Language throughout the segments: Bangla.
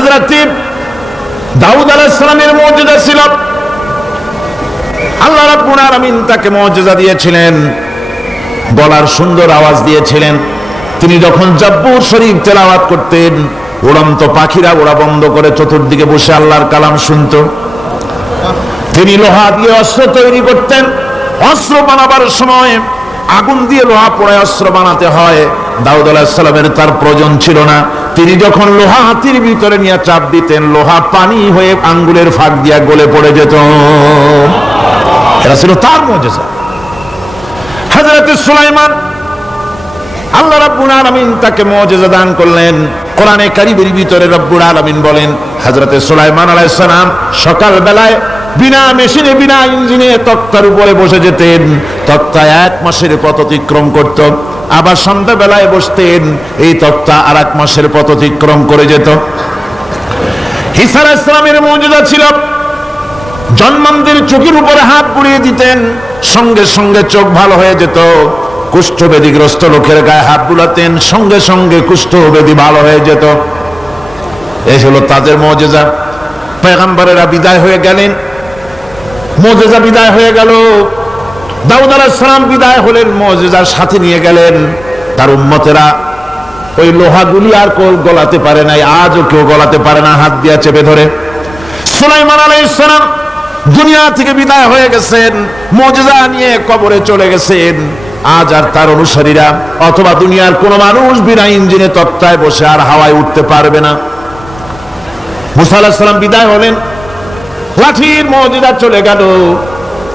হযরত দাউদ আলাইহিস সালামের মুজিজা ছিল, আল্লাহ রাব্বুল আলামিন তাকে মুজিজা দিয়েছিলেন, গলার সুন্দর আওয়াজ দিয়েছিলেন। তিনি যখন জাব্বুর শরীফ তেলাওয়াত করতেন, উড়ন্ত পাখিরা ওড়া বন্ধ করে চতুর্দিকে বসে আল্লাহর কালাম শুনত। তিনি লোহা দিয়ে অস্ত্র তৈরি করতেন। অস্ত্র বানাবার সময় আগুন দিয়ে লোহা পোড়ায় অস্ত্র বানাতে হয়। দাউদ আলাইহিস সালামের তার প্রয়োজন ছিল না। তিনি যখন লোহা হাতির ভিতরে নিয়ে চাপ দিতেন, লোহা পানি হয়ে আঙ্গুলের ফাঁক দিয়া গলে পড়ে যেত। এটা ছিল তার মুজিজা। হযরত সুলাইমান, আল্লাহ রাব্বুল আলামিন তাকে মুজিজা দান করলেন। কোরআনে কারীমের ভিতরে রব্বুল আলামিন বলেন, হযরত সুলাইমান আলাইহিস সালাম সকাল বেলায় বিনা মেশিনে বিনা ইঞ্জিনে তক্তার উপরে বসে যেতেন। তক্তা 1 মাসের পথ অতিক্রম করত। আবার সন্ধ্যা বেলায় বসতেন, এই তক্তা আর 1 মাসের পথ অতিক্রম করে যেত। ঈসা আলাইহিস সালামের মুজিজা ছিল, জন্মান্ধের চোখের উপরে হাত বুলিয়ে দিতেন, সঙ্গে সঙ্গে চোখ ভালো হয়ে যেত। কুষ্ঠব্যাধিগ্রস্ত লোকের গায়ে হাত বুলাতেন, সঙ্গে সঙ্গে কুষ্ঠব্যাধি ভালো হয়ে যেত। এই হলো তাদের মুজিজা। পয়গম্বরেরা বিদায় হয়ে গেলেন, মুজিজা বিদায় হয়ে গেল। দাউদ আলাইহিস সালাম বিদায় হলেন, মুজিজার সাথে নিয়ে গেলেন। তার উম্মতেরা ওই লোহাগুলি আর কেউ গলাতে পারে নাই, আজও কেউ গলাতে পারে না, হাত দিয়া চেপে ধরে। সুলাইমান আলাইহিস সালাম দুনিয়া থেকে বিদায় হয়ে গেছেন, মুজিজা নিয়ে কবরে চলে গেছেন। আজ আর তার অনুসারীরা অথবা দুনিয়ার কোন মানুষ বিনা ইঞ্জিনে তক্তায় বসে আর হাওয়ায় উঠতে পারবে না। মুসা আলাইহিস সালাম বিদায় হলেন, লাঠির মুজিজা চলে গেল।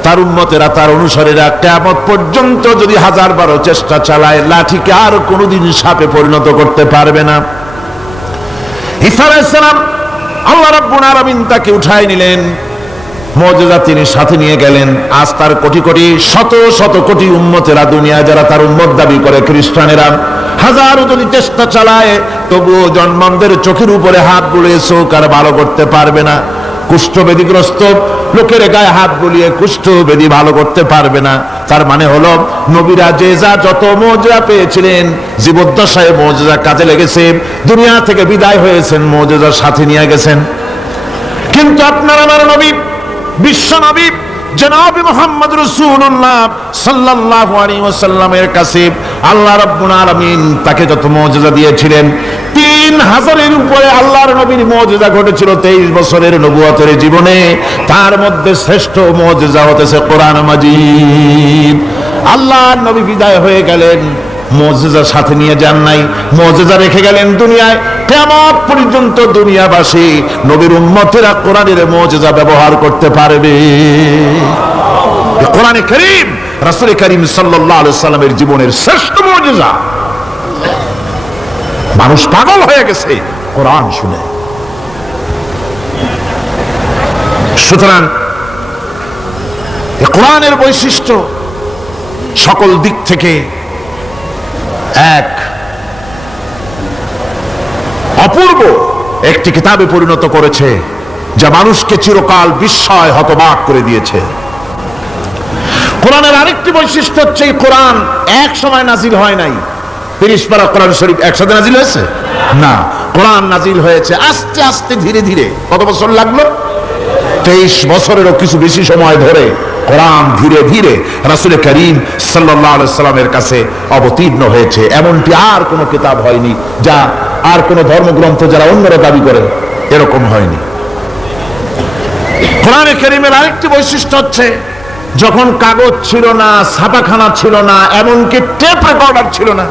তার উম্মতেরা, তার অনুসারীরা কিয়ামত পর্যন্ত যদি 1000 বার চেষ্টা চালায়, লাঠিকে আর কোনোদিন সাপে পরিণত করতে পারবে না। ঈসা আলাইহিস সালাম, আল্লাহ রাব্বুল আলামিন তাকে উঠায় নিলেন, মুজিজা তিনি সাথে নিয়ে গেলেন। আজ তার কোটি কোটি শত শত কোটি উম্মতেরা, দুনিয়া যারা তার উম্মত দাবি করে খ্রিস্টানেরা, হাজারো যদি চেষ্টা চালায়, তবুও জন্মান্ধের চোখের উপরে হাত বুলিয়ে চোখ আর ভালো করতে পারবে না। কুষ্ঠব্যাধিগ্রস্ত লোকের গায়ে হাত বুলিয়ে কুষ্ঠব্যাধি ভালো করতে পারবে না। তার মানে হলো, নবীরা যে যা যত মুজিজা পেয়েছিলেন, জীবদ্দশায় মুজিজা কাজে লেগেছে। দুনিয়া থেকে বিদায় হয়েছেন, মুজিজার সাথে নিয়ে গেছেন। কিন্তু আপনার আমার নবী, বিশ্ব নবী জনাব মুহাম্মদ রাসূলুল্লাহ সাল্লাল্লাহু আলাইহি ওয়াসাল্লামের কাছে আল্লাহ রাব্বুল আলামিন তাকে যত মুজিজা দিয়েছিলেন, 3000-এর উপরে আল্লাহর নবীর মুজিজা ঘটেছিল 23 বছরের নবুয়তের জীবনে। তার মধ্যে শ্রেষ্ঠ মুজিজা হতেছে কোরআন মাজিদ। আল্লাহর নবী বিদায় হয়ে গেলেন, মুজিজা সাথে নিয়ে যান নাই, মুজিজা রেখে গেলেন দুনিয়ায়। কিয়ামত পর্যন্ত দুনিয়াবাসী, নবীর উম্মতেরা কোরআনের মুজিজা ব্যবহার করতে পারবে। কোরআনে কারীম রাসূল কারীম সাল্লাল্লাহু আলাইহি সাল্লামের জীবনের শ্রেষ্ঠ মুজিজা। মানুষ পাগল হয়ে গেছে কোরআন শুনে। সুতরাং কোরআনের বৈশিষ্ট্য সকল দিক থেকে এক অপূর্ব একটি কিতাবে পরিণত করেছে, যা মানুষকে চিরকাল বিস্ময় হতবাক করে দিয়েছে। কোরআনের আরেকটি বৈশিষ্ট্য হচ্ছে, কোরআন এক সময় নাজিল হয় নাই। 30 পারা কোরআন শরীফ একসাথে নাজিল হয়েছে না, কোরআন নাজিল হয়েছে আস্তে আস্তে, ধীরে ধীরে। কত বছর লাগলো? 23 বছরেরও কিছু বেশি সময় ধরে কোরআন ধীরে ধীরে রাসূল কারীম সাল্লাল্লাহু আলাইহি সাল্লামের কাছে অবতীর্ণ হয়েছে। এমনটি আর কোনো কিতাব হয়নি, যা আর কোনো ধর্মগ্রন্থ যারা অন্যরা দাবি করে, এরকম হয়নি। কোরআনে কারীমের আরেকটি বৈশিষ্ট্য হচ্ছে, যখন কাগজ ছিল না, ছাপাখানা ছিল না, এমনকি টেপ রেকর্ডার ছিল না,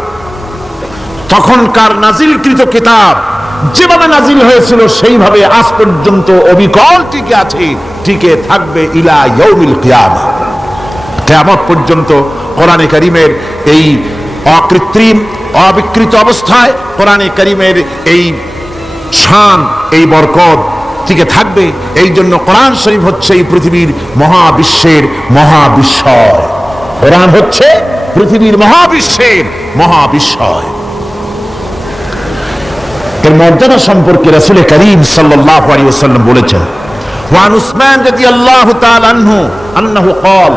তখনকার নাজিলকৃত কিতাব যেভাবে নাজিল হয়েছিল সেইভাবে আজ পর্যন্ত অবিকল টিকে আছে, টিকে থাকবে ইলা ইয়াউমিল কিয়ামা। কিয়ামত পর্যন্ত কোরআনে কারীমের এই অকৃত্রিম অবিকৃত অবস্থায় কোরআনে কারীমের এই শান, এই বরকত টিকে থাকবে। এই জন্য কোরআন শরীফ হচ্ছে এই পৃথিবীর মহাবিশ্বের মহাবিস্ময়। কোরআন হচ্ছে পৃথিবীর মহাবিশ্বের মহাবিস্ময়। এর মর্যাদা সম্পর্কে রাসূল কারীম সাল্লাল্লাহু আলাইহি ওয়াসাল্লাম বলেছেন, ওয়ান উসমান রাদিয়াল্লাহু তাআলা আনহু আন্নাহু ক্বাল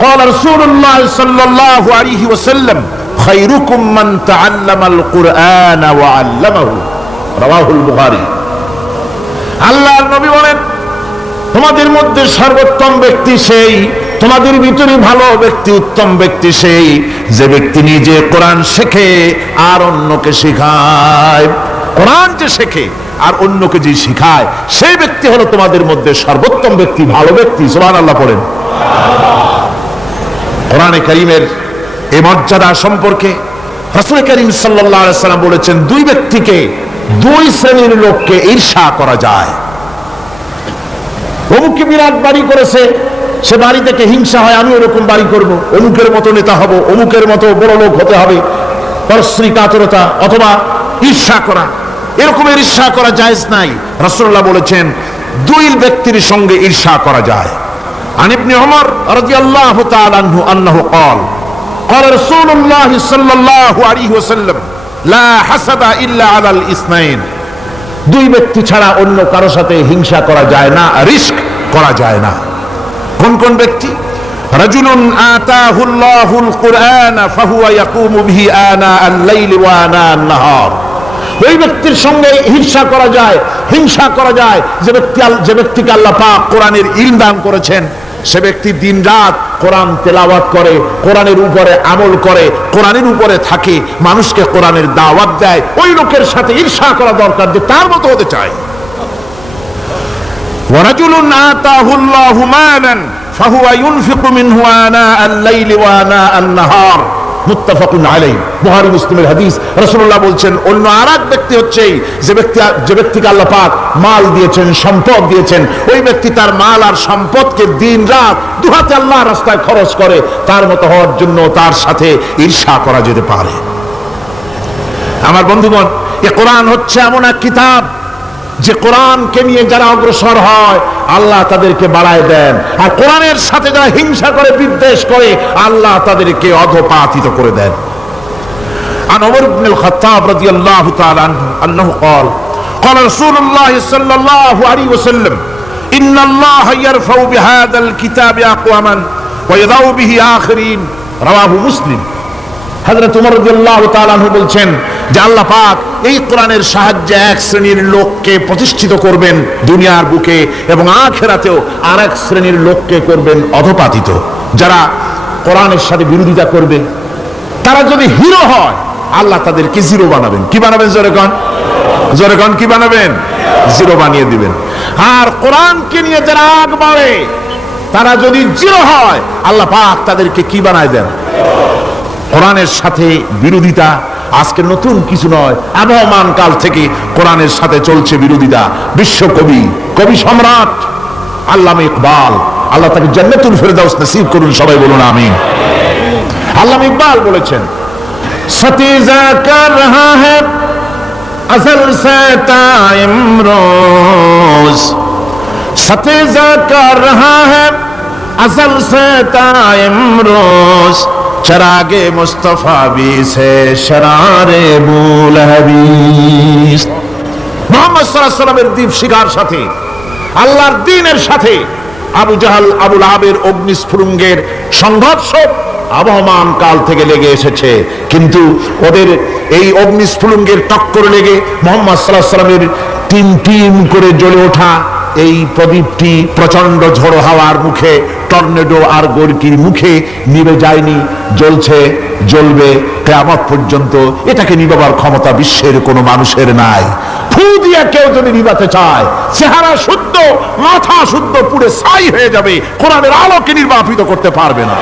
ক্বাল রাসূলুল্লাহ সাল্লাল্লাহু আলাইহি ওয়াসাল্লাম খায়রুকুম মান তাআল্লামাল কুরআন ওয়া আল্লামাহু রাওয়াহুল বুখারী। আল্লাহর নবী বলেন, তোমাদের মধ্যে সর্বোত্তম ব্যক্তি সেই, তোমাদের ভিতরে ভালো ব্যক্তি, উত্তম ব্যক্তি সেই যে ব্যক্তি নিজে কোরআন শেখে আর অন্যকে শেখায়। কোরআন যে শেখে আর অন্যকে যে শেখায়, সেই ব্যক্তি হলো তোমাদের মধ্যে সর্বোত্তম ব্যক্তি, ভালো ব্যক্তি। সুবহানাল্লাহ পড়েন। কোরআনে কারীমের এই মর্যাদা সম্পর্কে রাসূল করিম সাল্লাল্লাহু আলাইহি ওয়াসাল্লাম বলেছেন, দুই ব্যক্তিকে, দুই শ্রেণীর লোককে ঈর্ষা করা যায়। অমুকে বিরাট বাড়ি করেছে, সে বাড়ি থেকে হিংসা হয়, আমি এরকম বাড়ি করব, অমুকের মতো নেতা হব, অমুকের মতো বড় লোক হতে হবে। পরশ্রী কাতরতা অথবা ঈর্ষা করা, এরকমের ঈর্ষা করা জায়েজ নাই। রাসূলুল্লাহ বলেছেন দুই ব্যক্তির সঙ্গে ঈর্ষা করা যায়। আন ইবনে ওমর রাদিয়াল্লাহু তাআলা আনহু আন্নাহু قال قال رسول الله صلى الله عليه وسلم لا حسد الا على الاثنين। দুই ব্যক্তি ছাড়া অন্য কারো সাথে হিংসা করা যায় না, রিস্ক করা যায় না। কোন কোন ব্যক্তি? রাজুলুন আতাহুল্লাহুল কুরআন ফাহুয়া ইয়াকুমু বিহি আনা আল-লাইলি ওয়া আনা আন-নাহার। ওই ব্যক্তির সঙ্গে হিংসা করা যায়, হিংসা করা যায় যে ব্যক্তিকে আল্লাহ পাক কোরআনের ইলম দান করেছেন, সে ব্যক্তি দিন রাত কোরআন তেলাওয়াত করে, কোরআনের উপরে আমল করে, কোরআনের উপরে থাকে, মানুষকে কোরআনের দাওয়াত দেয়। ওই লোকের সাথে ঈর্ষা করা দরকার যে তার মতো হতে চায়। ওয়ারাজুলুন আতাহুল্লাহু মালান ফাহুয়া ইউনফিকু মিনহু আনা আল-লাইলি ওয়া আনা আন-নাহার। মুত্তাফাকুন আলাইহি, বুখারী মুসলিমের হাদিস। রাসূলুল্লাহ বলছেন অন্য আরেক ব্যক্তি হচ্ছে যে ব্যক্তিকে আল্লাহ পাক মাল দিয়েছেন, সম্পদ দিয়েছেন, ওই ব্যক্তি তার মাল আর সম্পদকে দিন রাত দুহাতে আল্লাহর রাস্তায় খরচ করে। তার মতো হওয়ার জন্য তার সাথে ঈর্ষা করা যেতে পারে। আমার বন্ধুগণ, এই কোরআন হচ্ছে এমন এক কিতাব যে কোরআনকে নিয়ে যারা অগ্রসর হয় আল্লাহ তাদেরকে বাড়ায় দেন, আর কোরআনের সাথে যারা হিংসা করে, বিদ্বেষ করে, আল্লাহ তাদেরকে অধঃপাতিত করে দেন। عن عمر بن الخطاب رضي الله تعالى عنه أنه قال قال رسول الله صلى الله عليه وسلم إن الله يرفع بهذا الكتاب أقواما ويضع به آخرين رواه مسلم। হযরত ওমর রাদিয়াল্লাহু তাআলা আনহু বলছেন যে আল্লাহ পাক এই কোরআনের সাহায্যে এক শ্রেণীর লোককে প্রতিষ্ঠিত করবেন দুনিয়ার বুকে, এবং আখিরাতেও আরেক শ্রেণীর লোককে করবেন অধঃপাতিত। যারা কোরআনের সাথে বিরোধিতা করবে, তারা যদি হিরো হয় আল্লাহ তাদেরকে জিরো বানাবেন। কি বানাবেন? জোরে কোন, জোরে কোন, কি বানাবেন? জিরো বানিয়ে দিবেন। আর কোরআনকে নিয়ে যারা আগ বাড়ে, তারা যদি জিরো হয় আল্লাহ পাক তাদেরকে কি বানায় দেন? কোরআনের সাথে বিরোধিতা আজকে নতুন কিছু নয়, আবহমান কাল থেকে কোরআনের সাথে চলছে বিরোধিতা। বিশ্বকবি, কবি সম্রাট আল্লামা ইকবাল, আল্লাহ তাকে জান্নাতুল ফেরদাউস নসিব করুন, সবাই বলুন আমিন। আল্লামা ইকবাল বলেছেন, সতীজা কর রহা হ্যায় আসল সে তাইমরোজ, সতীজা কর রহা হ্যায় আসল সে তাইমরোজ, চরাগে মুস্তফা বি সে শরারে বুলহবিস। মুহাম্মদ সাল্লাল্লাহু আলাইহি ওয়াসাল্লামের দীপ শিখার সাথে, আল্লাহর দ্বীনের সাথে আবু জাহাল, আবু লাহাবের অগ্নিস্ফুলিঙ্গের সংঘর্ষ আবহমান কাল থেকে লেগে এসেছে। কিন্তু ওদের এই অগ্নিস্ফুলিঙ্গের টক্কর লেগে মুহাম্মদ সাল্লাল্লাহু আলাইহি ওয়াসাল্লামের টিম টিম করে জ্বলে ওঠা এই প্রদীপটি প্রচন্ড ঝড়ো হাওয়ার মুখে, টর্নেডো আর গর্কির মুখে নিভে যায়নি, জ্বলছে, জ্বলবে কিয়ামত পর্যন্ত। এটাকে নিভাবার ক্ষমতা বিশ্বের কোনো মানুষের নাই। ফু দিয়ে কেউ যদি নিভাতে চায়, চেহারা শুদ্ধ, মাথা শুদ্ধ, পুড়ে ছাই হয়ে যাবে, কোরআনের আলোকে নির্বাপিত করতে পারবে না।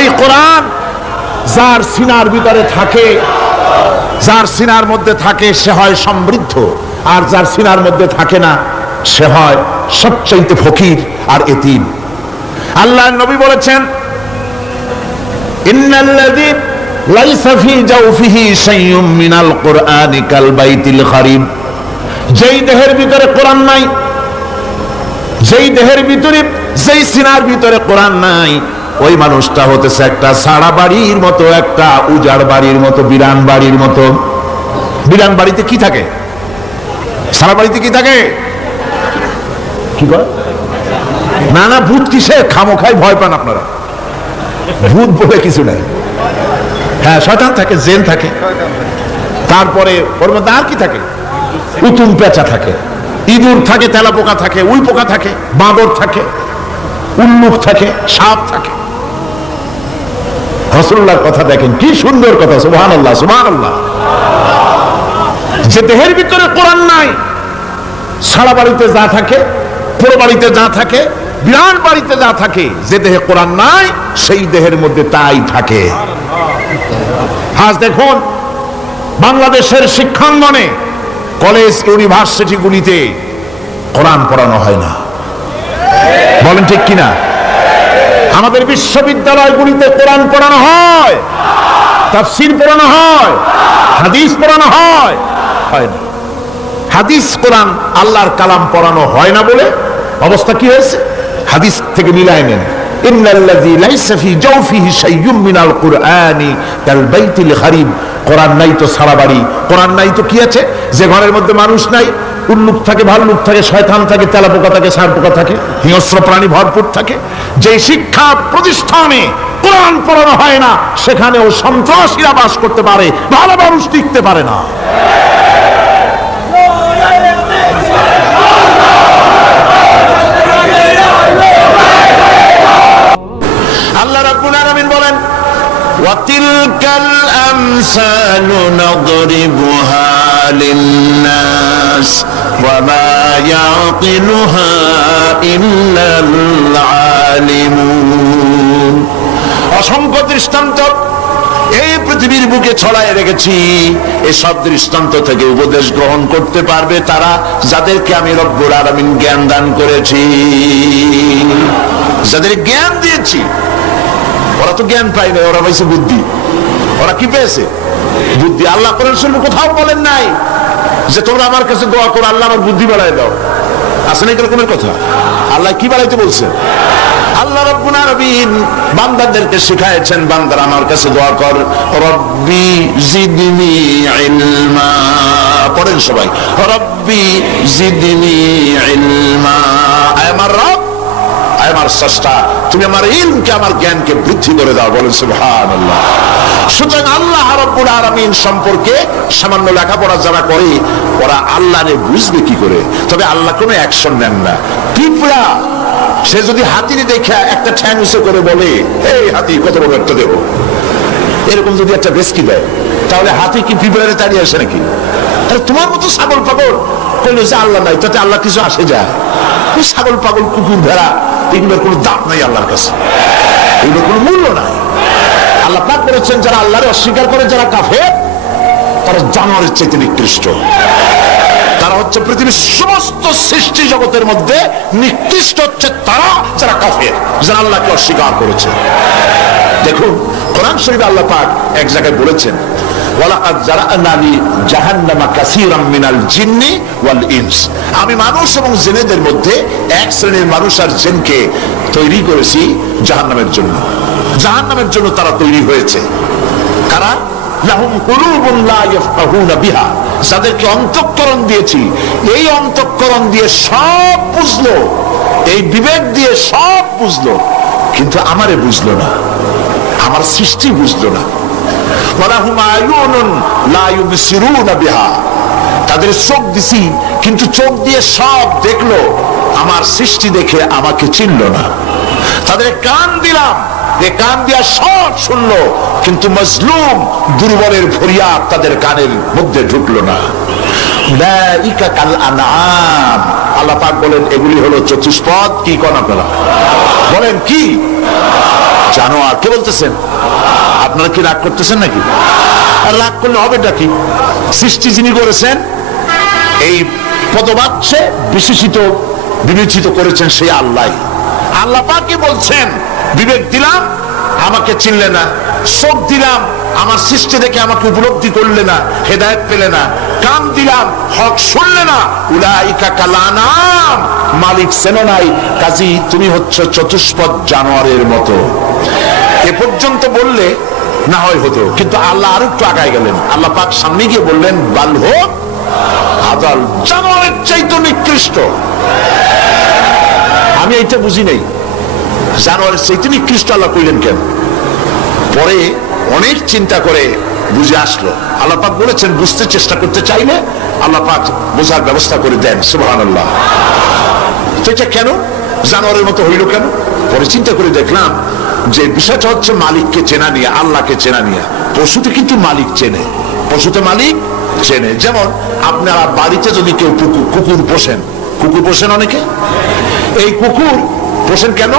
এই কোরআন যার সিনার ভিতরে থাকে, যার সিনার মধ্যে থাকে সে হয় সমৃদ্ধ, আর যার সিনার মধ্যে থাকে না সে হয় সবচাইতে ফকির আর এতিম। আল্লাহর নবী বলেছেন, ইন্নাল্লাযী লাইসা ফী জাওফিহি শাইউম মিনাল কুরআনি কাল বাইতিল খারিব। যেই দেহের ভিতরে কোরআন নাই, যেই দেহের ভিতরে, যেই সিনার ভিতরে কোরআন নাই, ওই মানুষটা হতেছে একটা সারা বাড়ির মতো, একটা উজাড় বাড়ির মতো, বিরান বাড়ির মতো। বিরান বাড়িতে কি থাকে? সারা বাড়িতে কি থাকে? কি কয়? না না, ভূত কিসে? খামোখাই ভয় পান আপনারা। ভূত বলে কিছু নাই। হ্যাঁ, শয়তান থাকে, জিন থাকে, তারপরে ওর মধ্যে আর কি থাকে? উতুম পেঁচা থাকে, ইঁদুর থাকে, তেলাপোকা থাকে, উই পোকা থাকে, বাঁদর থাকে, উল্লুক থাকে, সাপ থাকে। রাসূলুল্লাহর কথা দেখেন, কি সুন্দর কথা, সুবহানাল্লাহ সুবহানাল্লাহ। যে দেহের ভিতরে কোরআন নাই, সারা বাড়িতে যা থাকে, পুরো বাড়িতে যা থাকে, বিরাট বাড়িতে যা থাকে, যে দেহে কোরআন নাই সেই দেহের মধ্যে তাই থাকে। আজ দেখুন বাংলাদেশের শিক্ষাঙ্গনে, কলেজ ইউনিভার্সিটি গুলিতে কোরআন পড়ানো হয় না, বলেন ঠিক কিনা? আমাদের বিশ্ববিদ্যালয়গুলিতে কোরআন পড়ানো হয়, তাফসীর পড়ানো হয়, হাদিস পড়ানো হয় না। হাদিস কোরআন আল্লাহর কালাম পড়ানো হয় না বলে অবস্থা কি হয়েছে? হাদিস থেকে মিলাই নেন, ইন্নাল্লাযী লাইসা ফী জাওফিহি শাইয়্যুম মিনাল কুরআনি কাল বাইতিল খারিব। কোরআন নাই তো সারা বাড়ি, কোরআন নাই তো কি আছে? যে ঘরের মধ্যে মানুষ নাই, উল্লুক থাকে, ভাল্লুক থাকে, শয়তান থাকে, তেলাপোকা থাকে, ষাঁড়পোকা থাকে, হিংস্র প্রাণী ভরপুর থাকে। যে শিক্ষা প্রতিষ্ঠানে কোরআন পড়ানো হয় না, সেখানেও সন্ত্রাসীরা বাস করতে পারে, ভালো মানুষ টিকতে পারে না। আল্লাহ রাব্বুল আলামিন বলেন, ওয়াতিলকাল আমসালু নাদরিবুহা লিন-নাস ওয়া মা ইয়াকিলুহা ইল্লাল আলিমুন। অসংখ্য দৃষ্টান্ত এই পৃথিবীর বুকে ছড়ায় রেখেছি। এসব দৃষ্টান্ত থেকে উপদেশ গ্রহণ করতে পারবে তারা, যাদেরকে আমি রব্বুল আলামিন জ্ঞান দান করেছি, যাদের জ্ঞান দিয়েছি। ওরা তো জ্ঞান পায় না, ওরা পাইছে বুদ্ধি। ওরা কি পেয়েছে? বুদ্ধি। আল্লাহ কোরআন শরীফে কোথাও বলেন নাই যে তোমরা আমার কাছে দোয়া করো, আল্লাহ আমার বুদ্ধি বাড়ায় দাও। আছে না এরকমের কথা? আল্লাহ কি বাড়াইতে বলছেন? আল্লাহ রাব্বুল আলামিন বান্দাদেরকে শিখায়েছেন, বান্দারা আমার কাছে দোয়া কর, রব্বি জিদনি ইলমা। পড়েন সবাই, রব্বি জিদনি ইলমা। আয় আমার রব, আয় আমার স্রষ্টা, তুমি আমার ইলমকে, আমার জ্ঞানকে বৃদ্ধি করে দাও। বলেন সুবহানাল্লাহ। সুতরাং আল্লাহ রাব্বুল আলামিন সম্পর্কে সামান্য লেখাপড়া যারা করে, ওরা আল্লাহরে বুঝবে কি করে? তবে আল্লাহ কোনো অ্যাকশন নেন না। পিঁপড়া সে যদি হাতির দেখে একটা ঠ্যাং উঁচু করে বলে, এই হাতি কত বড় একটা দেব, এরকম যদি একটা বেশকি দেয়, তাহলে হাতি কি পিঁপড়ারে তাড়িয়ে আসে নাকি? তাহলে তোমার মতো ছাগল পাগল কইলো যে আল্লাহ নাই, তাতে আল্লাহ কিছু আসে যায়? ওই ছাগল পাগল, কুকুর, ভেড়া, এগুলোর কোনো দাম নাই আল্লাহর কাছে, এগুলোর কোনো মূল্য নাই। আল্লাহ পাক বলেছেন, যারা আল্লাহরে অস্বীকার করে, যারা কাফের, তারা জানোয়ারের চাইতে নিকৃষ্ট। তারা হচ্ছে পৃথিবীর সমস্ত সৃষ্টি জগতের মধ্যে নিকৃষ্ট হচ্ছে তারা, যারা কাফের, যারা আল্লাহকে অস্বীকার করেছে। দেখুন কোরআন শরীফে আল্লাহ পাক এক জায়গায় বলেছেন, ওয়ালাকাদ জারা'না লি জাহান্নামা কাসীরাম মিনাল জিন্নি ওয়াল ইনস। আমি মানুষ এবং জিনেদের মধ্যে এক শ্রেণীর মানুষ আর জিনকে তৈরি করেছি জাহান্নামের জন্য। জাহান্নামের জন্য তারা তৈরি হয়েছে। কারা? লাহুম কুলুবুন লা ইয়াফকাহুনা বিহা, যাদেরকে অন্তঃকরণ দিয়েছি, এই অন্তঃকরণ দিয়ে সব বুঝলো, এই বিবেক দিয়ে সব বুঝলো, কিন্তু আমারে বুঝলো না, আমার সৃষ্টি বুঝলো না। ওয়ালাহুম আয়ুনুন লা ইউবসিরুনা বিহা, তাদের চোখ দিছি, কিন্তু চোখ দিয়ে সব দেখলো, আমার সৃষ্টি দেখে আমাকে চিনলো না। তাদের কান দিলাম, এ কান দিয়া সব শুনলো, কিন্তু মজলুম দুর্বলের ফরিয়াদ তাদের কানের মধ্যে ঢুকলো না। উলাইকা কাল আনআম, আল্লাহ পাক বলেন এগুলি হলো চতুষ্পদ। কি কোন আপনারা বলেন? কি জানোয়ার? কে বলতেছেন? আপনারা কি রাগ করতেছেন নাকি? আর রাগ করলে হবেটা কি? সৃষ্টি যিনি করেছেন, এই পদবাচ্যে বিশেষিত বিবেচিত করেছেন সেই আল্লাহ। আল্লাহ পাকই বলছেন, বিবেক দিলাম, আমাকে চিনলে না, চোখ দিলাম, আমার সৃষ্টি দেখে আমাকে উপলব্ধি করলে না, হেদায়েত পেলে না, কান দিলাম, হক শুনলে না, উলাইকা কাল আনআম, মালিক চেনো নাই, কাজী তুমি হচ্ছে চতুষ্পদ জানোয়ারের মতো। এ পর্যন্ত বললে না হয় হতো, কিন্তু আল্লাহ আরো একটু আগায় গেলেন। আল্লাহ পাক সামনে গিয়ে বললেন, বাল হোক আদাল, জানোয়ারের চাইতে নিকৃষ্ট। আমি এইটা বুঝি নাই, জানোয়ারের চাইতে নিকৃষ্ট আল্লাহ কইলেন কেন? পরে অনেক চিন্তা করে বুঝে আসলো। আল্লাহ পাক বলেছেন বুঝতে চেষ্টা করতে চাইলে আল্লাহ পাক বোঝার ব্যবস্থা করে দেন। সুবহানাল্লাহ। তো এটা কেন জানোয়ারের মতো হইল কেন? পরে চিন্তা করে দেখলাম যে বিষয়টা হচ্ছে মালিককে চেনা নিয়ে, আল্লাহকে চেনা নিয়ে। পশুতে কিন্তু মালিক চেনে, পশুতে মালিক চেনে। যেমন আপনারা বাড়িতে যদি কেউ কুকুর পোষেন, কুকুর পোষেন অনেকে, এই কুকুর পোষেন কেন?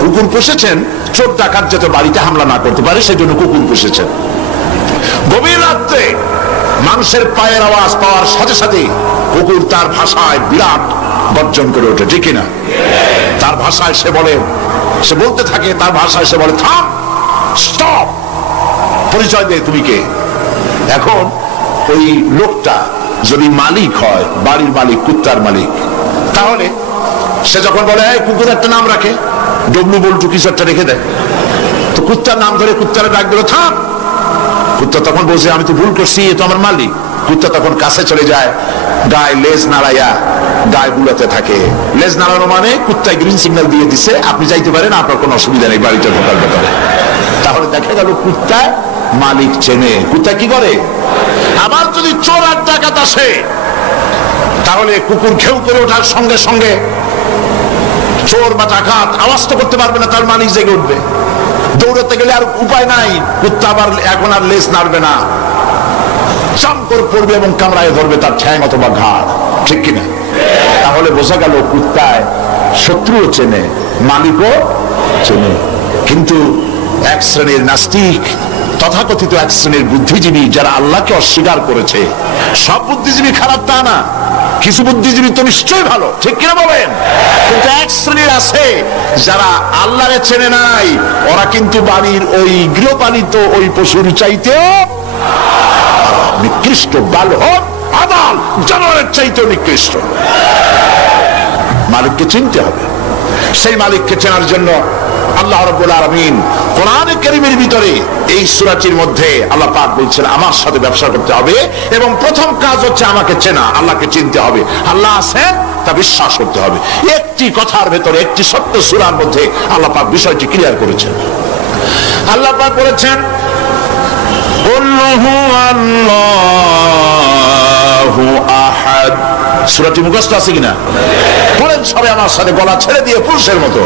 কুকুর পুষেছেন চোর ডাকাত যাতে বাড়িতে হামলা না করতে পারে, সেই জন্য কুকুর পুষেছেন। গভীর রাত্রে মানুষের পায়ের আওয়াজ পাওয়ার সাথে সাথে কুকুর তার ভাষায় বিরাট গর্জন করে ওঠে, ঠিক না? তার ভাষায় সে বলে, সে বলতে থাকে, তার ভাষায় সে বলে থাম, স্টপ, পরিচয় দে তুমি কে। এখন ওই লোকটা যদি মালিক হয়, বাড়ির মালিক, কুত্তার মালিক, তাহলে সে যখন বলে কুকুর একটা নাম রাখে, ডবলু বল্টু কিছু একটা রেখে দেয়, তো কুত্তার নাম ধরে কুত্তারে ডাক দিল থাম। কুত্তা তখন বলছে আমি তো ভুল করছি, এ তো আমার মালিক। কুত্তা তখন কাছে চলে যায়, গায়ে লেজ নাড়াইয়া গায়ে বুলাতে থাকে। লেজ নাড়ানো মানে কুত্তায় গ্রিন সিগন্যাল দিয়ে দিছে, আপনি যাইতে পারেন, আপনার কোনো অসুবিধা নেই বাড়িতে ঢোকার ব্যাপারে। তাহলে দেখা গেল কুত্তায় মালিক চেনে। কুত্তা কি করে? আবার যদি চোর আর ডাকাত আসে, তাহলে কুকুর ঘেউ করে ওঠার সঙ্গে সঙ্গে চোর বা ডাকাত আওয়াজ তো করতে পারবে না, তার মালিক জেগে উঠবে। দৌড়াতে গেলে আর উপায় নাই, কুত্তা আবার এখন আর লেজ নাড়বে না, চাম করে পড়বে এবং কামড়ায় ধরবে তার ঠ্যাং অথবা ঘাড়, ঠিক কিনা? তাহলে বোঝা গেল কুত্তায় শত্রুও চেনে, মালিকও চেনে। কিন্তু এক শ্রেণীর নাস্তিক, তথাকথিত এক শ্রেণীর বুদ্ধিজীবী যারা আল্লাহকে অস্বীকার করেছে, সব বুদ্ধিজীবী খারাপ তা না, কিছু বুদ্ধিজীবী তো নিশ্চয়ই ভালো, ঠিক কিনা বলেন? কিন্তু এক শ্রেণীর আছে যারা আল্লাহরে চেনে নাই, ওরা কিন্তু বাড়ির ওই গৃহপালিত ওই পশুর চাইতেও নিকৃষ্ট, বালহক আদাল জানোয়ারের চাইতেও নিকৃষ্ট। মালিককে চিনতে হবে। সেই মালিককে চেনার জন্য আল্লাহ রাব্বুল আলামিন কোরআনে কারীমের ভিতরে এই সূরাটির মধ্যে আল্লাহ পাক বলছেন আমার সাথে ব্যবসা করতে হবে, এবং প্রথম কাজ হচ্ছে আমাকে চেনা, আল্লাহকে চিনতে হবে। আল্লাহ আছেন তা বিশ্বাস করতে হবে। একটি কথার ভেতরে, একটি সত্য সূরার মধ্যে আল্লাহ পাক বিষয়টি ক্লিয়ার করেছেন। আল্লাহ পাক বলেছেন আল্লাহু আহাদ। সূরাটি মুখস্থ আছে কিনা? বলেন সবাই আমার সাথে, গলা ছেড়ে দিয়ে পুরুষের মতো।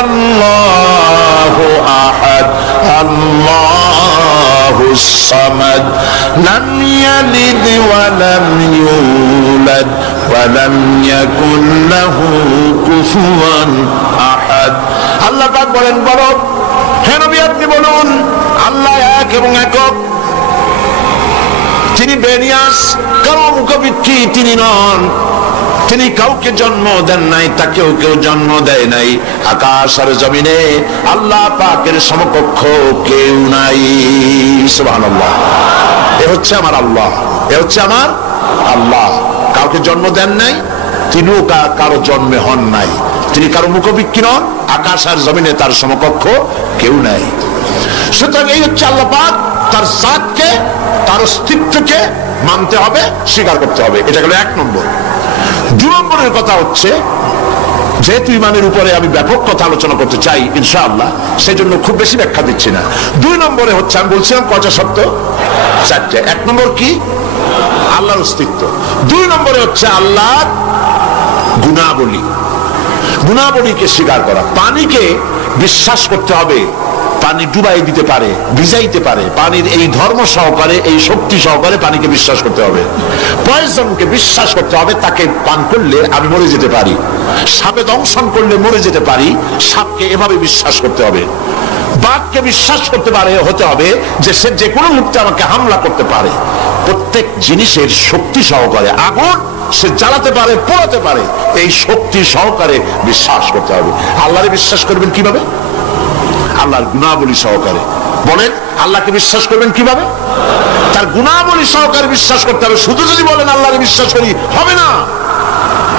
আল্লাহু আহাদ আল্লাহুস সামাদ লাম ইয়ালিদ ওয়া লাম ইউলাদ ওয়া লাম ইয়াকুল লাহু কুফুয়ান আহাদ। আল্লাহ পাক বলেন, বলো হে নবী আপনি বলুন আল্লাহ এক এবং একক, তিনি বেনিয়াস, কারো মুখাপেক্ষী তিনি নন, তিনি কাউকে জন্ম দেন নাই, তাকেও কেউ জন্ম দেয় নাই। আকাশ আর জমিনে আল্লাহ পাকের সমকক্ষ কেউ নাই। সুবহানাল্লাহ। এ হচ্ছে আমার আল্লাহ, এ হচ্ছে আমার আল্লাহ। কাউকে জন্ম দেন নাই, তিনিও কারো জন্মে হন নাই, তিনি কারো মুখাপেক্ষী নন, আকাশ আর জমিনে তার সমকক্ষ কেউ নাই। সুতরাং এই হচ্ছে আল্লাহ পাক, তার জাতকে, তার অস্তিত্বকে মানতে হবে, স্বীকার করতে হবে। এটা গেল এক নম্বর। দুই নম্বরের কথা হচ্ছে, যেহেতু ইমানের উপরে আমি ব্যাপক কথা আলোচনা করতে চাই ইনশাআল্লাহ, সেই জন্য খুব বেশি ব্যাখ্যা দিচ্ছি না। দুই নম্বরে হচ্ছে, আমি বলছিলাম কয়টা শব্দ? চারটে। এক নম্বর কি? আল্লাহর অস্তিত্ব। দুই নম্বরে হচ্ছে আল্লাহর গুণাবলী, গুণাবলীকে স্বীকার করা। পানিকে বিশ্বাস করতে হবে, পানি ডুবাই দিতে পারে, ভিজাইতে পারে, পানির এই ধর্ম সহকারে, এই শক্তি সহকারে পানিকে বিশ্বাস করতে হবে। পয়জনকে বিশ্বাস করতে হবে, তাকে পান করলে আমি মরে যেতে পারি, সাপে দংশন করলে মরে যেতে পারি, সাপকে এভাবে বিশ্বাস করতে হবে। বাঘকে বিশ্বাস করতে পারে, হতে হবে যে সে যে কোনো মুহূর্তে আমাকে হামলা করতে পারে। প্রত্যেক জিনিসের শক্তি সহকারে, আগুন সে জ্বালাতে পারে, পোড়াতে পারে, এই শক্তি সহকারে বিশ্বাস করতে হবে। আল্লাহরে বিশ্বাস করবেন কিভাবে? আল্লাহর গুণাবলী সহকারে। বলেন আল্লাহকে বিশ্বাস করবেন কিভাবে? তার গুণাবলী সহকারে বিশ্বাস করতে হবে। শুধু যদি বলেন আল্লাহকে বিশ্বাস করি, হবে না,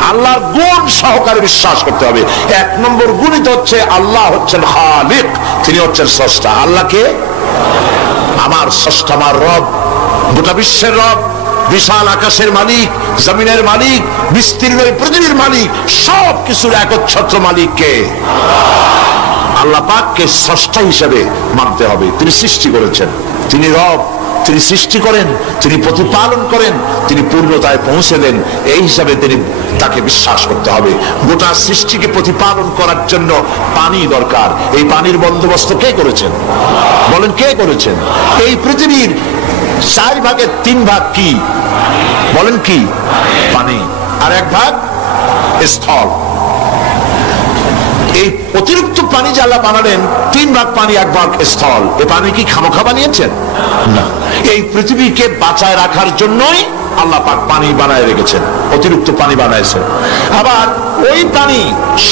আল্লাহর গুণ সহকারে বিশ্বাস করতে হবে। এক নম্বর গুণিত হচ্ছে আল্লাহ হচ্ছেন খালিক, তিনি হচ্ছেন স্রষ্টা। আল্লাহকে আমার স্রষ্টা, আমার রব, গোটা বিশ্বের রব, বিশাল আকাশের মালিক, জমিনের মালিক, বিস্তীর্ণ পৃথিবীর মালিক, সব কিছুর একচ্ছত্র মালিককে আল্লাহ পাককে স্রষ্টা হিসেবে মানতে হবে। তিনি সৃষ্টি করেছেন, তিনি রব, তিনি সৃষ্টি করেন, তিনি প্রতিপালন করেন, তিনি পূর্ণতায় পৌঁছে দেন। এই হিসাবে তাকে বিশ্বাস করতে হবে। গোটা সৃষ্টিকে প্রতিপালন করার জন্য পানি দরকার। এই পানির বন্দোবস্ত কে করেছেন? বলেন, কে করেছেন? এই পৃথিবীর 4 ভাগের 3 ভাগ কি? বলেন কি? পানি। আর 1 ভাগ স্থল। এই অতিরিক্ত পানি যে আল্লাহ বানালেন, 3 ভাগ পানি 1 ভাগ স্থল। এ পানি কি খামোখা বানিয়েছেন? না, এই পৃথিবীকে বাঁচায় রাখার জন্যই আল্লাহ পাক পানি বানায় রেখেছেন, অতিরিক্ত পানি বানাইছেন। আবার ওই পানি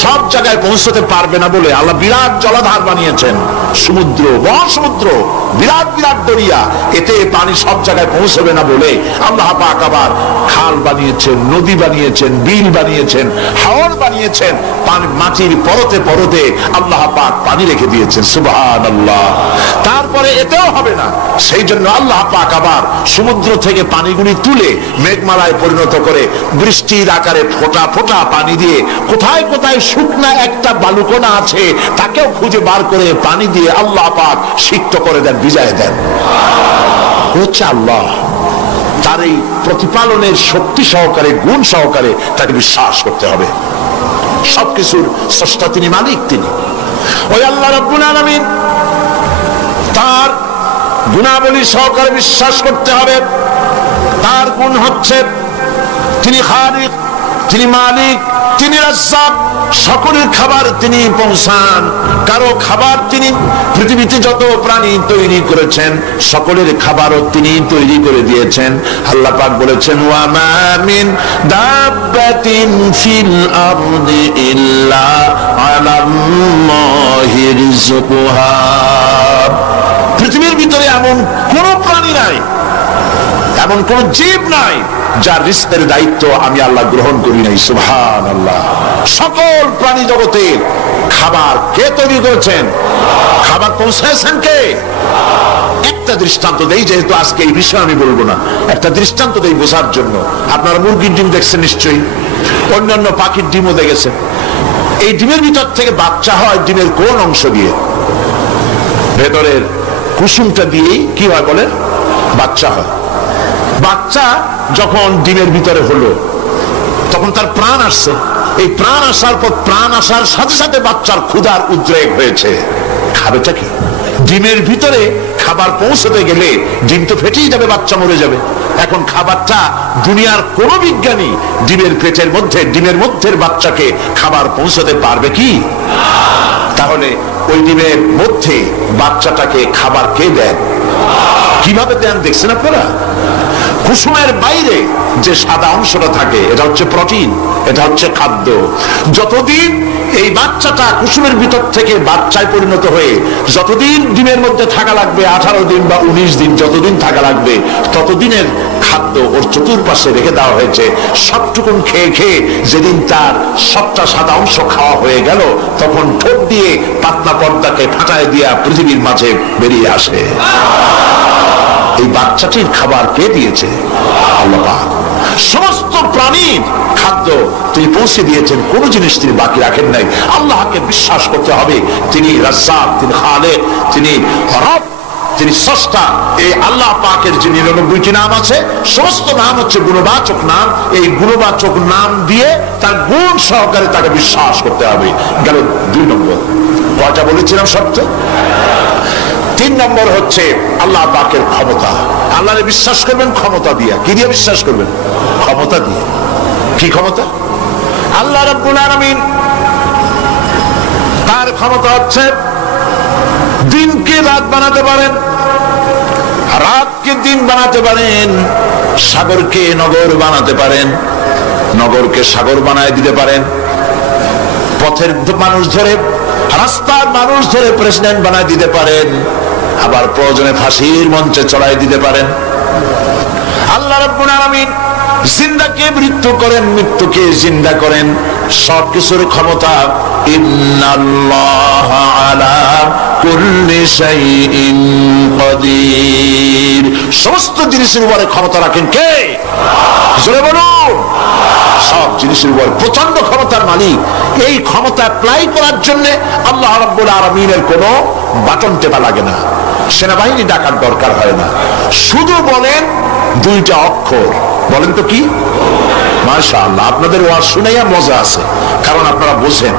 সব জায়গায় পৌঁছতে পারবে না বলে আল্লাহ বিরাট জলাধার বানিয়েছেন, সমুদ্র, মহাসমুদ্র, বিরাট বিরাট দরিয়া। এতে পানি সব জায়গায় পৌঁছবে না বলে আল্লাহ পাক আবার খাল বানিয়েছেন, নদী বানিয়েছেন, বিল বানিয়েছেন, হাওর বানিয়েছেন। মাটির পরতে পরতে আল্লাহ পাক পানি রেখে দিয়েছেন। সুবহানাল্লাহ। তারপরে এতেও হবে না, সেই জন্য আল্লাহ পাক আবার সমুদ্র থেকে পানিগুলি তুলে মেঘমালায় পরিণত করে বৃষ্টির আকারে ফোঁটা ফোঁটা পানি দিয়ে কোথায় কোথায় শুকনা একটা বালুকণা আছে তাকেও খুঁজে বার করে পানি দিয়ে আল্লাহ পাক সিক্ত করে দেন, ভিজায় দেন। হচ্ছে আল্লাহ। তার এই প্রতিপালনের শক্তি সহকারে, গুণ সহকারে তাকে বিশ্বাস করতে হবে। সবকিছুর স্রষ্টা তিনি, মালিক তিনি। ওই আল্লাহ রাব্বুল আলামিন, তার গুণাবলী সহকারে বিশ্বাস করতে হবে। তার গুণ হচ্ছে তিনি খালিক, তিনি মালিক, তিনি রাজ্জাক। সকলের খাবার তিনি পৌঁছান। কারো খাবার তিনি, পৃথিবীতে যত প্রাণী তৈরি করেছেন সকলের খাবারও তিনি তৈরি করে দিয়েছেন। আল্লাহ পাক বলেছেন, ওয়া মা মিন দাব্বাতিন ফিল আরদি ইল্লা আলাল্লাহি রিজকুহা। পৃথিবীর ভিতরে এমন কোন প্রাণী নাই, এমন কোন জীব নাই যার রিস্কের দায়িত্ব আমি আল্লাহ গ্রহণ করি নাই। সুবহানাল্লাহ। সকল প্রাণী জগতের খাবার কে তৈরি করেছেন? খাবার পৌঁছায়ছেন কে? একটা দৃষ্টান্ত দেই, যেহেতু আজকে এই বিষয়ে আমি বলবো না, একটা দৃষ্টান্ত দেই বোঝার জন্য। আপনারা মুরগির ডিম দেখছেন নিশ্চয়ই, অন্যান্য পাখির ডিমও দেখেছেন। এই ডিমের ভিতর থেকে বাচ্চা হয় ডিমের কোন অংশ দিয়ে? ভেতরের কুসুমটা দিয়েই কি হয় বলেন? বাচ্চা হয়। বাচ্চা যখন ডিমের ভিতরে হলো তখন তার প্রাণ আসছে। এই প্রাণ আসার পর, প্রাণ আসার সাথে সাথে বাচ্চার ক্ষুধার উদ্রেক হয়েছে। খাবেটা কি? ডিমের ভিতরে খাবার পৌঁছতে গেলে ডিম তো ফেটেই যাবে, বাচ্চা মরে যাবে। এখন খাবারটা দুনিয়ার কোন বিজ্ঞানী ডিমের পেটের মধ্যে, ডিমের মধ্যের বাচ্চাকে খাবার পৌঁছতে পারবে কি? তাহলে ওই ডিমের মধ্যে বাচ্চাটাকে খাবার কে দেন? কিভাবে দেন দেখছেন আপনারা? কুসুমের বাইরে যে সাদা অংশটা থাকে এটা হচ্ছে প্রোটিন, এটা হচ্ছে খাদ্য। যতদিন এই বাচ্চাটা কুসুমের ভিতর থেকে বাচ্চায় পরিণত হয়ে যতদিন ডিমের মধ্যে থাকা লাগবে, 18 দিন বা 19 দিন যতদিন থাকা লাগবে, ততদিনের খাদ্য ওর চতুর্পাশে রেখে দেওয়া হয়েছে। সবটুকুন খেয়ে খেয়ে যেদিন তার সবটা সাদা অংশ খাওয়া হয়ে গেল, তখন ঠোঁট দিয়ে পাতলা পর্দাকে ফাটায় দিয়া পৃথিবীর মাঝে বেরিয়ে আসে। এই বাচ্চাটির খাবার কে দিয়েছে? আল্লাহ পাক। সমস্ত প্রাণীর খাদ্য তিনি পৌঁছে দিয়েছেন, কোন জিনিস তিনি বাকি রাখেন নাই। আল্লাহকে বিশ্বাস করতে হবে, তিনি রাজ্জাক, তিনি খালেক, তিনি রব, তিনি স্রষ্টা। এই আল্লাহ পাকের যে 99টি নাম আছে, সমস্ত নাম হচ্ছে গুণবাচক নাম। এই গুণবাচক নাম দিয়ে তার গুণ সহকারে তাকে বিশ্বাস করতে হবে। গেল 2 নম্বর। কয়টা বলেছিলাম শব্দ? 3 নম্বর হচ্ছে আল্লাহ পাকের ক্ষমতা। আল্লাহরে বিশ্বাস করবেন ক্ষমতা দিয়ে। কি দিয়ে বিশ্বাস করবেন? ক্ষমতা দিয়ে। কি ক্ষমতা? আল্লাহ রাব্বুল আলামিন, তার ক্ষমতা হচ্ছে দিনকে রাত বানাতে পারেন, রাতকে দিন বানাতে পারেন, সাগরকে নগর বানাতে পারেন, নগরকে সাগর বানায় দিতে পারেন, পথের মানুষ ধরে, রাস্তার মানুষ ধরে প্রেসিডেন্ট বানায় দিতে পারেন, আবার প্রয়োজনে ফাঁসির মঞ্চে চড়াই দিতে পারেন। আল্লাহ রাব্বুল আলামিন জিন্দাকে মৃত্যু করেন, মৃত্যুকে জিন্দা করেন। সবকিছুর ক্ষমতা। ইন্নাল্লাহা আলা কুল্লি শাইইন কাদির। সমস্ত জিনিসের উপরে ক্ষমতা রাখেন কে? জোরে বলুন। সব জিনিসের উপর প্রচন্ড ক্ষমতার মালিক। এই ক্ষমতা অ্যাপ্লাই করার জন্য আল্লাহ রাব্বুল আলামিনের কোনো বাটন টেপা লাগে না, সেনাবাহিনী ডাকার দরকার হয় না। শুধু বলেন দুইটা অক্ষর, বলেন তো কি? মাশাআল্লাহ, আপনাদের ওয়াজ শুনেই মজা আছে, কারণ আপনারা বোঝেন।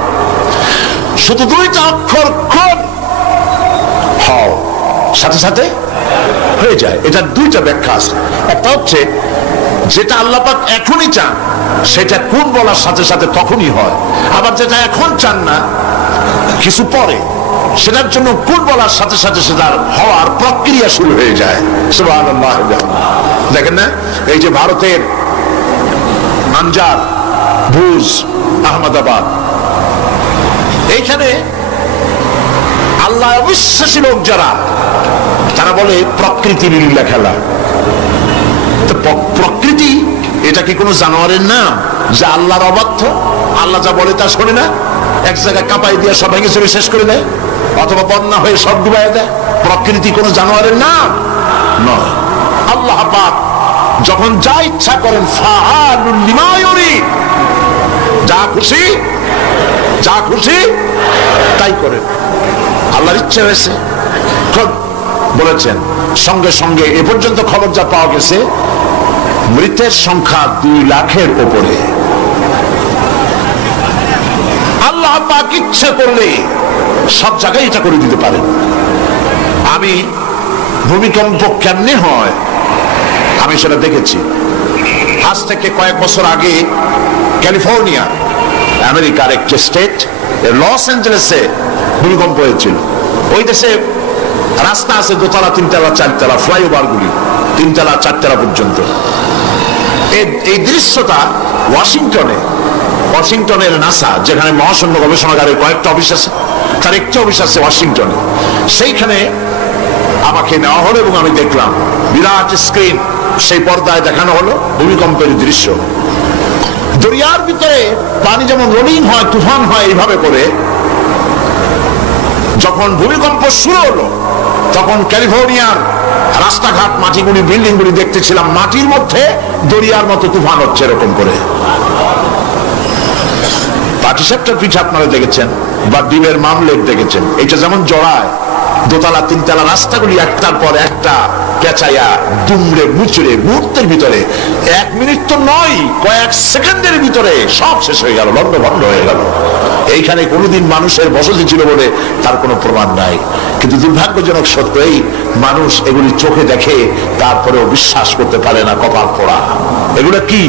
শুধু দুইটা অক্ষর, কোন হও, সাথে সাথে হয়ে যায়। এটার দুইটা ব্যাখ্যা আছে। একটা হচ্ছে যেটা আল্লাহ পাক এখনই চান সেটা কোন বলার সাথে সাথে তখনই হয়, আবার যেটা এখন চান না কিছু পরে, সেটার জন্য কোন বলার সাথে সাথে সেটার হওয়ার প্রক্রিয়া শুরু হয়ে যায়। সুবহানাল্লাহ। দেখেন না, এই যে ভারতের আনজার, ভুজ, আহমেদাবাদ, এইখানে আল্লাহ অবিশ্বাসী লোক যারা, তারা বলে প্রকৃতির লীলা খেলা। প্রকৃতি এটা কি কোনো জানোয়ারের নাম যা আল্লাহর অবাধ্য? আল্লাহ যা বলে তা শোনে না, এক জায়গায় কাঁপাই দিয়ে সব ভেঙে চুরে শেষ করে দেয়, অথবা বন্যা হয়ে সব ডুবাই দেয়। প্রকৃতি কোনো জানোয়ারের নাম নয়। আল্লাহ পাক যখন যা ইচ্ছা করেন, ফাআলুল লিমা ইউরিদ, যা খুশি তাই করেন। আল্লাহর ইচ্ছা হয়েছে বলেছেন। সঙ্গে সঙ্গে এ পর্যন্ত খবর যা পাওয়া গেছে, মৃতের সংখ্যা 2 লাখের উপরে। আল্লাহ পাক ইচ্ছা করলে সব জায়গায় এটা করে দিতে পারেন। আমি ভূমিকম্প কেমনে হয় আমি সেটা দেখেছি। আজ থেকে কয়েক বছর আগে ক্যালিফোর্নিয়া, আমেরিকার একটি স্টেট, লস অ্যাঞ্জেলেসে ভূমিকম্প হয়েছিল। ওই দেশে রাস্তা আছে 2 তলা 3 তলা 4 তলা, ফ্লাইওভার গুলি 3 তলা 4 তলা পর্যন্ত। এই দৃশ্যটা ওয়াশিংটনের নাসা, যেখানে মহাশূন্য গবেষণাগারের কয়েকটা অফিস আছে, তার একটি অফিস আছে ওয়াশিংটনে। সেইখানে আমাকে নেওয়া হলো এবং আমি দেখলাম বিরাট স্ক্রিন, সেই পর্দায় দেখানো হলো ভূমিকম্পের দৃশ্য। দরিয়ার ভিতরে পানি যেমন রোলিং হয়, তুফান হয়, এইভাবে করে যখন ভূমিকম্প শুরু হলো, তখন ক্যালিফোর্নিয়ার রাস্তাঘাট, মাটিগুলি, বিল্ডিংগুলি দেখতেছিলাম মাটির মধ্যে দরিয়ার মতো তুফান হচ্ছে এরকম করে। পাটিসাপটার পিঠা আপনারা দেখেছেন, বা ডিমের মামলেট দেখেছেন। এটা যেমন জড়ায় 2 তলা 3 তলা রাস্তাগুলি একটার পর একটা পেঁচাইয়া দুমড়ে মুচড়ে মুহূর্তের ভিতরে, 1 মিনিট তো নয়, কয়েক সেকেন্ডের ভিতরে সব শেষ হয়ে গেল, লন্ডভন্ড হয়ে গেল। এইখানে কোনোদিন মানুষের বসতি ছিল বলে তার কোনো প্রমাণ নাই, কিন্তু দুর্ভাগ্যজনক সত্য এই মানুষ এগুলি চোখে দেখে, তারপরেও বিশ্বাস করতে পারে না। কপাল পোড়া। এগুলো কি?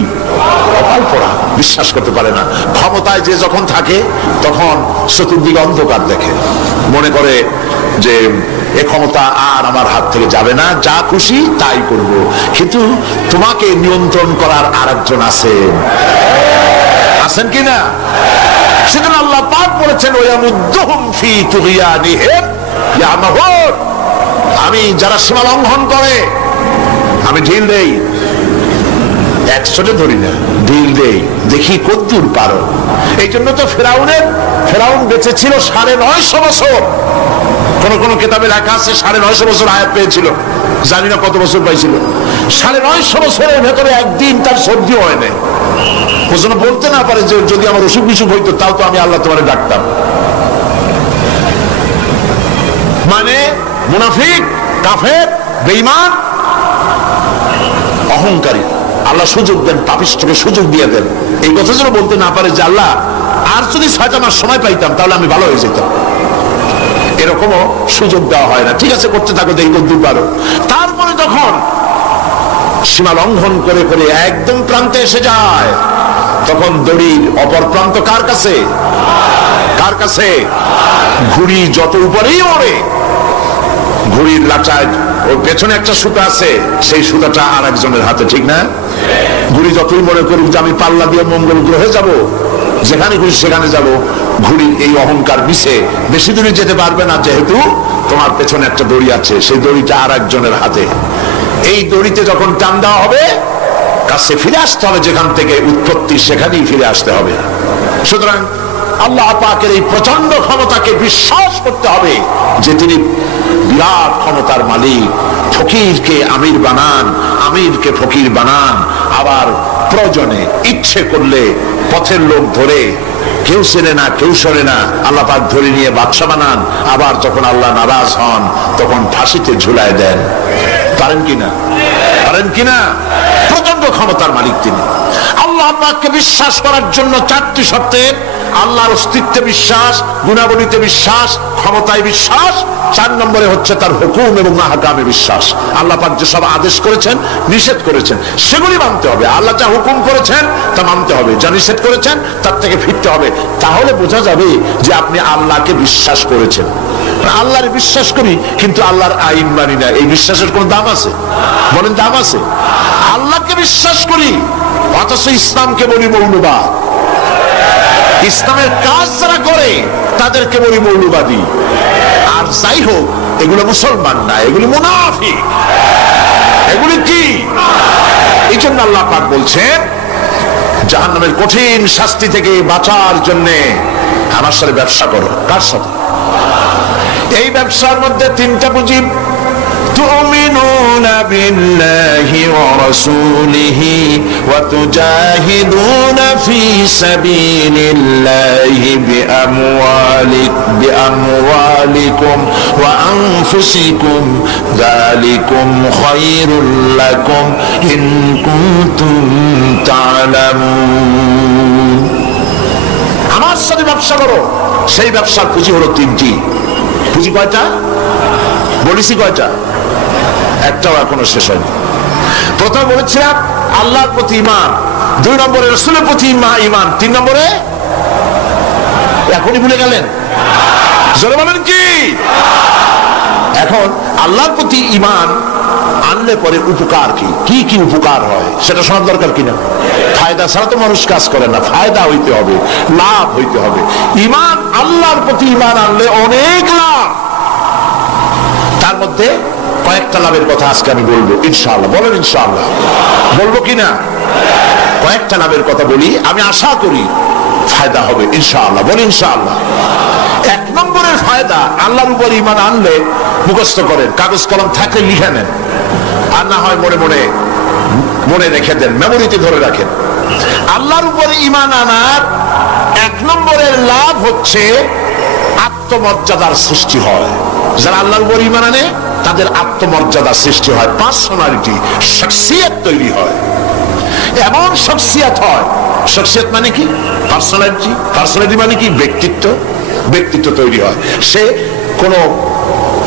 কপাল পোড়া, বিশ্বাস করতে পারে না। ক্ষমতায় যে যখন থাকে তখন চতুর্দিকে অন্ধকার দেখে, মনে করে যে এ ক্ষমতা আর আমার হাত থেকে যাবে না, যা খুশি তাই করব। কিন্তু তোমাকে নিয়ন্ত্রণ করার আরেকজন আছেন কিনা? সেজন্য আল্লাহ পাক বলেছেন, ওয়ামুদ্দুহুম ফি তুগয়ানিহিম ইয়ামাহুন, আমি যারা সীমা লঙ্ঘন করে আমি ঢিল দেই, একশোটে ধরি না, ঢিল দেই, দেখি কতদূর পারো। এই জন্য তো ফেরাউন বেঁচে ছিল 950 বছর। কোন কিতাবে লেখা আছে 950 বছর হায়াত পেয়েছিল, জানি না কত বছর পাইছিল। 950 বছরের ভেতরে একদিন তার সর্দি হয় না। ও যেন বলতে না পারে যে যদি আমার অসুখ বিসুখ হইতো তাও তো আমি আল্লাহ তোমারে ডাকতাম। মানে মুনাফিক, কাফের, বেঈমান, অহংকারী। আল্লাহ সুযোগ দেন, পাপিষ্ঠকে সুযোগ দিয়ে দেন। এই কথা যেন বলতে না পারে যে আল্লাহ আর যদি 6টা মাস সময় পাইতাম তাহলে আমি ভালো হয়ে যেতাম। এরকমও সুযোগ দেওয়া হয় না। ঠিক আছে, করতে থাকো, দেখি কতদূর পারো। তারপরে যখন সীমা লঙ্ঘন করে করে একদম প্রান্তে এসে যায়, তখন দড়ির অপর প্রান্ত কার কাছে? ঘুড়ি যত উপরেই ওড়ে, ঘুড়ির লাটায় ওর পেছনে একটা সুতা আছে, সেই সুতাটা আর একজনের হাতে, ঠিক না? ঘুড়ি যতই মনে করুক যে আমি পাল্লা দিয়ে মঙ্গল গ্রহে যাব, যেখানে খুশি সেখানে যাব, ঘুড়ির এই অহংকার মিশে বেশি দূরে যেতে পারবে না, যেহেতু তোমার পেছনে একটা দড়ি আছে, সেই দড়িটা আর একজনের হাতে। এই দড়িতে যখন টান দেওয়া হবে, কাছে ফিরে আসতে হবে, যেখান থেকে উৎপত্তি সেখানেই ফিরে আসতে হবে। সুতরাং আল্লাহ পাকের এই প্রচন্ড ক্ষমতাকে বিশ্বাস করতে হবে যে তিনি বিরাট ক্ষমতার মালিক। ফকিরকে আমির বানান, আমিরকে ফকির বানান, আবার প্রয়োজনে ইচ্ছে করলে পথের লোক ধরে কেউ চেনে না কেউ সরে না আল্লাহ পাক ধরে নিয়ে বাদশা বানান, আবার যখন আল্লাহ নারাজ হন তখন ফাঁসিতে ঝুলায় দেন। পারেন কিনা? পারেন কিনা? প্রচন্ড ক্ষমতার মালিক তিনি। আল্লাহ পাককে বিশ্বাস করার জন্য চারটি শর্তের: আল্লাহর অস্তিত্বে বিশ্বাস, গুণাবলীতে বিশ্বাস, ক্ষমতায় বিশ্বাস, 4 নম্বরে হচ্ছে তার হুকুম এবং আহকামে বিশ্বাস। আল্লাহ পাক যেসব আদেশ করেছেন, নিষেধ করেছেন, সেগুলি মানতে হবে। আল্লাহ যা হুকুম করেছেন তা মানতে হবে, যা নিষেধ করেছেন তার থেকে ফিরতে হবে। তাহলে বোঝা যাবে যে আপনি আল্লাহকে বিশ্বাস করেছেন। আল্লাহর বিশ্বাস করি কিন্তু আল্লাহর আইন মানি না, এই বিশ্বাসের কোন দাম আছে? বলেন, দাম আছে? আল্লাহকে বিশ্বাস করি অথচ ইসলামকে বলি মৌলবাদ, ইসলামের কাজ যারা করে তাদেরকে বলি মৌলবাদী। আর যাই হোক, এগুলো মুসলমান না, এগুলি মুনাফিক। এগুলি কি? এই জন্য আল্লাহ পাক বলছেন জাহান্নামের কঠিন শাস্তি থেকে বাঁচার জন্য আমার সাথে ব্যবসা করো। কার সাথে? এই ব্যবসার মধ্যে 3টা পুঁজি: তুমিনুনা বিল্লাহি ওয়া রাসূলিহি ওয়া তুজাহিদুনা ফি সাবিলিল্লাহি বিআমওয়ালিকুম ওয়া আনফুসিকুম যালিকুম খায়রুল লাকুম ইন কুনতুম তা'লামুন। আমার সাথে ব্যবসা করো। সেই ব্যবসার পুঁজি হলো 3টি। পুঁজি কয়টা বলেছি? কয়টা? একটাও এখনো শেষ হয়নি। প্রথম বলেছিলাম আল্লাহর প্রতি ঈমান, 2 নম্বরে রাসূলের প্রতি ঈমান, 3 নম্বরে এখনই ভুলে গেলেন? জোরে বলেন কি? এখন আল্লাহর প্রতি ঈমান আনলে পরে উপকার কি কি কি উপকার হয় সেটা শোনার দরকার কিনা? ফায়দা ছাড়া তো মানুষ কাজ করে না, ফায়দা হইতে হবে, লাভ হইতে হবে। ঈমান, আল্লাহর প্রতি ঈমান আনলে অনেক লাভ। তার মধ্যে কয়েকটা লাভের কথা আজকে আমি বলবো ইনশাআল্লাহ। বলেন ইনশাআল্লাহ? বলবো কিনা? কয়েকটা লাভের কথা বলি, আমি আশা করি ফায়দা হবে ইনশাআল্লাহ। বলেন ইনশাআল্লাহ। 1 নম্বরের ফায়দা, আল্লাহর উপর ঈমান আনলে মুখস্থ করেন, কাগজ কলম থাকলে লিখে নেন, আর না হয় মনে রেখে দেন, মেমোরিতে ধরে রাখেন। আল্লাহর উপর ঈমান আনার 1 নম্বরের লাভ হচ্ছে আত্মমর্যাদার সৃষ্টি হয়। যারা আল্লাহর উপর ঈমান আনে তাদের আত্মমর্যাদার সৃষ্টি হয়, পার্সোনালিটি, শখসিয়ত তৈরি হয়। এমন শখসিয়ত হয়, শখসিয়ত মানে কি? পার্সোনালিটি। পার্সোনালিটি মানে কি? ব্যক্তিত্ব। ব্যক্তিত্ব তৈরি হয়। সে কোনো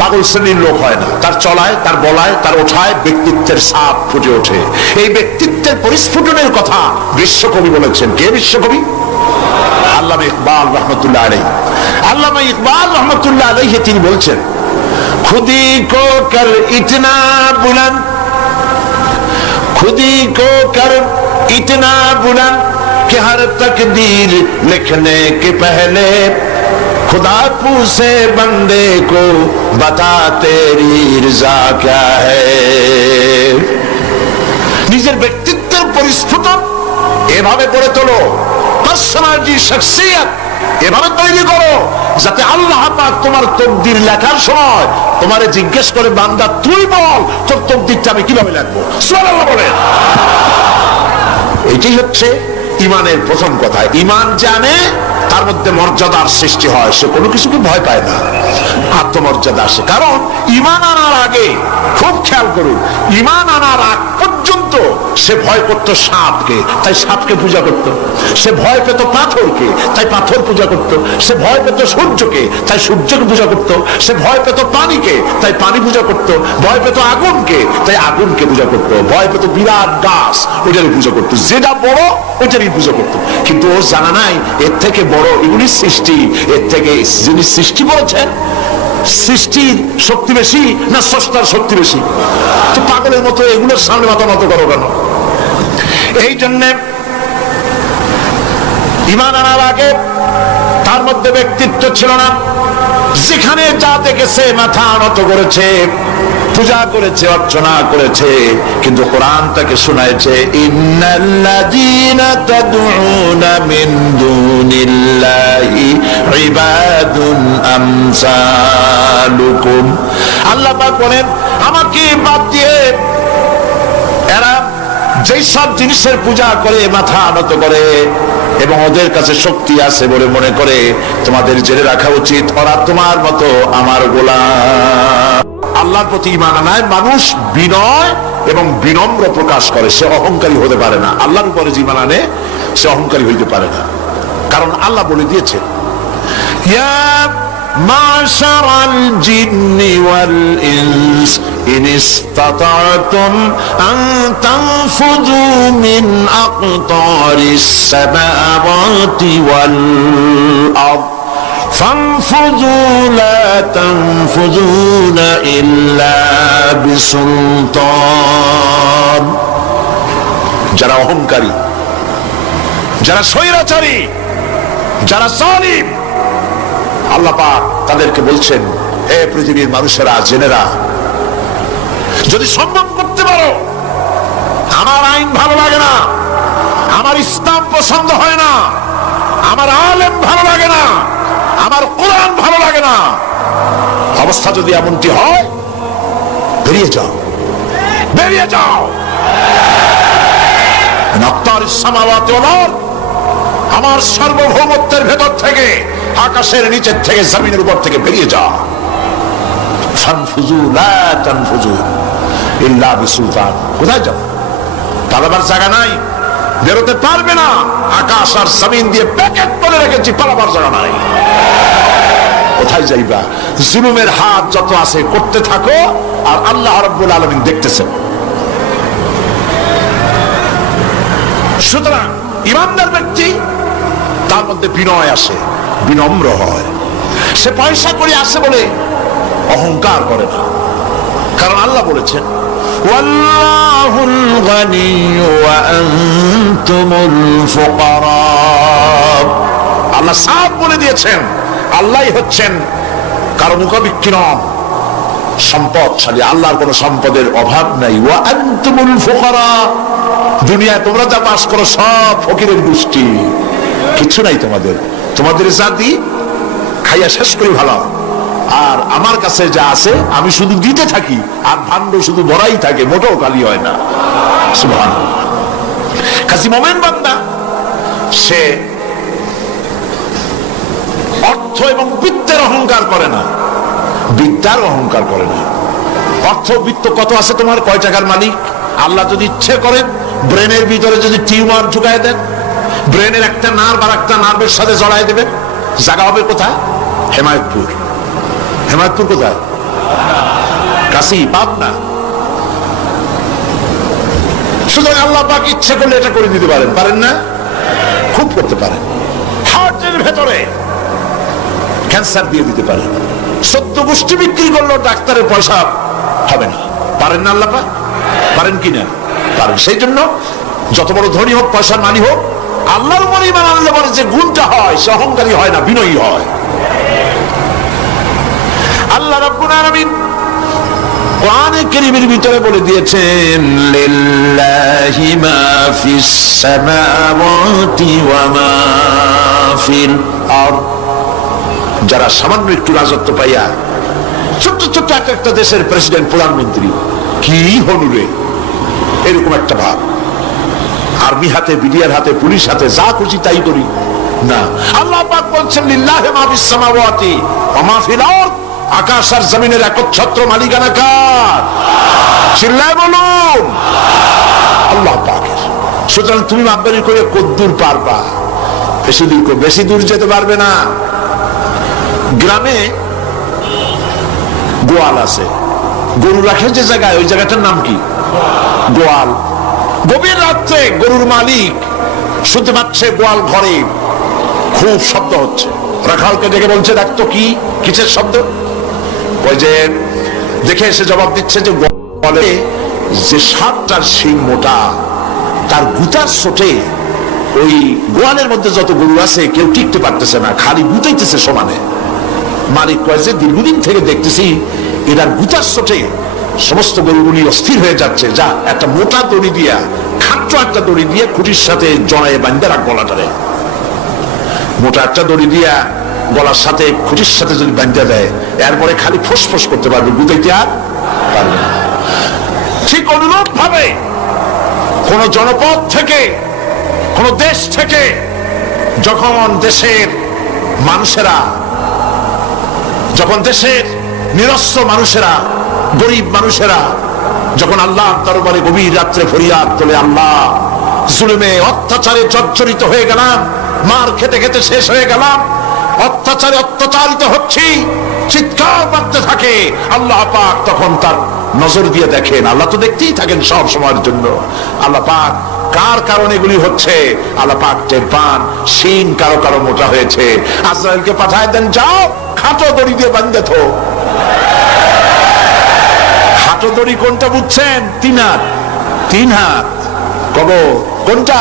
পাগল শ্রেণীর লোক হয় না, তার চলায়, তার বলায়, তার ওঠায় ব্যক্তিত্বের ছাপ ফুটে ওঠে। এই ব্যক্তিত্বের পরিস্ফুটনের কথা বিশ্বকবি বলেছেন। কে বিশ্বকবি? আল্লামা ইকবাল রহমতুল্লাহ আলাইহি। আল্লামা ইকবাল রহমতুল্লাহ আলাইহি তিনি বলছেন, खुदी को कर इतना बुलंद, खुदी को कर इतना बुलंद कि हर तकदीर लिखने के पहले खुदा पूछे बंदे को बता तेरी रज़ा क्या है। নিজের ব্যক্তিত্বের পরিস্ফুটন এভাবে করে তোলো, পার্সোনালিটি, শখসিয়ত এভাবে তৈরি করো যাতে আল্লাহ পাক তোমার তকদির লেখার সময় তোমারে জিজ্ঞেস করে, বান্দা তুই বল তোর তকদিরটা আমি কিভাবে লিখবো। সুবহানাল্লাহ বলেন। এটাই হচ্ছে ঈমানের প্রথম কথা। ঈমান জানে, তার মধ্যে মর্যাদার সৃষ্টি হয়, সে কোনো কিছুকে ভয় পায় না, আত্মমর্যাদা আসে। কারণ ঈমান আনার আগে, খুব খেয়াল করুন, ঈমান আনার আগ পর্যন্ত সে ভয় করত সাপকে, তাই সাপকে পূজা করত। সে ভয় পেত পাথরকে, তাই পাথর পূজা করত। সে ভয় পেত সূর্যকে, তাই সূর্যকে পূজা করত। সে ভয় পেত পানিকে, তাই পানি পূজা করত। ভয় পেত আগুনকে, তাই আগুনকে পূজা করত। ভয় পেত বিরাট গাছ, ওইটারই পূজা করত। যেটা বড় ওইটারই পূজা করত। কিন্তু ও জানা নাই এর থেকে বড় এগুলি সৃষ্টি, এর থেকে যিনি সৃষ্টি করেছেন, সৃষ্টির শক্তি বেশি না স্রষ্টার শক্তি বেশি? তো পাগলের মতো এগুলোর সামনে মাথা নত করো কেন? এই জন্য ঈমান আনার আগে তার মধ্যে ব্যক্তিত্ব ছিল না। যেখানে যা দেখেছে মাথা নত করেছে, পূজা করেছে, অর্চনা করেছে, কিন্তু কোরআন তাকে শোনায়ছে ইন্নাল্লাযীনা তাদউনা মিন দুনিল্লাহি ইবাদুন আমসালুকুম। আল্লাহ পাক বলেন, আমাকে বাদ দিয়ে এরা যেই সব জিনিসের পূজা করে, মাথা নত করে এবং ওদের কাছে শক্তি আছে বলে মনে করে, তোমাদের জেনে রাখা উচিত ওরা তোমার মতো আমার গোলাম। আল্লাহর প্রতি ঈমান আনায় মানুষ বিনয় এবং বিনম্র প্রকাশ করে, সে অহংকারী হতে পারে না। আল্লাহর উপরে যে ঈমান আনে সে অহংকারী হইতে পারে না, কারণ আল্লাহ বলে দিয়েছে ইয়া মাশারাল জিন্নি ওয়াল ইনস ইন ইসতাতা'তুম আন তানফুযু মিন আকতারিস সামাওয়াতি ওয়াল আরদ ফানফুযু লা তানফুযুনা ইল্লা বিসুলতান। যারা অহংকারী, যারা স্বৈরাচারী, যারা জালিম, আল্লাহ পাক তাদেরকে বলছেন, হে পৃথিবীর মানুষেরা, জেনেরা, যদি সম্মান করতে পারো, আমার আইন ভালো লাগে না, আমার ইসলাম পছন্দ হয় না, আমার আলেম ভালো লাগে না, আমার কোরআন ভালো লাগে না, অবস্থা যদি এমনটি হয়, বেরিয়ে যাও, বেরিয়ে যাও। আমার সার্বভৌমত্বের ভেতর থেকে, আকাশের নিচের থেকে, জমিনের উপর থেকে বেরিয়ে যাও। ফানফুযু লা তানফুযু ইল্লা বিসুলতান। কোথায় যাও? পালাবার জায়গা নাই, বেরোতে পারবে না। আকাশ আর জমিন দিয়ে প্যাকেট করে রেখেছি, পালাবার জায়গা নাই। কোথায় যাইবা? জুলুমের হাত যত আছে করতে থাকো, আর আল্লাহ রাব্বুল আলামিন দেখতেছেন। সুতরাং ইমানদার ব্যক্তি, তার মধ্যে বিনয় আসে, বিনম্র হয়। সে পয়সা করে আসে বলে অহংকার করে না, কারণ আল্লাহ বলেছেন ওয়াল্লাহুল গানিয়্যু ওয়া আনতুমুল ফুকারা। আল্লাহ সাফ বলে দিয়েছেন, আল্লাহই হচ্ছেন কারো মুখাপেক্ষী নন, সম্পদশালী। আল্লাহর কোনো সম্পদের অভাব নাই। ওয়া আনতুমুল ফুকারা, দুনিয়ায় তোমরা যা বাস করো সব ফকিরের গোষ্ঠী, কিছু নাই তোমাদের। তোমাদের জাতি খাইয়া শেষ করে ভালো, আর আমার কাছে যা আছে আমি শুধু দিতে থাকি, আর ভাণ্ড শুধু ভরাই থাকে, মোটেও খালি হয় না। সুবহানাল্লাহ। কাজী মোমেন বান্দা সে অর্থ এবং বিত্তের অহংকার করে না, বিদ্যার অহংকার করে না। অর্থ বিত্ত কত আছে তোমার, কয় টাকার মালিক? আল্লাহ যদি ইচ্ছে করেন, ব্রেনের ভিতরে যদি টিউমার ঢুকাই দেন, ব্রেনের একটা নার্ভ আর একটা নার্ভের সাথে জড়াই দেবেন, জায়গা হবে কোথায়? হেমায়তপুর। হেমায়তপুর কোথায়? কাশি, পাবনা। সুতরাং আল্লাহ পাক ইচ্ছে করলে এটা করে দিতে পারেন, পারেন না? খুব করতে পারেন। হার্টের ভেতরে ক্যান্সার দিয়ে দিতে পারেন, 14 গোষ্ঠী বিক্রি করলেও ডাক্তারের পয়সা হবে না। পারেন না আল্লাহ পাক? পারেন কিনা? পারেন। সেই জন্য যত বড় ধনী হোক, পয়সার মালিক হোক, আল্লাহর উপর ঈমান আনলে বলে যে গুণটা হয়, সে অহংকারী হয় না, বিনয়ী হয়। আল্লাহ রাব্বুল আলামিন কোরআনে কারীমের ভিতরে বলে দিয়েছেন লিল্লাহি মা ফিস সামাওয়াতি ওয়া মা ফিল আরদ। যারা সামান্য একটু রাজত্ব পাইয়া ছোট্ট ছোট্ট একটা দেশের প্রেসিডেন্ট, প্রধানমন্ত্রী, কি হনুরে, এরকম একটা ভাব। আর্মি হাতে, বিডিআর হাতে, পুলিশ হাতে, যা খুশি তাই করি না। আল্লাহ পাক বলছেন লিল্লাহি মা ফিস সামাওয়াতি ওয়া মা ফিল আরদ। আকাশ আর জমিনের একচ্ছত্র মালিকানা কার? চিল্লায় বলুন, আল্লাহ পাকের। সুতরাং তুমি মাপবারি করে কদ্দূর পারবা? বেশি দূর যেতে পারবে না। গ্রামে গোয়াল আছে, গরু রাখে যে জায়গায়, ওই জায়গাটার নাম কি? গোয়াল। গভীর রাত্রে গরুর মালিক শুনতে পাচ্ছে গোয়াল ঘরে খুব শব্দ হচ্ছে। রাখালকে ডেকে বলছে, দেখ তো কি, কিসের শব্দ? ওই যে দেখে এসে জবাব দিচ্ছে যে গোয়ালে যে 7টার শিং মোটা, তার গুতার চোটে ওই গোয়ালের মধ্যে যত গরু আছে কেউ টিকতে পারতেছে না, খালি গুতাইতেছে সমানে। মালিক কয় যে দীর্ঘদিন থেকে দেখতেছি এটার গুতার চোটে সমস্ত গরুগুলি অস্থির হয়ে যাচ্ছে, যা একটা মোটা দড়ি দিয়া, খাট্ট একটা দড়ি দিয়ে খুঁটির সাথে জড়ায় বান্ধে রাখ গলাটারে। মোটা একটা দড়ি দিয়া গলার সাথে খুঁটির সাথে যদি বান্ধা দেয়, এরপরে খালি ফোঁস করতে পারবে, গুতাইতে আর পারবে না। ঠিক অনুরূপ ভাবে কোন জনপদ থেকে, কোন দেশ থেকে যখন দেশের মানুষেরা, যখন দেশের নিরস্ত্র মানুষেরা, গরিব মানুষেরা যখন আল্লাহর দরবারে গভীর রাত্রে ফরিয়াদ তোলে, আল্লাহ জুলুমে অত্যাচারে জর্জরিত হয়ে গেলাম, মার খেতে খেতে শেষ হয়ে গেলাম, অত্যাচারে অত্যাচারিত হচ্ছি, চিৎকার করতে থাকে, আল্লাহ পাক তখন তার নজর দিয়ে দেখেন। আল্লাহ তো দেখতেই থাকেন সব সময়ের জন্য। আল্লাহ পাক কার কারণে এগুলি হচ্ছে আল্লাহ পাক টের পান। শিন কারো কারো মোটা হয়েছে, আজরাইলকে পাঠায় দেন, যাও খাটো দড়ি দিয়ে বাঁধে থো। খাটো দড়ি কোনটা বুঝছেন? 3 হাত, 3 হাত। কব কোনটা?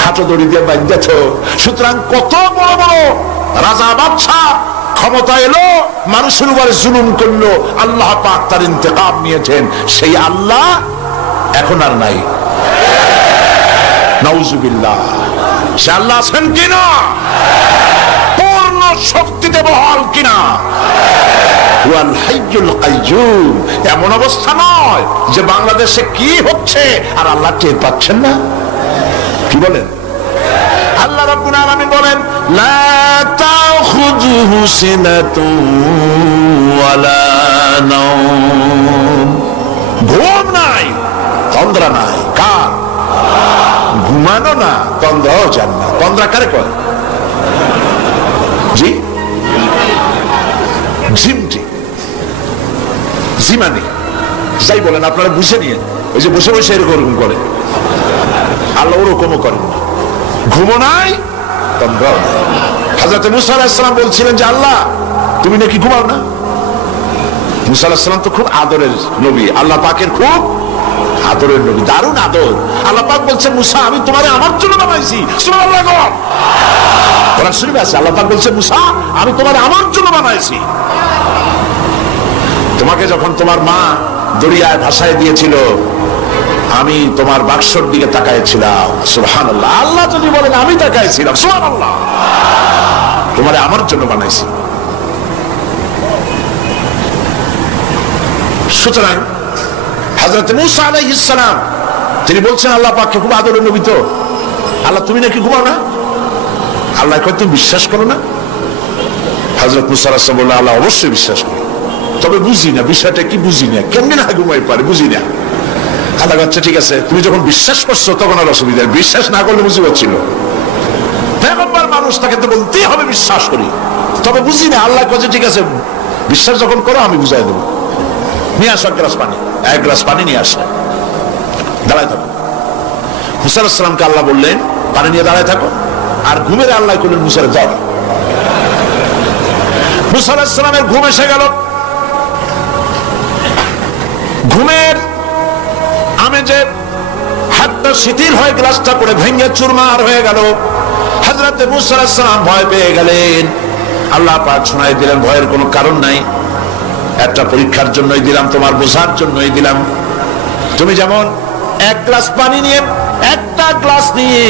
খাটো দড়ি দিয়ে বাঁধে থো। সুতরাং কত বড় বড় রাজা বাদশাহ ক্ষমতা এলো, মানুষের উপরে জুলুম করলো, আল্লাহ পাক তার ইন্তেকাম নিয়েছেন। সেই আল্লাহ এখন আর নাই, নাউজুবিল্লাহ। সে আল্লাহ আছেন কিনা? পূর্ণ শক্তিতে বহাল কিনা? ওয়াল হাইয়ুল কাইয়্যুম। এমন অবস্থা নয় যে বাংলাদেশে কি হচ্ছে আর আল্লাহ টের পাচ্ছেন না। কি বলেন? আল্লাহ রাব্বুল আলামিন বলেন, লা তাখুযুহু সিনাতুন ওয়ালা নাওম। ঘুম নাই, তন্দ্রা নাই। কার? ঘুমানো না, তন্দ্রাও যান না। তন্দ্রা কারে কয়? জি, ঝিমটি, জিমানি, যাই বলেন আপনারা বুঝে নিয়ে। ওই যে বসে বসে এরকম করে, আল্লাহ ওরকমও করেন না। ঘুমো নাই, তন্দ্রাও নাই। হযরত মুসা আলাইহিস সালাম বলছিলেন যে আল্লাহ তুমি নাকি ঘুমাও না। মুসা আলাইহিস সালাম তো খুব আদরের নবী, আল্লাহ পাকের খুব আদরের নবী, দারুণ আদর। আল্লাহ পাক বলছেন, মুসা আমি তোমারে আমার জন্য বানাইছি। সুবহানাল্লাহ। কোরআন শরীফে আছে, আল্লাহ পাক বলছেন, মুসা আমি তোমারে আমার জন্য বানাইছি। তোমাকে যখন তোমার মা দরিয়ায় ভাসায় দিয়েছিল, আমি তোমার বাক্সর দিকে তাকাইছিলাম। সুবহানাল্লাহ। আল্লাহ যদি বলেন আমি তাকাইছিলাম, সুবহানাল্লাহ। তোমারে আমার জন্য বানাইছি। সুতরাং হযরত মুসা আলাইহিস সালাম তিনি বলছেন আল্লাহ পাককে খুব আদরের নবী, তো আল্লাহ তুমি নাকি ঘুমাও না? আল্লাহ কয় তুমি বিশ্বাস করো না? হযরত মুসা আলাইহিস সালাম বললেন, আল্লাহ অবশ্যই বিশ্বাস করি, তবে বুঝি না বিষয়টা কি, বুঝি না কেমনে না ঘুমাই পারে, বুঝি না। আল্লাহ আচ্ছা ঠিক আছে, তুমি যখন বিশ্বাস করছো তখন আর অসুবিধা, বিশ্বাস না করলে মুসিবত ছিল। পয়গম্বর মানুষ, তাকে তো বলতেই হবে বিশ্বাস করি, তবে বুঝি না। আল্লাহ কাছে ঠিক আছে, বিশ্বাস যখন করো আমি বুঝাই দেবো। নিয়ে আসো 1 গ্লাস পানি। 1 গ্লাস পানি নিয়ে আসে, দাঁড়ায় থাকো। মুসা আলাইহিস সালামকে আল্লাহ বললেন পানি নিয়ে দাঁড়ায় থাকো, আর ঘুমের আল্লাহ করলেন মুসারে দাও। মুসা আলাইহিস সালামের ঘুম এসে গেল। ঘুমের আমেজে হাতটা শিথিল হয়ে গ্লাসটা পড়ে ভেঙে চুরমার হয়ে গেল। হযরত মুসা আলাইহিস সালাম ভয় পেয়ে গেলেন। আল্লাহ পাক শোনাই দিলেন, ভয়ের কোনো কারণ নাই, একটা পরীক্ষার জন্যই দিলাম, তোমার বোঝার জন্যই দিলাম। তুমি যেমন 1 গ্লাস পানি নিয়ে, একটা গ্লাস নিয়ে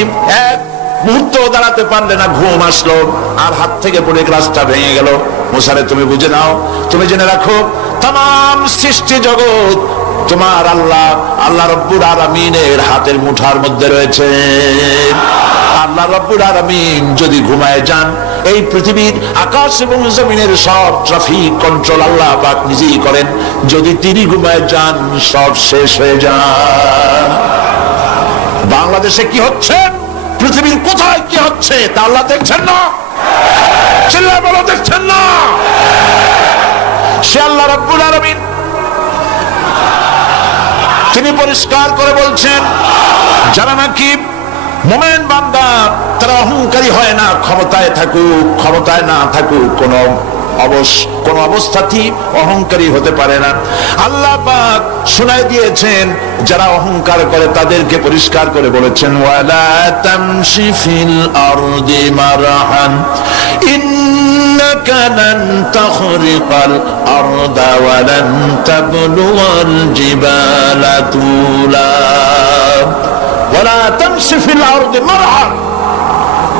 1 মুহূর্ত দাঁড়াতে পারলে না, ঘুম আসলো আর হাত থেকে পড়ে গ্লাসটা ভেঙে গেল। মুসারে তুমি বুঝে নাও, তুমি জেনে রাখো, তাম সৃষ্টি জগৎ তোমার আল্লাহ, আল্লাহ রব্বুল আলামিনের হাতের মুঠার মধ্যে রয়েছে। আল্লাহ রব্বুল আলামিন যদি ঘুমায় যান, এই পৃথিবীর আকাশ এবং জমিনের সব ট্রাফিক কন্ট্রোল আল্লাহ পাক নিজেই করেন। যদি তিনি ঘুমায় যান, সব শেষ হয়ে যান। বাংলাদেশে কি হচ্ছে, পৃথিবীর কোথায় কি হচ্ছে তা আল্লাহ দেখছেন না? চিল্লায় বলো, দেখছেন না? সে আল্লাহ রব্বুল আলামিন তিনি পরিষ্কার করে বলছেন, যারা নাকি মুমিন বান্দা তারা অহংকারী হয় না, ক্ষমতায় থাকুক ক্ষমতায় না থাকুক, কোন অবস্থাতেই অহংকারী হতে পারে না। আল্লাহ পাক শুনাই দিয়েছেন, যারা অহংকার করে তাদেরকে পরিষ্কার করে বলেছেন, ওয়ালা তামশি ফিল আরদি মারহান ইন্নাকা লান তাখরিকাল আরদা ওয়া লান তাবলুগাল জিবালা তুলা ওয়া লা তামশি ফিল আরদি মারহা।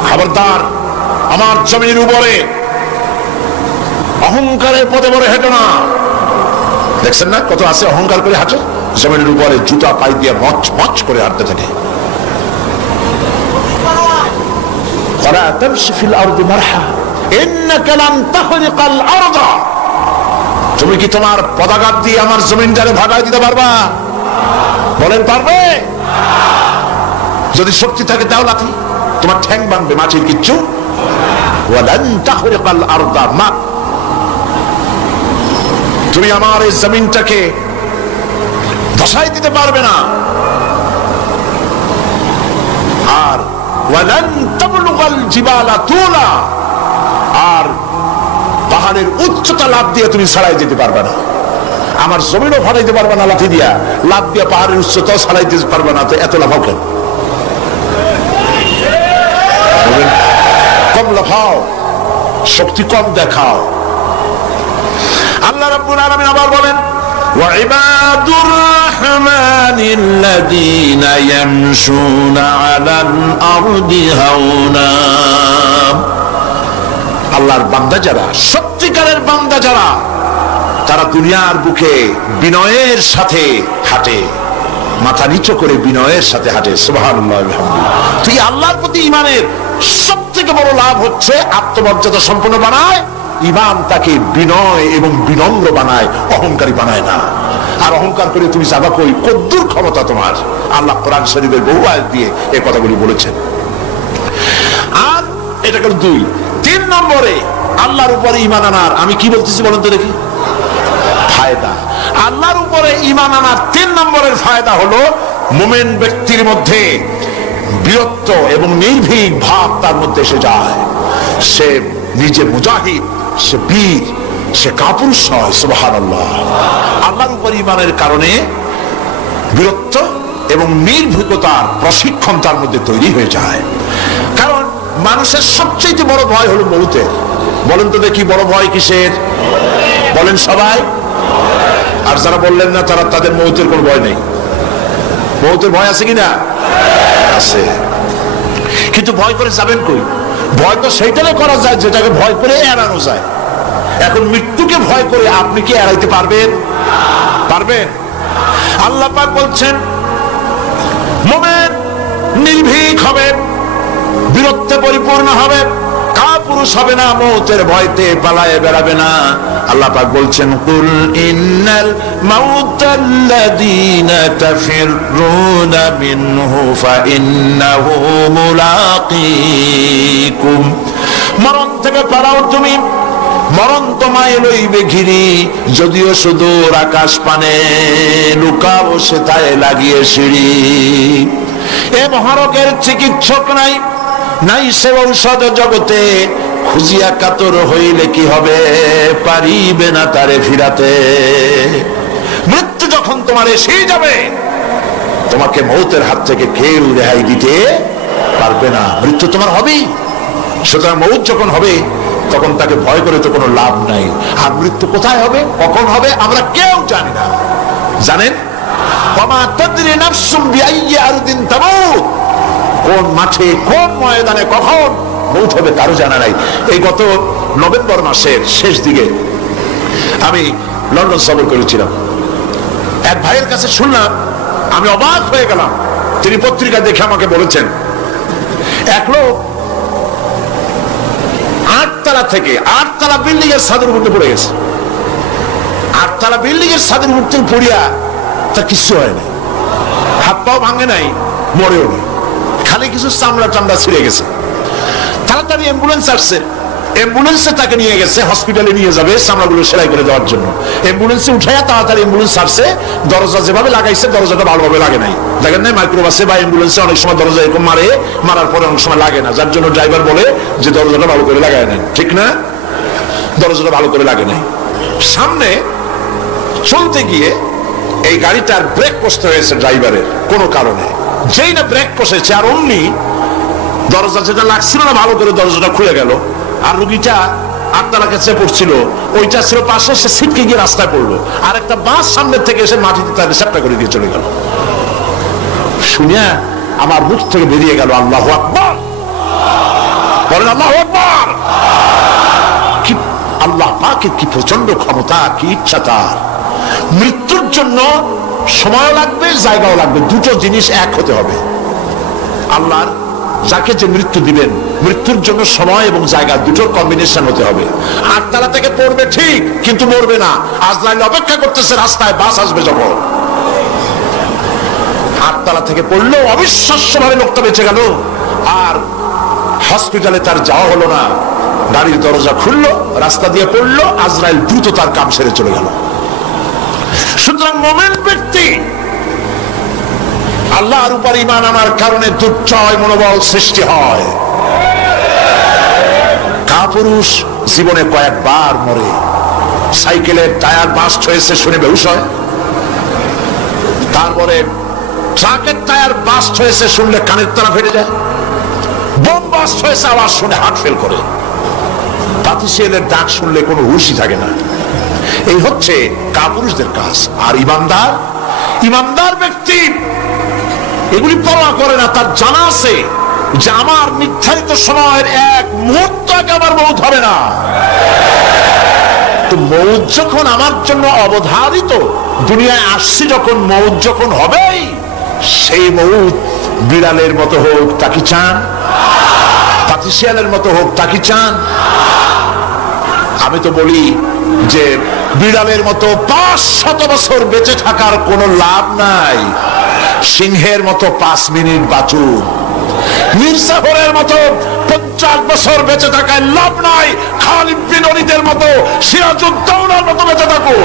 খবরদার আমার জমির উপরে অহংকারের পথে পড়ে হেঁটো না। দেখছেন না কত আছে অহংকার করে হাঁটে, জমিনের উপরে জুতা পাই দিয়ে মচ মচ করে হাঁটতে থাকে। ওয়ালা তামশি ফিল আরদি মারহা ইন্নাকা লান তাখরিকাল আরদা। তুমি কি তোমার পদাঘাত দিয়ে আমার জমিনটারে ভাগায় দিতে পারবা? বলেন পারবে? যদি শক্তি থাকে দাও লাঠি, তোমার ঠ্যাং ভাঙবে, মাটির কিচ্ছু। ওয়ালান তাখরিকাল আরদা মা, তুমি আমার এই জমিনটাকে ধসাই দিতে পারবে না। আর ওয়ালান তাবলুগাল জিবালা তুলা, আর পাহাড়ের উচ্চতা লাফ দিয়ে তুমি ছাড়াই যেতে পারবে না। আমার জমিনও ফাটাইতে পারবে না লাঠি দিয়া, লাফ দিয়ে পাহাড়ের উচ্চতাও ছাড়াই দিতে পারবে না। তো এত লাফাও কেন? কম লাফাও, শক্তি কম দেখাও। আল্লাহ রাব্বুল আলামিন আবার বলেন ওয়া ইবাদুর রাহমানিল্লাযীনা ইয়ামশুনা আলাল আরদি হাওনা। আল্লাহর বান্দা যারা, সত্যিকারের বান্দা যারা, তারা দুনিয়ার বুকে বিনয়ের সাথে হাঁটে, মাথা নিচু করে বিনয়ের সাথে হাঁটে। সুবহানাল্লাহ আলহামদুলিল্লাহ। তুই আল্লাহর প্রতি ঈমানের সবথেকে বড় লাভ হচ্ছে আত্মমর্যাদা সম্পন্ন বানায়। ঈমান তাকে বিনয় এবং বিনম্র বানায়, অহংকারী বানায় না। আর অহংকার করে তুমি যাবা কই? কদ্দুর ক্ষমতা তোমার? আল্লাহ কোরআন শরীফের বহু আয়াত দিয়ে এই কথাগুলি বলেছেন। আর এটা গেল দুই। তিন নম্বরে আল্লাহর উপরে ঈমান আনার, আমি কি বলতেছি বলেন তো দেখি, ফায়দা। আল্লাহর উপরে ঈমান আনার তিন নম্বরের ফায়দা হলো মুমিন ব্যক্তির মধ্যে বীরত্ব এবং নির্ভীক ভাব তার মধ্যে এসে যায়। সে নিজে মুজাহিদ, সে বীর, সে কাপুরুষ নয়। সুবহানাল্লাহ। আল্লাহর উপর ঈমানের কারণে বীরত্ব এবং নির্ভীকতার প্রশিক্ষণ তার মধ্যে তৈরি হয়ে যায়। কারণ মানুষের সবচেয়ে বড় ভয় হলো মৌতের। বলেন তো দেখি বড় ভয় কিসের? বলেন সবাই। আর যারা বললেন না তারা, তাদের মৌতের কোনো ভয় নেই। মৌতের ভয় আছে কিনা? আছে। কিন্তু ভয় করে যাবেন কই? ভয় তো সেইটাই করা যায় যেটাকে ভয় করে এড়ানো যায়। এখন মৃত্যুকে ভয় করে আপনি কি এড়াইতে পারবেন? পারবেন? আল্লাহ পাক বলছেন মুমিন নির্ভীক হবে, বীরত্বে পরিপূর্ণ হবে, কাপুরুষ হবে না, মৌতের ভয়তে পালায়ে বেড়াবে না। আল্লাহ পাক বলছেন কুল ইন্নাল মাউতাল্লাযীনা তাফিররুনা মিনহু ফাইন্নাহু মুলাকীকুম। মরণ থেকে পালাও তুমি, মরণ তোমায় লইবে ঘিরি, যদিও সুদূর আকাশ পানে, লুকাও সেথায় লাগিয়ে সিঁড়ি। এ মহারোগের চিকিৎসক নাই, নাই সে ঔষধ জগতে, খুঁজিয়া কাতর হইলে কি হবে, পারিবে না তারে ফিরাতে। মৃত্যু যখন তোমার এসেই যাবে, তোমাকে মৌতের হাত থেকে কেউ রেহাই দিতে পারবে না। মৃত্যু তোমার হবেই। সুতরাং মৌত যখন হবে তখন তাকে ভয় করে তো কোনো লাভ নাই। আর মৃত্যু কোথায় হবে, কখন হবে, আমরা কেউ জানি না। জানেন? ওমা তাদরি নাফসুম বিআইয়ি আরদিন তামুত। কোন মাঠে, কোন ময়দানে কখন মৌত হবে কারো জানা নাই। এই গত নভেম্বর মাসের শেষ দিকে আমি লন্ডন সফর করেছিলাম। এক ভাইয়ের কাছে শুনলাম, আমি অবাক হয়ে গেলাম। তিনি পত্রিকা দেখে আমাকে বলেছেন এক লোক 8 তলা থেকে 8 তলা বিল্ডিং এর ছাদের উপর পড়ে গেছে। 8 তলা বিল্ডিং এর ছাদের উপর পড়িয়া তার কিছু হয় নাই, হাত পাও ভাঙে নাই, মরেও নাই, খালি কিছু চামড়া টামড়া ছিঁড়ে গেছে। তাড়াতাড়ি অ্যাম্বুলেন্স আসছে, অ্যাম্বুলেন্সে তাকে নিয়ে গেছে, হসপিটালে নিয়ে যাবে চামড়াগুলো সেলাই করে দেওয়ার জন্য। অ্যাম্বুলেন্সে উঠাইয়া তাড়াতাড়ি অ্যাম্বুলেন্স আসছে। দরজা যেভাবে লাগাইছে দরজাটা ভালোভাবে লাগে নাই। দেখেন নাই মাইক্রোবাসে বা অ্যাম্বুলেন্সে অনেক সময় দরজা এরকম মারে, মারার পরে অনেক সময় লাগে না, যার জন্য ড্রাইভার বলে যে দরজাটা ভালো করে লাগায় নেন। ঠিক না? দরজাটা ভালো করে লাগে নাই। সামনে চলতে গিয়ে এই গাড়িটার ব্রেক কষতে হয়েছে ড্রাইভারের কোনো কারণে। যেই না ব্রেক কষেছে আর অমনি দরজা যেটা লাগছিল না ভালো করে দরজাটা খুলে গেল। আর রুগীটা আটতলা কাছে পড়ছিল, ওইটা ছিল পাশে, সে ছিটকে গিয়ে রাস্তায় পড়লো, আর একটা বাস সামনের থেকে এসে মাটিতে তার রিসাপটা করে দিয়ে চলে গেল। শুনিয়া আমার মুখ থেকে বেরিয়ে গেল আল্লাহু আকবার, বলেন আল্লাহু আকবার। কি আল্লাহ পাকের কি প্রচন্ড ক্ষমতা, কি ইচ্ছা তার। মৃত্যুর জন্য সময় লাগবে, জায়গাও লাগবে, দুটো জিনিস এক হতে হবে। আল্লাহর যাকে যে মৃত্যু দিবেন, মৃত্যুর জন্য সময় এবং জায়গা দুটোর কম্বিনেশন হতে হবে। আটতলা থেকে পড়বে ঠিক, কিন্তু মরবে না। আজরাইল অপেক্ষা করতেছে রাস্তায়, বাস আসবে যখন। আটতলা থেকে পড়লো, অবিশ্বাস্য ভাবে লোকটা বেঁচে গেল, আর হসপিটালে তার যাওয়া হলো না। গাড়ির দরজা খুললো, রাস্তা দিয়ে পড়লো, আজরাইল দ্রুত তার কাম সেরে চলে গেল। সুতরাং মোমেন ব্যক্তি আল্লাহর উপর ঈমান আনার কারণে দুর্জয় মনোবল সৃষ্টি হয়। কাপুরুষ জীবনে কয়েকবার মরে, সাইকেলের টায়ার বাস্ট হয়েছে শুনে বেহুশ হয়, তারপরে ট্রাকের টায়ার বাস্ট হয়েছে শুনলে কানের তারা ফেটে যায়, বোম বাস্ট হয়েছে আওয়াজ শুনে হার্ট ফেল করে, পাতিসেলের ডাক শুনলে কোনো হুঁশই থাকে না। এই হচ্ছে কাপুরুষদের কাজ। আর ইমানদার ব্যক্তি এগুলি পরোয়া করে না। তার জানা আছে যে আমার নির্ধারিত সময়ের এক মুহূর্ত আগে আমার মৌত হবে না। তো মৌত যখন আমার জন্য অবধারিত, দুনিয়ায় আসছি যখন, মৌত যখন হবেই, সেই মৌত বিড়ালের মতো হোক তা কি চান? পাতিশিয়ালের মতো হোক তা কি চান? আমি তো বলি যে বিড়ালের মতো 500 বছর বেঁচে থাকার কোনো লাভ নাই। সিংহের মতো 5 মিনিট বাঁচুন। মির্জাফরের মতো 50 বছর বেঁচে থাকায় লাভ নাই। খালিদ বিন ওলীদের মতো, সিরাজউদ্দৌলার মতো বেঁচে থাকুন।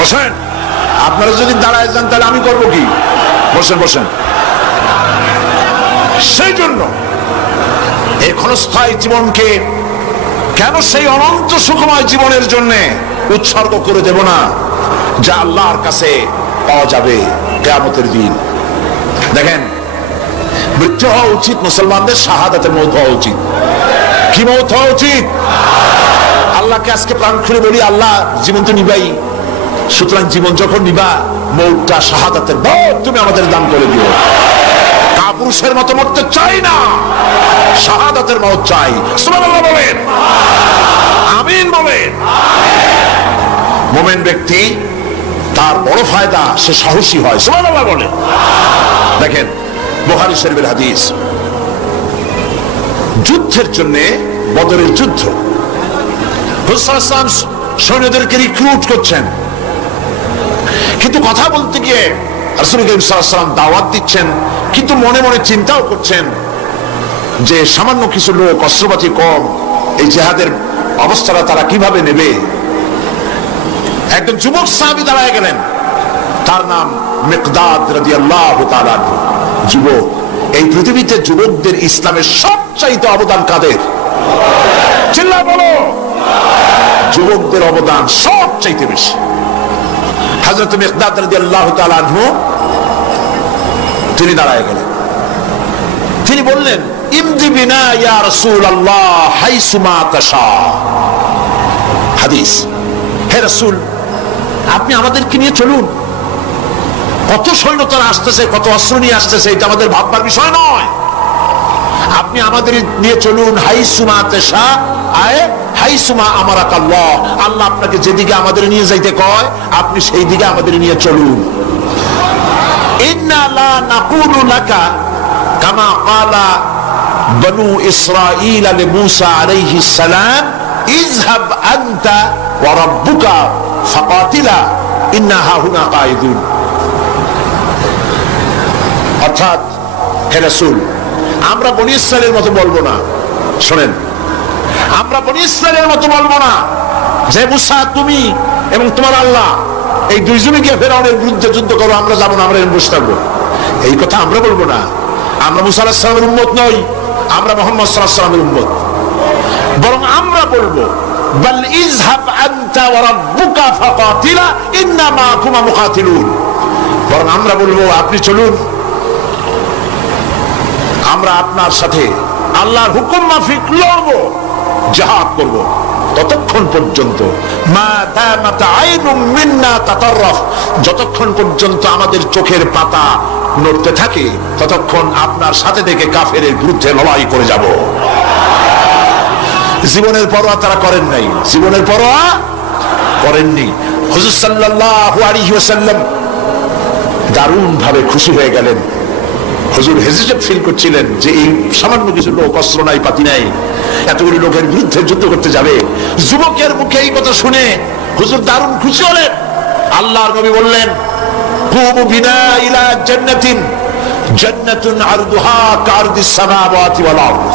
বসেন, আপনারা যদি দাঁড়ায় যান তাহলে আমি করবো কি? বসেন বসেন। সেই জন্য এই ক্ষণস্থায়ী জীবনকে কেন সেই অনন্ত সুখময় জীবনের জন্য উৎসর্গ করে দেব না, যা আল্লাহর কাছে পাওয়া যাবে কিয়ামতের দিন। দেখেন, মৃত্যু হওয়া উচিত মুসলমানদের, শাহাদাতের মৌত হওয়া উচিত। কি মৌত হওয়া উচিত? আল্লাহকে আজকে প্রাণ খুলে বলি, আল্লাহ জীবন তো নিবাই, সুতরাং জীবন যখন নিবা, মৌতটা শাহাদাতের মৌত তুমি আমাদের দান করে দিও। কাপুরুষের মতো মরতে চাই না, শাহাদাতের মৌত চাই। সুবহানাল্লাহ বলেন, আমিন বলেন। মুমিন ব্যক্তি তার বড় ফায়দা, সে সাহসী হয়। সুবহানাল্লাহ বলেন। দেখেন, বুখারী শরীফের হাদিস, যুদ্ধের জন্য, বদরের যুদ্ধ, রাসূল সাল্লাল্লাহু আলাইহি ওয়াসাল্লাম সৈন্যদেরকে রিক্রুট করছেন, কিন্তু কথা বলতে গিয়ে রাসূল করিম সাল্লাল্লাহু আলাইহি ওয়াসাল্লাম দাওয়াত দিচ্ছেন, কিন্তু মনে মনে চিন্তাও করছেন যে সামান্য কিছু লোক, অস্ত্রপাতি কম, এই জিহাদের অবস্থাটা তারা কিভাবে নেবে। একজন যুবক সাহাবী দাঁড়ায় গেলেন, তার নাম মিকদাদ রাদিয়াল্লাহু তাআলা আনহু। যুবক, এই পৃথিবীতে যুবকদের ইসলামের সবচাইতে অবদান কাদের? চিল্লায় বলো। যুবকদের অবদান সবচাইতে বেশি। হযরত মিকদাদ রাদিয়াল্লাহু তাআলা আনহু তিনি দাঁড়ায় গেলেন, তিনি বললেন, ইমদি বিনা ইয়া রাসূলুল্লাহ হাইসুমা তাশা। হাদিস, হে রাসূল, আপনি আমাদেরকে নিয়ে চলুন। কত সৈন্য তারা আসতেছে, কত অস্ত্র নিয়ে আসতেছে, এটা আমাদের ভাববার বিষয় নয়। আপনি আমাদের নিয়ে চলুন, হাইসুমা তাশা, আয় হাইসুমা আমারাকাল্লাহ, আল্লাহ আপনাকে যেদিকে আমাদের নিয়ে যাইতে কয়, আপনি সেই দিকে আমাদের নিয়ে চলুন। ইন্না লা নাকুলু লাকা কামা ক্বালা বনু ইসরাঈল লিমূসা আলাইহিস সালাম, ইযহাব আনতা ওয়া রাব্বুকা ফাকাতিলা ইন্না হাহুনা কাঈদুন। অর্থাৎ, হে রাসূল, আমরা বনী ইসরাঈলের মতো বলবো না। শুনেন, আমরা বনী ইসরাঈলের মতো বলবো না যে মুসা তুমি এবং তোমার আল্লাহ এই দুইজনে গিয়ে ফেরাউনের বিরুদ্ধে যুদ্ধ করো, আমরা যাবো না, আমরা বসে থাকবো। এই কথা আমরা বলবো না। আমরা মুসা আলাইহিস সালামের উম্মত নই, আমরা মুহাম্মদ সাল্লাল্লাহু আলাইহি ওয়াসাল্লামের উম্মত। বরং আমরা বলবো বাল ইযহাব আনতা ওয়া রাব্বুকা ফাকাতিলা ইন্না মাকুমা মুকাতিলুন। বরং আমরা বলবো আপনি চলুন, আমরা আপনার সাথে আল্লাহর হুকুম মাফিক লড়বো, জিহাদ করব। ততক্ষণ পর্যন্ত মা দামাত আইনুম মিন্না তাতাররাফ, যতক্ষণ পর্যন্ত আমাদের চোখের পাতা নড়তে থাকে ততক্ষণ আপনার সাথে থেকে কাফেরের বিরুদ্ধে লড়াই করে যাব। জীবনের পরোয়া তারা করেন নাই, জীবনের পরোয়া করেননি। হুজুর সাল্লাল্লাহু আলাইহি ওয়াসাল্লাম দারুণ ভাবে খুশি হয়ে গেলেন। হুজুর হেজিটেট ফিল করছিলেন যে এই সামান্য কিছু লোক, অস্ত্র নাই পাতি নাই, এতগুলি লোকের বিরুদ্ধে যুদ্ধ করতে যাবে। যুবকের মুখে এই কথা শুনে হুজুর দারুণ খুশি হলেন। আল্লাহর নবী বললেন কুমু বিনা ইলা জান্নাতিন জান্নাতুন আরদুহা কারদিস সামাওয়াতি ওয়াল আরদ।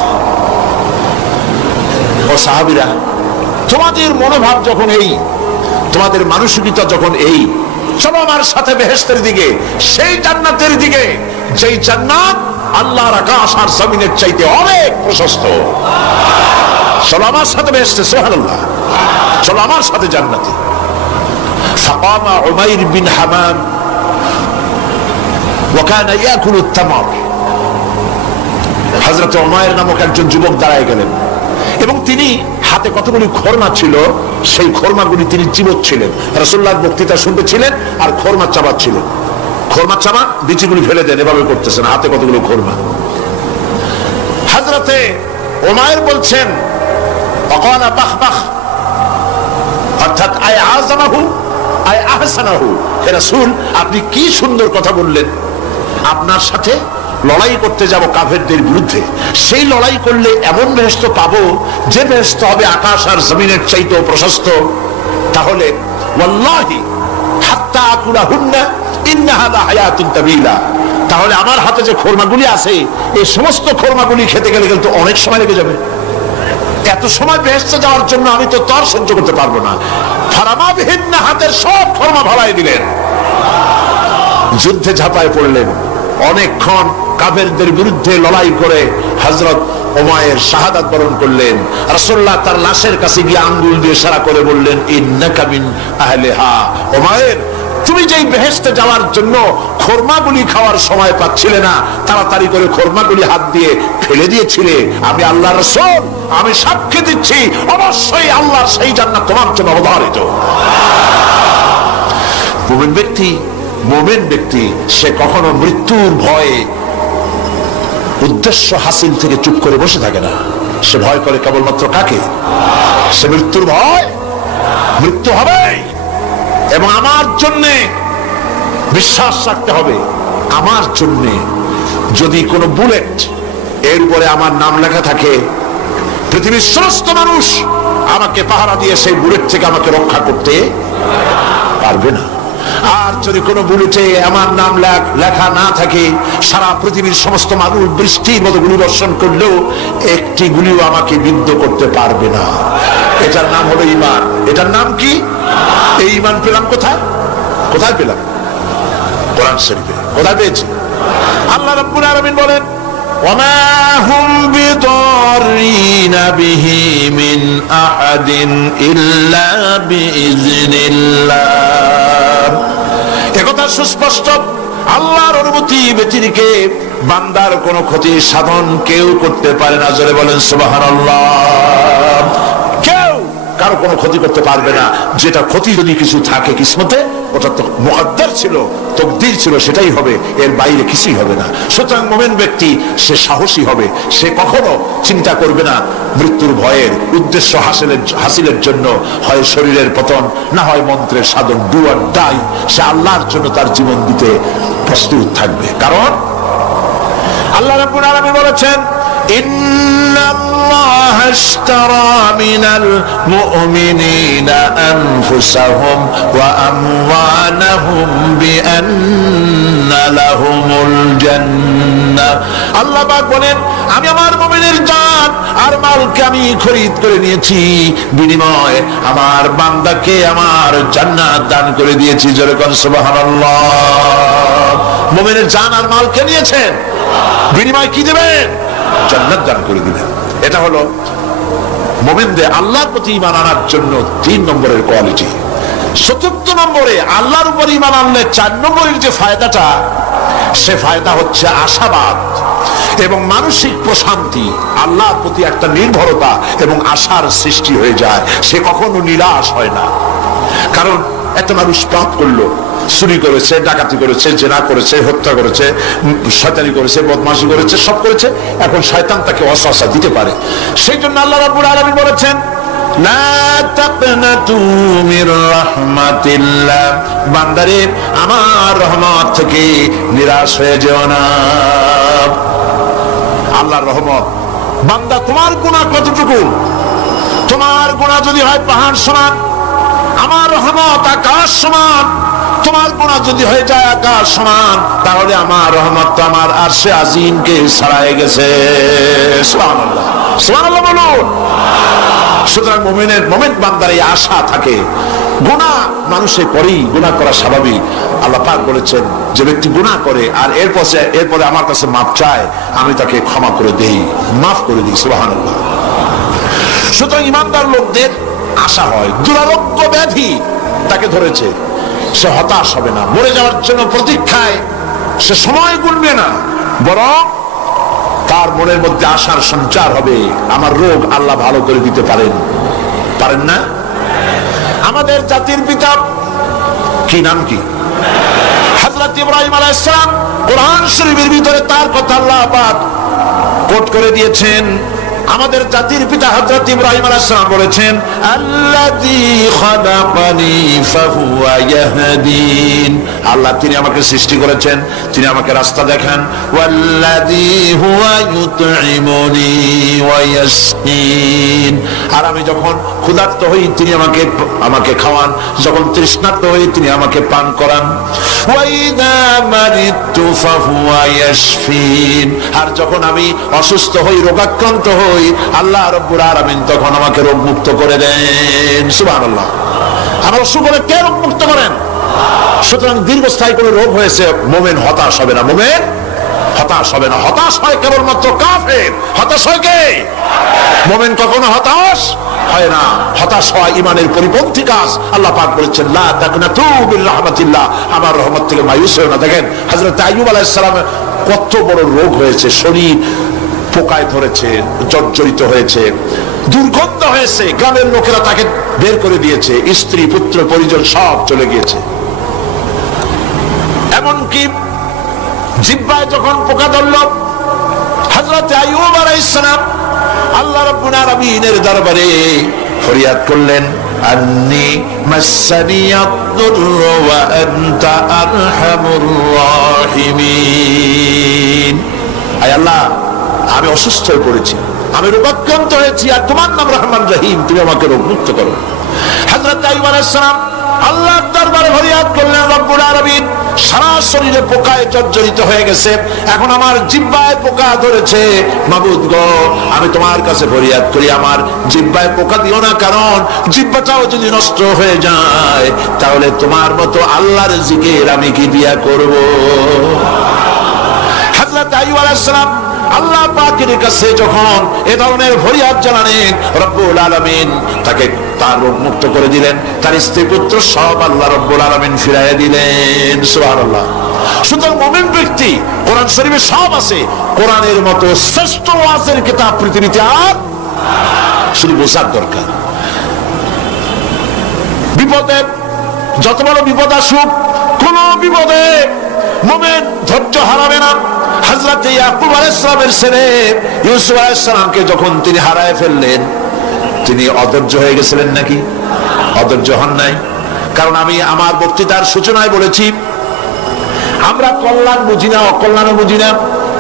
ও সাহাবীরা, তোমাদের মনোভাব যখন এই, তোমাদের মানসিকতা যখন এই, চলো আমার সাথে বেহেশতের দিকে, সেই জান্নাতের দিকে যেই জান্নাত আল্লাহর আকাশ আর জমিনের চাইতে অনেক প্রশস্ত। চলো আমার সাথে বেহেশতে, সুবহানাল্লাহ, চলো আমার সাথে জান্নাতে। ফাকামা উমাইর বিন হামাম ওয়া কানা ইয়াকুলু আত-তামার। হযরত উমাইর নামক একজন যুবক দাঁড়ায় গেলেন এবং তিনি হাতে কতগুলি খোরমা ছিল, সেই খোরমাগুলি তিনি চিবোচ্ছিলেন। রাসূলুল্লাহর বক্তৃতা শুনতেছিলেন আর খোরমা চাবাচ্ছিলেন। খোরমা চাবান, বিচিগুলি ফেলে দেন, এভাবে করতেছেন, হাতে কতগুলো খোরমা। হযরতে উমাইর বলছেন অকানা বাহ বাহ, অর্থাৎ আয় আযমাহু আয় আহসানাহু। হে রাসূল, আপনি কি সুন্দর কথা বললেন। আপনার সাথে লড়াই করতে যাব কাফেরদের বিরুদ্ধে, সেই লড়াই করলে এমন বেহেশত পাবো যে বেহেশত হবে আকাশ আর জমিনের চাইতেও প্রশস্ত। তাহলে ওয়াল্লাহি হাত্তা আকুলাহুন্না ইন্নাহা লাহায়াতুন তাবিলা, তাহলে আমার হাতে যে খোরমাগুলি আছে এই সমস্ত খোরমাগুলি খেতে গেলে কিন্তু অনেক সময় লেগে যাবে। এত সময় বেহেশতে যাওয়ার জন্য আমি তো তর সহ্য করতে পারবো না। ফারামাবিহিন্না, হাতের সব খোরমা ভালাই দিলেন, যুদ্ধে ঝাঁপায় পড়লেন। অনেকক্ষণ কাফেরদের বিরুদ্ধে লড়াই করে হযরত উমাইর শাহাদাত বরণ করলেন। রাসূলুল্লাহ তার লাশের কাছে গিয়ে আঙ্গুল দিয়ে ইশারা করে বললেন ইন্নাকা মিন আহলিহা। উমাইর, তুমি যেই বেহেশতে যাওয়ার জন্য খোরমাগুলি খাওয়ার সময় পাচ্ছিলে না, তাড়াতাড়ি করে খোরমাগুলি হাত দিয়ে ফেলে দিয়েছিলে, আমি আল্লাহর রাসূল, আমি সাক্ষী দিচ্ছি অবশ্যই আল্লাহর সেই জান্নাত তোমার জন্য অবধারিত। মুমিন ব্যক্তি সে কখনো মৃত্যুর ভয়ে উদ্দেশ্য হাসিল থেকে চুপ করে বসে থাকে না। সে ভয় করে কেবলমাত্র কাকে? সে মৃত্যুর ভয়। মৃত্যু হবে এবং আমার জন্য বিশ্বাস রাখতে হবে, আমার জন্য যদি কোনো বুলেট এর উপরে আমার নাম লেখা থাকে, পৃথিবীর সমস্ত মানুষ আমাকে পাহারা দিয়ে সেই বুলেট থেকে আমাকে রক্ষা করতে পারবে না। আর যদি কোনো বুলেটে আমার নাম লেখা না থাকে, সারা পৃথিবীর সমস্ত মানুষ বৃষ্টির মতো গুলি বর্ষণ করলেও একটি গুলিও আমাকে বিদ্ধ করতে পারবে না। এটার নাম হলো ঈমান। এটার নাম কি? এই ঈমান পেলাম কোথায়? কোথায় পেলাম? কোরআন শরীফে। কোথায় পেয়েছি? আল্লাহ রাব্বুল আলামিন বলেন ওয়ামা হুম বিদাররিনা বিহি মিন আহাদিন ইল্লা বিইজনিল্লাহ। একথা সুস্পষ্ট, আল্লাহর অনুমতি ব্যতিরেকে বান্দার কোনো ক্ষতি সাধন কেউ করতে পারে না। জোরে বলেন সুবহানাল্লাহ। কেউ কারো কোনো ক্ষতি করতে পারবে না। যেটা ক্ষতি যদি কিছু থাকে কিসমতে, ওটা তো মুকদ্দার ছিল, তকদির ছিল, সেটাই হবে, এর বাইরে কিছুই হবে না। সুতরাং মুমিন ব্যক্তি সে সাহসী হবে, সে কখনো চিন্তা করবে না মৃত্যুর ভয়ের। উদ্দেশ্য হাসিলের জন্য হয় শরীরের পতন, না হয় মন্ত্রের সাধন, ডু অর ডাই, সে আল্লাহর জন্য তার জীবন দিতে প্রস্তুত থাকবে। কারণ আল্লাহ রাব্বুল আলামিন বলেছেন ইন্নাল্লাহা আশতারা মিনাল মুমিনিনা আনফুসাহুম ওয়া আমওয়ালাহুম বিআন্না লাহুমুল জান্নাহ। আল্লাহ পাক বলেন আমি আমার মুমিনের জান আর মালকে আমি খরিদ করে নিয়েছি, বিনিময়ে আমার বান্দাকে আমার জান্নাত দান করে দিয়েছি। জোরে কোন সুবহানাল্লাহ। মুমিনের জান আর মালকে নিয়েছেন, বিনিময় কি দেবেন? জান্নাত দান করে দিলেন। এটা হলো মুমিনদের আল্লাহর প্রতি ঈমান আনার জন্য 3 নম্বরের কোয়ালিটি। 4th নম্বরে আল্লাহর উপর ঈমান আনলে 4 নম্বরের যে ফায়দাটা, সে ফায়দা হচ্ছে আশাবাদ এবং মানসিক প্রশান্তি। আল্লাহর প্রতি একটা নির্ভরতা এবং আশার সৃষ্টি হয়ে যায়, সে কখনো নিরাশ হয় না। কারণ একটা মানুষ পাপ করলো, চুরি করেছে, ডাকাতি করেছে, জেনা করেছে, হত্যা করেছে, শয়তানি করেছে, বদমাশি করেছে, সব করেছে, এখন শয়তান তাকে ওয়াসওয়াসা দিতে পারে। সেই জন্য আল্লাহ রাব্বুল আলামিন বলেছেন, লা তাকনাতু মির রাহমাতিল্লাহ, বান্দারে আমার রহমত থেকে নিরাশ হয়ে যেও না। আল্লাহর রহমত, বান্দা তোমার গুনাহ কতটুকু? তোমার গুনাহ যদি হয় পাহাড় সমান, আমার রহমত আকাশ সমান। তোমার গুনাহ যদি হয়ে যায় আকাশ সমান, তাহলে আমার রহমত তো আমার আরশে আজিমকে ছাড়াই গেছে। সুবহানাল্লাহ, সুবহানাল্লাহ বলুন। সুতরাং মুমিন বান্দার এই আশা থাকে। গুনাহ মানুষে করেই, গুনাহ করা স্বাভাবিক। আল্লাহ পাক বলেছেন, যে ব্যক্তি গুনাহ করে আর এরপরে আমার কাছে মাফ চায়, আমি তাকে ক্ষমা করে দেই, মাফ করে দিই। সুবহানাল্লাহ। সুতরাং ইমানদার লোকদের আশা হয়, দুরারোগ্য ব্যাধি তাকে ধরেছে, সে হতাশ হবে না, মরে যাওয়ার জন্য প্রতীক্ষায় সে সময় গুনবে না, বরং তার মনের মধ্যে আশার সঞ্চার হবে, আমার রোগ আল্লাহ ভালো করে দিতে পারেন না? আমাদের জাতির পিতা কি নাম কি? হযরত ইব্রাহিম আলাইহিস সালাম। কোরআন শরীফের ভিতরে তার কথা আল্লাহ পাক কোট করে দিয়েছেন। আমাদের জাতির পিতা হযরত ইব্রাহিম আলাইহিস সালাম বলেছেন, আল্লাযী খালাকানি ফাহুয়া ইয়াহদিন। আল্লাহ তিনি আমাকে সৃষ্টি করেছেন, তিনি আমাকে রাস্তা দেখান। ওয়াল্লাযী হুয়া ইউতঈমুনি ওয়া ইয়াসকিন। আর আমি যখন ক্ষুধার্ত হই তিনি আমাকে খাওয়ান, যখন তৃষ্ণার্ত হই তিনি আমাকে পান করান। ওয়া ইযা মারিতু ফাহুয়া ইয়াশফিন। আর যখন আমি অসুস্থ হই, রোগাক্রান্ত হই, আল্লাহ রাব্বুল আলামিন তখন আমাকে রোগ মুক্ত করে দেন। সুবহানাল্লাহ। আমার অসুখ হলে কে রোগ মুক্ত করেন? সুতরাং দীর্ঘস্থায়ী কোনো রোগ হয়েছে, মুমিন হতাশ হবে না, মুমিন হতাশ হবে না। হতাশ হয় কেবলমাত্র কাফের। হতাশ হয় কে? মুমিন কখনো হতাশ হয় না। হতাশ হয় ইমানের পরিপন্থী কাজ। আল্লাহ পাক বলেছেন, লা তাকনাতু মির রাহমাতিল্লাহ, আমার রহমত থেকে মায়ুস হও না। দেখেন হযরত আইয়ুব আলাইহিস সালামের কত বড় রোগ হয়েছে, শরীর পোকায় ধরেছে, জর্জরিত হয়েছে, দুর্গন্ধ হয়েছে, গ্রামের লোকেরা তাকে বের করে দিয়েছে, স্ত্রী পুত্র পরিজন সব চলে গিয়েছে। এমনকি জিহ্বায় যখন পোকা ধরল, হযরত আইয়ুব আলাইহিস সালাম আল্লাহ রাব্বুল আলামিনের দরবারে ফরিয়াদ করলেন, আন্নী মাসসানিয়াদ-দুররু ওয়া আনতা আরহামুর রাহিমিন। আয় আল্লাহ, আমি অসুস্থ হয়ে পড়েছি, আমি রোগাক্রান্ত হয়েছি, আর তোমার নাম রহমান রহিম, তুমি আমাকে রোগ মুক্ত করো। হযরত আইয়ুব আলাইহিস সালাম আল্লাহর দরবারে ফরিয়াদ করলেন, রব্বুল আলামিন সারা শরীরে পোকায় জর্জরিত হয়ে গেছে, এখন আমার জিহ্বায় পোকা ধরেছে, মাবুদ গো আমি তোমার কাছে ফরিয়াদ করি, আমার জিহ্বায় পোকা দিও না, কারণ জিহ্বাটাও যদি নষ্ট হয়ে যায় তাহলে তোমার মতো আল্লাহর জিকির আমি কি দিয়া করব? হযরত আইয়ুব আলাইহিস সালাম আল্লাহ পাকের কাছে যখন এ ধরনের ফরিয়াদ জানালেন, রব্বুল আলামিন তাকে তার রোগ মুক্ত করে দিলেন, তার স্ত্রী পুত্র সব আল্লাহ রব্বুল আলামিন ফিরাইয়া দিলেন। সুবহানাল্লাহ। সুতরাং মুমিন ব্যক্তি, কোরআন শরীফে সব আছে, কোরআনের মতো শ্রেষ্ঠ ওয়াজের কিতাব পৃথিবীতে আর শুধু বোঝার দরকার। বিপদে, যত বড় বিপদ আসুক, কোন বিপদে মুমিন ধৈর্য হারাবে না। হযরত ইয়াকুব আলাইহিস সালামের ছেলে ইউসুফ আলাইহিস সালামকে যখন তিনি হারায় ফেললেন, তিনি অধৈর্য হয়ে গেছিলেন নাকি? অধৈর্য হন নাই। কারণ আমি আমার বক্তৃতার সূচনায় বলেছি, আমরা কল্যাণ বুঝি না, অকল্যাণও বুঝি না।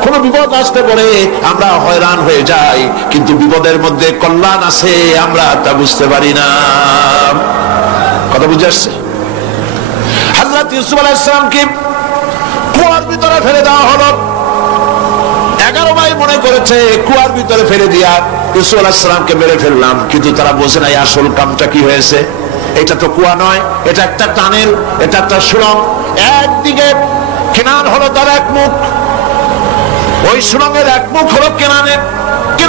কোন বিপদ আসতে পারে আমরা হয়রান হয়ে যাই, কিন্তু বিপদের মধ্যে কল্যাণ আছে আমরা তা বুঝতে পারি না। কথা বুঝে আসছে? হযরত ইউসুফ আলাইহিস সালামকে কুয়ার ভিতরে ফেলে দেওয়া হলো। 11 ভাই মনে করেছে কুয়ার ভিতরে ফেলে দিয়া ইউসুফ আলাইহিস সালামকে মেরে ফেললাম, কিন্তু তারা বোঝে নাই আসল কামটা কি হয়েছে। এটা তো কুয়া নয়, এটা একটা টানেল, এটা একটা সুড়ঙ্গ। একদিকে কেনান হলো তার এক মুখ, ওই সুড়ঙ্গের এক মুখ হলো কেনানের,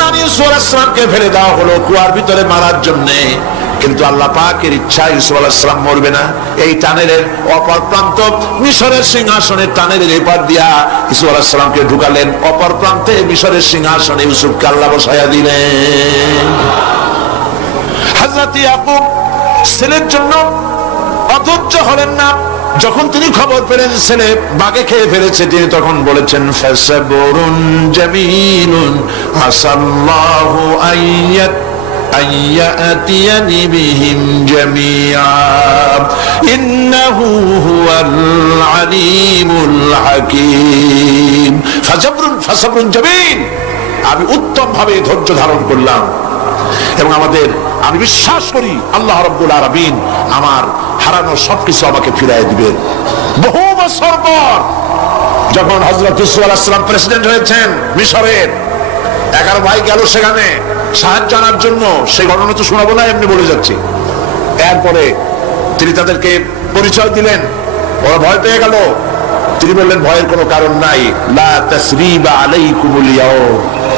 আমি ইউসুফ আলাইহিস সালামকে ফেলে দেওয়া হলো কুয়ার ভিতরে মারার জন্য, কিন্তু আল্লাহ পাকের ইচ্ছা ইউসুফ আলাইহিস সালাম মরবে না। এই টানেলের অপর প্রান্ত মিশরের সিংহাসনের টানেলের এপার দিয়া ইউসুফ আলাইহিস সালামকে ঢুকালেন, অপর প্রান্তে মিশরের সিংহাসনে ইউসুফকে আল্লাহ বসায়া দিলেন। হযরত ইয়াকুব ছেলের জন্য অধৈর্য হলেন না। যখন তিনি খবর পেলেন ছেলে বাঘে খেয়ে ফেলেছে, তিনি তখন বলেছেন ফাসাবরুন জামিলুন আসাল্লাহু আইয়াতিয়ানি বিহিম জামিআ ইন্নাহু হুয়াল আলিমুল হাকীম। ফাসাবরুন জামিল, আমি উত্তম ভাবে ধৈর্য ধারণ করলাম এবং আমি বিশ্বাস করি আল্লাহ রাব্বুল আলামিন আমার হারানো সবকিছু আমাকে ফিরিয়ে দিবেন। বহু বছর পর যখন হযরত ইউসুফ আলাইহিস সালাম প্রেসিডেন্ট হয়েছেন মিশরের, 11 ভাই গেল সেখানে সাহায্য আনার জন্য। সেই ঘটনা তো শোনাবো না, এমনি বলে যাচ্ছি। এরপরে তিনি তাদেরকে পরিচয় দিলেন, ওরা ভয় পেয়ে গেল। তিনি বললেন ভয়ের কোনো কারণ নাই, লা তাসরিবা আলাইকুমুল ইয়াউম,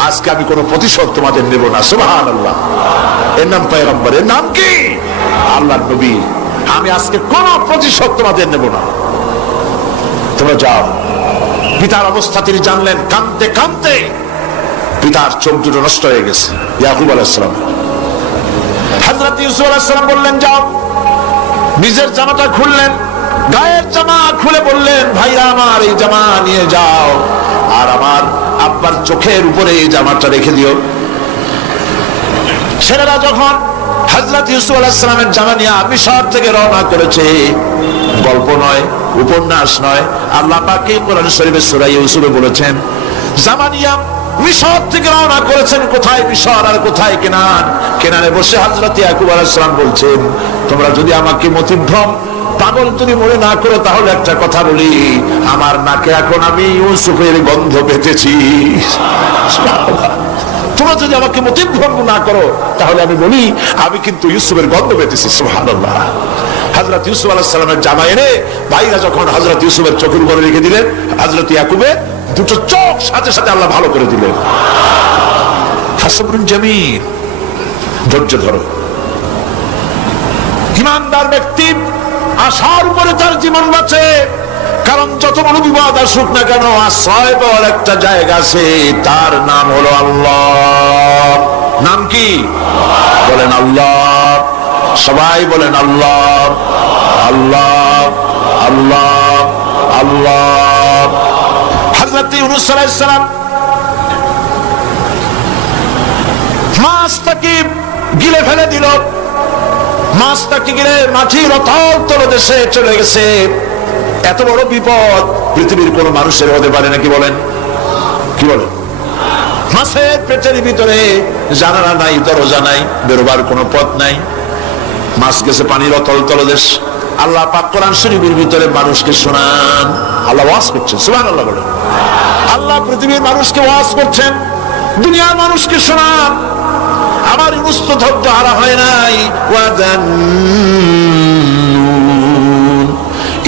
আজকে আমি কোনো প্রতিশোধ তোমাদের নেব না। সুবহানাল্লাহ। এর নাম পয়গম্বর, এর নাম কি? আল্লাহর নবী। আমি আজকে কোনো প্রতিশোধ তোমাদের নেব না, তোমরা যাও। পিতার অবস্থা তিনি জানলেন, কাঁদতে কাঁদতে পিতার চোখ দুটো নষ্ট হয়ে গেছে। ইয়াকুব আলাইহিস সালাম, হযরত ইউসুফ আলাইহিস সালাম বললেন যাও। নিজের জামাটা খুললেন, গায়ের জামা খুলে বললেন ভাইরা আমার এই জামা নিয়ে যাও, আর আমার আব্বার চোখের উপরে এই জামাটা রেখে দিও। ছেলেরা যখন হযরত ইউসুফ আলাইহিস সালামের জামা নিয়ে মিশর থেকে রওনা করেছে, গল্প নয়, উপন্যাস নয়, আল্লাহ পাক কোরআন শরীফের সূরা ইউসুফে বলেছেন জামা নিয়ে মিশর থেকে রওনা করেছেন। কোথায় মিশর আর কোথায় কেনান? কেনানে বসে হযরত ইয়াকুব আলাইহিস সালাম বলছেন তোমরা যদি আমাকে মতিভ্রম পাগল যদি মনে না করো তাহলে একটা কথা বলি, আমার নাকে এখন আমি ইউসুফের গন্ধ পেতেছি। তোমরা যদি আমাকে মতিভ্রম না করো তাহলে আমি বলি আমি কিন্তু ইউসুফের গন্ধ পেতেছি। সুবহানাল্লাহ। হযরত ইউসুফ আলাইহিস সালামের জামা এনে ভাইরা যখন হযরত ইউসুফের চোখের উপরে রেখে দিলেন, হযরত ইয়াকুবের দুটো চোখ সাথে সাথে আল্লাহ ভালো করে দিলেন। ফাসাবরুন জামিল, ধৈর্য ধরো। ঈমানদার ব্যক্তি আশার উপরে তার জীবন বাঁচে, কারণ যত বড় বিপদ আসুক না কেন আশ্রয় পাওয়ার একটা জায়গা আছে, তার নাম হলো আল্লাহ। নাম কি? বলেন আল্লাহ। সবাই বলেন আল্লাহ আল্লাহ আল্লাহ আল্লাহ। হযরত ইউনূস আলাইহিস সালাম মাছটাকে গিলে ফেলে দিল, মাছটাকে গিলে মাটির অতল তলদেশে চলে গেছে। এত বড় বিপদ পৃথিবীর কোন মানুষের হতে পারে নাকি? বলেন, কি বলেন? মাছের পেটের ভিতরে জানালা নাই, দরজা নাই, বেরোবার কোনো পথ নাই, মাছ গেছে পানির অতল তলদেশ। আল্লাহ পাক কোরআন শরীফের ভিতরে মানুষকে শোনান, আল্লাহ ওয়াজ করছেন। সুবহানাল্লাহ বলেন। আল্লাহ পৃথিবীর মানুষকে ওয়াজ করছেন, দুনিয়ার মানুষকে শোনান। আমার ইউনূস তো ধৈর্য হারা হয় নাই। ওয়াযান্নুন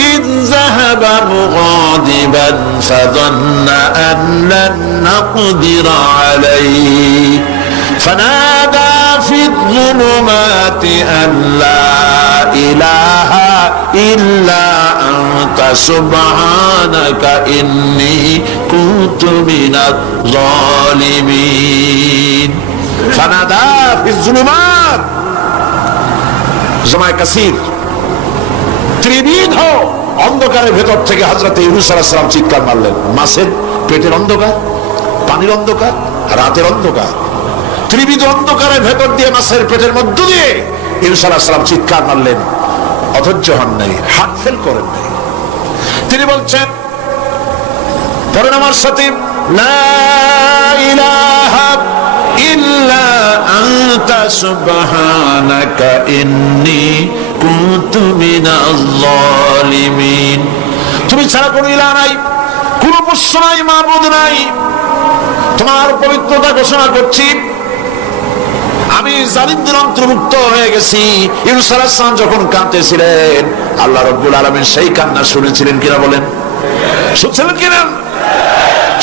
ইয যাহাবা মুগাদিবান ফাযান্না আন লান নাকদির আলাইহি ফানাদা ফিয-যুলুমাতি আন লা ইলাহা ইল্লা আনতা সুবহানাকা ইন্নী কুনতু মিনাজ জালিমিন। ফানাদা ফিয-যুলুমাত, জামায়ে কাসীর, ত্রিবিধ অন্ধকারের ভেতর থেকে হযরত ইউনূস আলাইহিস সালাম চিৎকার মারলেন। মাছের পেটের অন্ধকার, পানির অন্ধকার, রাতের অন্ধকার, ত্রিবিধ অন্ধকারের ভেতর দিয়ে মাছের পেটের মধ্য দিয়ে ইউনূস আলাইহিস সালাম চিৎকার মারলেন। অধৈর্য হন নাই, হাত ফেল করেন নাই। তিনি বলছেন, পড়েন আমার সাথে, লা ইলাহা ইল্লা আনতা সুবহানাকা ইন্নী কুনতু মিনাজ জালিমিন। তুমি ছাড়া কোনো ইলাহ নাই, কোনো পোষ্য নাই, মাবুদ নাই। তোমার পবিত্রতা ঘোষণা করছি, আমি জালিমদের অন্তর্ভুক্ত হয়ে গেছি। ইউনূস আলাইহিস সালাম যখন কাঁদতেছিলেন, আল্লাহ রাব্বুল আলামিন সেই কান্না শুনেছিলেন কিনা? বলেন, শুনছিলেন কিনা?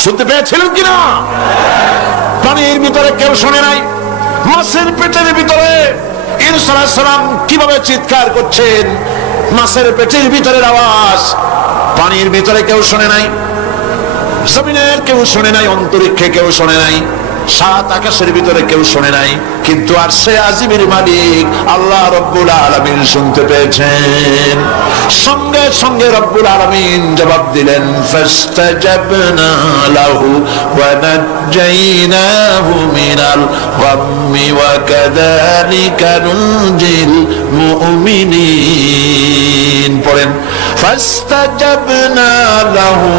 শুনতে পেয়েছিলেন কিনা? পানির ভিতরে কেউ শোনে নাই, মাছের পেটের ভিতরে ইউনূস আলাইহিস সালাম কিভাবে চিৎকার করছেন, মাছের পেটের ভিতরের আওয়াজ পানির ভিতরে কেউ শোনে নাই, জমিনের কেউ শোনে নাই, অন্তরিক্ষে কেউ শোনে নাই, সাত আকাশের ভিতরে কেউ শোনে নাই, কিন্তু আরশে আজিমের মালিক আল্লাহ রব্বুল আলামিন শুনতে পেয়েছেন। সঙ্গে সঙ্গে রব্বুল আলামিন জবাব দিলেন, ফাস্তাজাবনা লাহু ওয়া নাজ্জাইনাহু মিনাল গাম্মি ওয়া কাযালিকা নুনজিল মুমিনিন। পড়েন, ফাস্তাজাবনা লাহু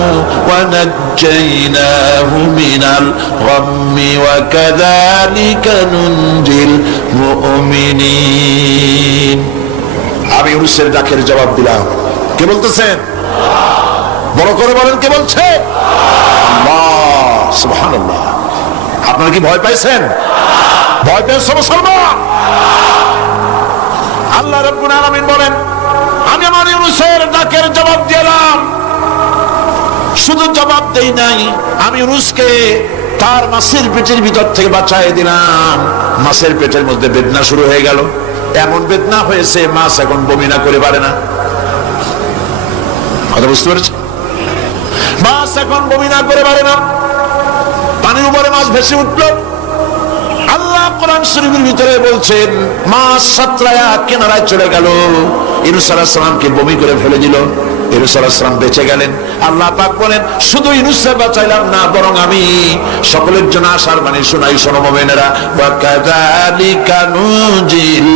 ওয়া নাজ্জাইনাহু মিনাল গাম্মি ওয়া কাযালিকা নুনজিল মুমিনিন। আমি ইউনূসের ডাকের জবাব দিলাম। কে বলতেছেন? বড় করে বলেন, কে বলছে? আল্লাহ। সুবহানাল্লাহ। আপনারা কি ভয় পাইছেন? ভয় পেয়েছে মুসলমান? আল্লাহ রাব্বুল আলামিন বলেন, আমি আমার ইউনূসের ডাকের জবাব দিলাম। শুধু জবাব দেই নাই, আমি ইউনূসকে তার মাছের পেটের ভিতর থেকে বাঁচাই দিলাম। মাছের পেটের মধ্যে বেদনা শুরু হয়ে গেল, এমন বেদনা হয়েছে মাছ এখন বমি না করে পারে না। কথা বুঝতে পেরেছ? মাছ এখন বমি না করে পারে না, পানির উপরে মাছ ভেসে উঠল। আল্লাহ কোরআন শরীফের ভিতরে বলছেন, মাছ সাতরায়া কিনারায় চলে গেল, ইউনূস আলাইহিস সালামকে বমি করে ফেলে দিল। ইউনূস আলাইহিস সালাম বেঁচে গেলেন। আল্লাহ পাক বলেন, শুধু ইউনূসকে বাঁচাইলাম না, বরং আমি সকলের জন্য আশার বাণী শোনাই, শোনো মুমিনেরা, ওয়া কাযালিকা নুনজিল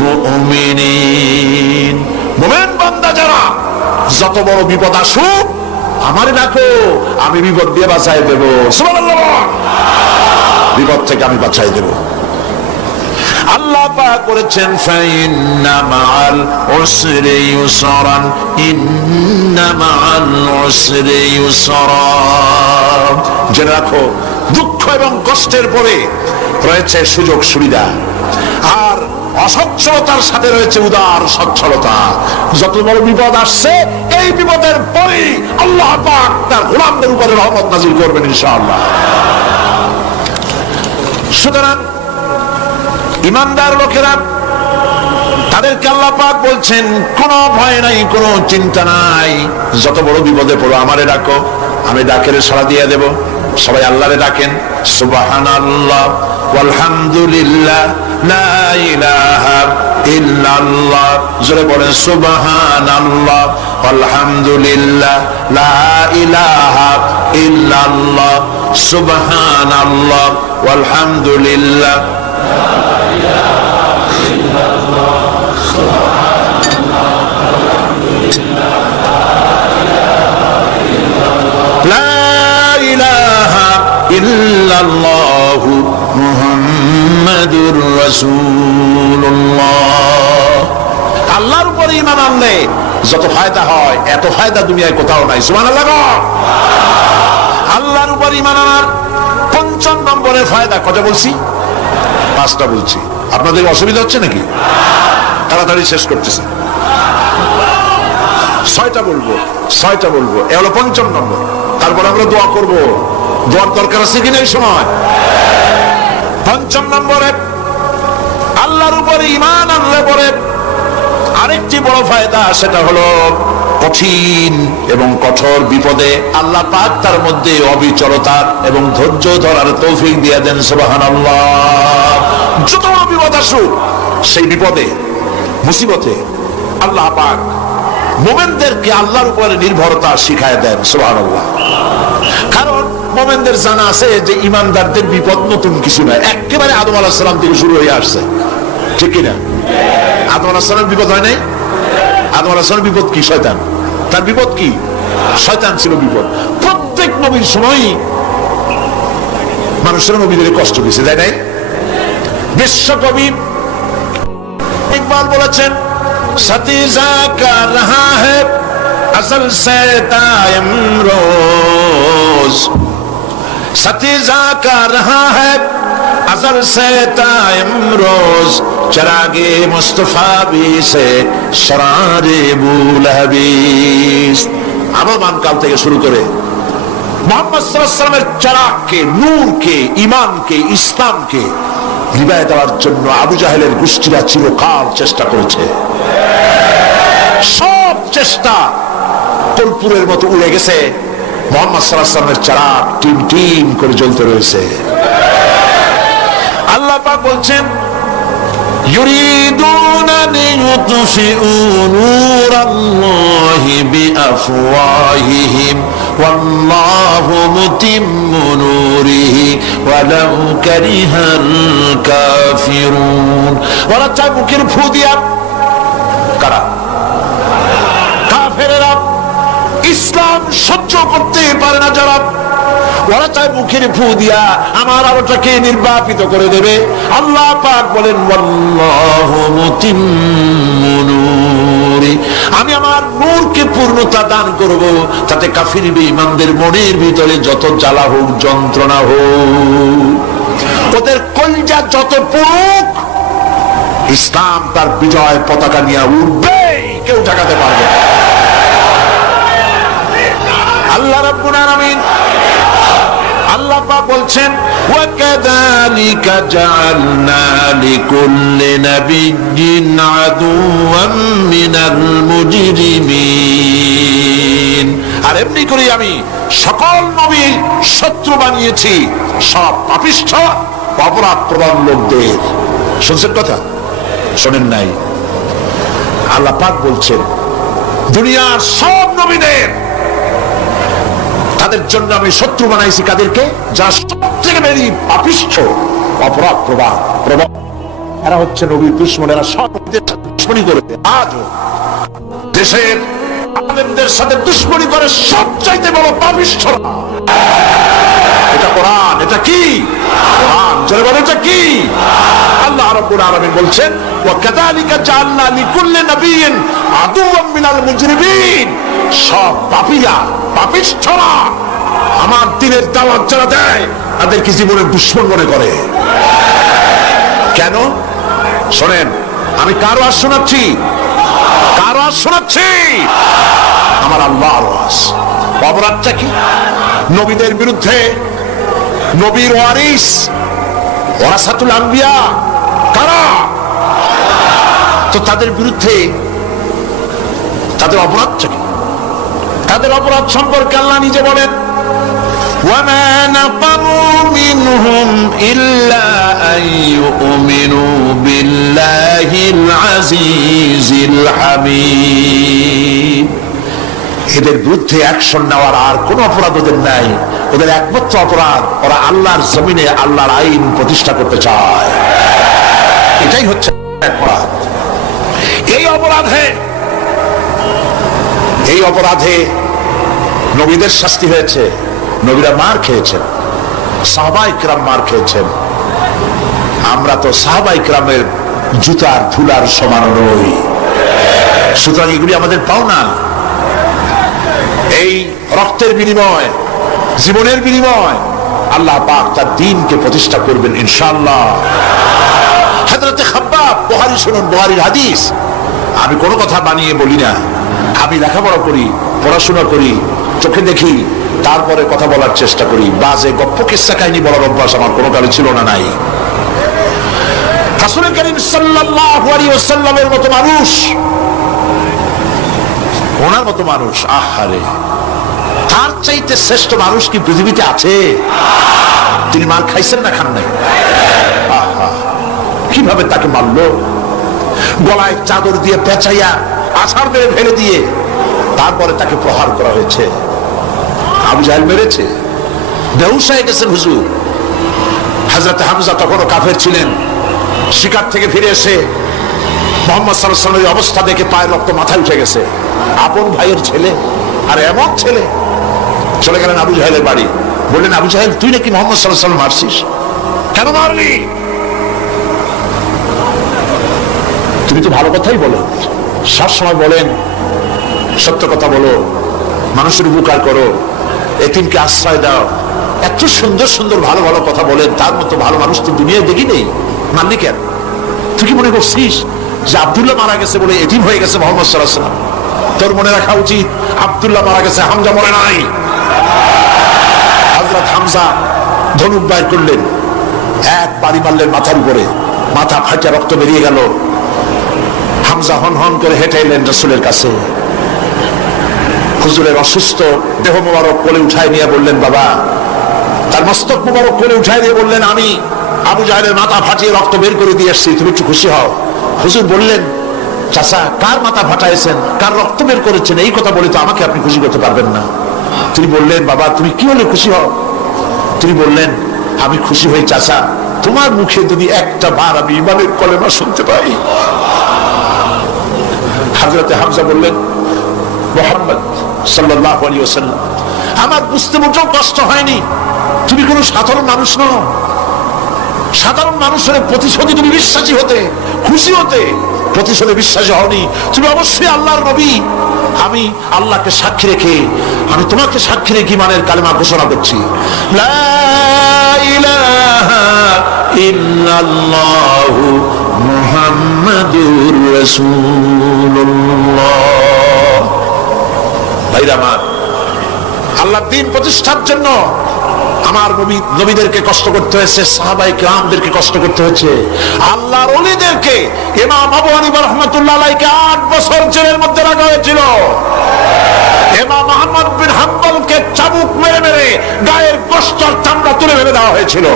মুমিনিন। মুমিন বান্দা যারা, যত বড় বিপদ আসুক আমারে ডাকো, আমি বিপদ দিয়ে বাঁচাই দেব। সুবহানাল্লাহ। বিপদ থেকে আমি বাঁচাই দেব। আল্লাহ পাক করেছেন, ফাইন্না মাআল উসরি ইউসরান, ইন্না মাআল উসরি ইউসরা। জেনে রাখো, দুঃখ এবং কষ্টের পরে রয়েছে সুযোগ সুবিধা, আর অসচ্ছলতার সাথে রয়েছে উদার সচ্ছলতা। যত বড় বিপদ আসছে, এই বিপদের পরেই আল্লাহ পাক তার গোলামদের উপরে রহমত নাযিল করবেন ইনশাআল্লাহ। সুতরাং ইমানদার লোকেরা, তাদেরকে আল্লাহ পাক বলছেন, কোনো ভয় নাই, কোনো চিন্তা নাই, যত বড় বিপদে পড়ো আমারে ডাকো, আমি ডাকের সাড়া দিয়ে দেব। সবাই আল্লাহরে ডাকেন, সুবহানাল্লাহ ওয়ালহামদুলিল্লাহ লা ইলাহা ইল্লাল্লাহ। জোরে বলেন, সুবহানাল্লাহ ওয়ালহামদুলিল্লাহ লা ইলাহা ইল্লাল্লাহ, সুবহানাল্লাহ ওয়ালহামদুলিল্লাহ লা ইলাহা ইল্লাল্লাহু মুহাম্মাদুর রাসূলুল্লাহ। আল্লাহর উপরে ঈমান আনলে যত ফায়দা হয়, এত ফায়দা দুনিয়ায় কোথাও নাই। সুবহানাল্লাহ। আল্লাহর উপর ঈমান আনার ৫ম নম্বরে ফায়দা, কত বলছি? 5টা বলছি। আপনাদের অসুবিধা হচ্ছে নাকি? তাড়াতাড়ি শেষ করতেছে। 6টা বলবো, 6টা বলবো, এ হলো ৫ম নম্বর। তারপর আমরা দোয়া করব। দোয়ার দরকার আছে কিনা এই সময়? ৫ম নম্বরে আল্লাহর উপরে ঈমান আনলে পরে আরেকটি বড় ফায়দা, সেটা হলো কঠিন এবং কঠোর বিপদে আল্লাহ পাক তার মধ্যে অবিচলতা এবং ধৈর্য ধরার তৌফিক দিয়ে দেন। সুবহানাল্লাহ। যত বড় বিপদ আসুক, সেই বিপদে, মুসিবতে আল্লাহ পাক মুমিনদেরকে আল্লাহর উপরে নির্ভরতা শিখায় দেন। সুবহানাল্লাহ। কারণ মুমিনদের জানা আছে যে ঈমানদারদের বিপদ নতুন কিছু নয়, একেবারে আদম আলাইহিস সালাম থেকে শুরু হয়ে আসছে, ঠিক কি না? আদম আলাইহিস সালামের বিপদ হয় নাই? আদম আলাইহিস সালামের বিপদ কি? শয়তান। তার বিপদ কি? শয়তান ছিল বিপদ। প্রত্যেক নবীর সময়ই মানুষের নবীদের কষ্ট দিয়েছে, তাই নাই? বিশ্বকবি ইকবাল বলেছেন, সতীজা কা রহা হ্যায় আসল সে তায়ম রোজ, সতীজা কা রহা হ্যায় আসল সে তায়ম রোজ, চরাগে মুস্তফা বি সে শরারে বুলহবিস। আবহমান কাল থেকে শুরু করে মুহাম্মদ সাল্লাল্লাহু আলাইহি ওয়াসাল্লামের চারাককে, নূরকে, ঈমানকে, ইসলামকে নিভায়ে দেওয়ার জন্য আবু জাহেলের গোষ্ঠীরা চিরকাল চেষ্টা করেছে। সব চেষ্টা কর্পূরের মতো উড়ে গেছে, মুহাম্মদ সাল্লাল্লাহু আলাইহি ওয়াসাল্লামের চারাক টিম টিম করে জ্বলতে রয়েছে। আল্লাহ পাক বলছেন, يريدون ليطفئوا نور الله بأفواههم والله متم نوره ولو كره الكافرون। ওরা চায় মুখের ফু দিয়া, কারা? কাফেরেরা, ইসলাম সহ্য করতে পারে না যারা, ওরা চায় মুখের ফু দিয়া আমার আলোটাকে নির্বাপিত করে দেবে। আল্লাহ পাক বলেন, ওয়াল্লাহু মুতিম্মু নূরি, আমি আমার নূরকে পূর্ণতা দান করব, তাতে কাফির বেঈমানদের মনের ভিতরে যত জ্বালা হোক, যন্ত্রণা হোক, ওদের কলজা যত পুরুক, ইসলাম তার বিজয় পতাকা নিয়ে উঠবে, কেউ ঠেকাতে পারবে না। আল্লাহ রাব্বুল আলামিন, আল্লাহ পাক বলছেন, ওয়াকাযালিকা জাআলনা লিকুল্লি নাবিয়্যিন আদুওয়াম মিনাল মুজরিমিন, আর এমনি করে আমি সকল নবী শত্রু বানিয়েছি সব পাপিষ্ঠ অপরাধ প্রবণ লোকদের। শুনছেন কথা? শোনেন নাই? আল্লাহ পাক বলছেন, দুনিয়ার সব নবীদের তাদের জন্য আমি শত্রু বানাইছি। কাদেরকে? যারা সবথেকে বেশি পাপিষ্ঠ, অপরাধ প্রবণ। এরা হচ্ছে নবীর দুশমন, এরা সব নবীদের সাথে দুশমনি করেছে। আজও দেশের আলেমদের সাথে দুশমনি করে সবচাইতে বড় পাপিষ্ঠরা। এটা কোরআন, এটা কি কোরআন? জোরে বলেন, এটা কি? আল্লাহ রাব্বুল আলামিন বলছেন, ওয়াকাযালিকা জাআলনা লিকুল্লি নাবিয়্যিন আদুওয়াম মিনাল মুজরিমিন, সব পাপীরা, পাপিষ্ঠরা আমার দ্বীনের দাওয়াত যারা দেয় তাদেরকে জীবনের দুশমন মনে করে। কেন? শোনেন, আমি কার ওয়াজ শোনাচ্ছি? কার ওয়াজ শোনাচ্ছি? আমার আল্লাহর ওয়াজ। অপরাধটা কি? নবীদের বিরুদ্ধে, নবীর ওয়ারিস, ওয়ারাসাতুল আম্বিয়া কারা, তো তাদের বিরুদ্ধে তাদের অপরাধটা কি? তাদের অপরাধ সম্পর্কে আল্লাহ নিজে বলেন, ওয়ামা নাকামু মিনহুম ইল্লা আইয়ুমিনু বিল্লাহিল আজিজিল হামিদ। এদের বিরুদ্ধে অ্যাকশন নেওয়ার আর কোন অপরাধ ওদের নাই। ওদের একমাত্র অপরাধ, ওরা আল্লাহর জমিনে আল্লাহর আইন প্রতিষ্ঠা করতে চায়। এটাই হচ্ছে অপরাধ। এই অপরাধে নবীদের শাস্তি হয়েছে, নবীরা মার খেয়েছেন, সাহাবায়ে কেরাম মার খেয়েছেন। আমরা তো সাহাবায়ে কেরামের জুতার ধুলার সমান নই, সুতরাং এগুলি আমাদের পাওনা। এই রক্তের বিনিময়, জীবনের বিনিময় আল্লাহ পাক তার দ্বীনকে প্রতিষ্ঠা করবেন ইনশাআল্লাহ। হযরত খাব্বাব, বুখারী শুনুন, বুখারীর হাদিস। আমি কোনো কথা বানিয়ে বলি না, আমি লেখাপড়া করি, পড়াশোনা করি, চোখে দেখি, তারপরে কথা বলার চেষ্টা করি। বাজে গপ্প কিস্সা কাহিনী বলার অভ্যাস আমার কোনো কালে ছিল না, নাই। রাসূল করিম সাল্লাল্লাহু আলাইহি ওয়াসাল্লামের মতো মানুষ, ওনার মতো মানুষ, আহারে, তার চাইতে শ্রেষ্ঠ মানুষ কি পৃথিবীতে আছে? তিনি মার খাইছেন না খান নাই? আহা, কিভাবে তাকে মারলো! গলায় চাদর দিয়ে পেঁচাইয়া আছাড় মেরে ফেলে দিয়ে তারপরে তাকে প্রহার করা হয়েছে। আবু জাহেল মেরেছে, বেহুশ হয়ে গেছেন হুজুর। হযরত হামজা তখনও কাফের ছিলেন। শিকার থেকে ফিরে এসে মুহাম্মদ সাল্লাল্লাহু আলাইহি ওয়াসাল্লামের অবস্থা দেখে পায়ের রক্ত মাথায় উঠে গেছে। আপন ভাইয়ের ছেলে, আর এমন ছেলে। চলে গেলেন আবু জাহেলের বাড়ি, বললেন, আবু জাহেল, তুই নাকি মুহাম্মদ সাল্লাল্লাহু আলাইহি ওয়াসাল্লাম মারছিস? কেন মারলি? তুমি তো ভালো কথাই বলো, সবসময় বলেন সত্য কথা বলো, মানুষের উপকার করো, এতিমকে আশ্রয় দাও, এত সুন্দর সুন্দর ভালো ভালো কথা বলেন। তার মতো ভালো মানুষ তো দুনিয়ায় দেখি নেই। মানলি কেন? তুই কি মনে করছিস যে আব্দুল্লাহ মারা গেছে বলে এতিম হয়ে গেছে মুহাম্মদ সাল্লাল্লাহু আলাইহি ওয়াসাল্লাম? তোর মনে রাখা উচিত, আব্দুল্লাহ মারা গেছে, হামজা মরে নাই। হযরত হামজা ধনুক বাইর করলেন, এক বাড়ি মারলেন মাথার উপরে, মাথা ফাটে রক্ত বেরিয়ে গেল। হামজা হন হন করে হেঁটে এলেন রাসূলের কাছে। হুজুরের অসুস্থ দেহ মোবারক কোলে উঠায় নিয়ে বললেন, বাবা। তার মস্তক মোবারক কোলে উঠায় দিয়ে বললেন, আমি আবু জাহেলের মাথা ফাটিয়ে রক্ত বের করে দিয়ে এসেছি, তুমি একটু খুশি হও। হুজুর বললেন, চাচা, কার মাথা ফাটাইছেন, কার রক্ত বের করেছেন, এই কথা বলে তো আমাকে আপনি খুশি করতে পারবেন না। তিনি বললেন, বাবা তুমি কি হলে খুশি হও? তিনি বললেন, আমি খুশি হই চাচা, তোমার মুখে যদি একটা বার আমি ইমানের কলেমা শুনতে পাই। হযরতে হামজা বললেন, মুহাম্মদ সাল্লাল্লাহু আলাইহি ওয়াসাল্লাম, আমার বুঝতে মোটেও কষ্ট হয়নি, তুমি কোনো সাধারণ মানুষ নও। সাধারণ মানুষের প্রতিশোধে তুমি বিশ্বাসী হতে, খুশি হতে, প্রতিশোধে বিশ্বাসী হওনি, তুমি অবশ্যই আল্লাহর নবী। আমি আল্লাহকে সাক্ষী রেখে, আমি তোমাকে সাক্ষী রেখে ইমানের কালেমা ঘোষণা করছি, লা ইলাহা ইল্লাল্লাহু মুহাম্মাদুর রাসূলুল্লাহ। ভাইরা আমার, আল্লাহর দ্বীন প্রতিষ্ঠার জন্য আমার নবীদেরকে কষ্ট করতে হয়েছে, সাহাবায়ে কিরামদেরকে কষ্ট করতে হয়েছে, আল্লাহর ওলিদেরকে, ইমাম আবু হানিফা রাহমাতুল্লাহ আলাইহিকে 8 বছর জেলের মধ্যে রাখা হয়েছিল। ইমাম আহমদ বিন হাম্বলকে চাবুক মেরে মেরে গায়ের গোশত আর চামড়া তুলে ফেলে দেওয়া হয়েছিল।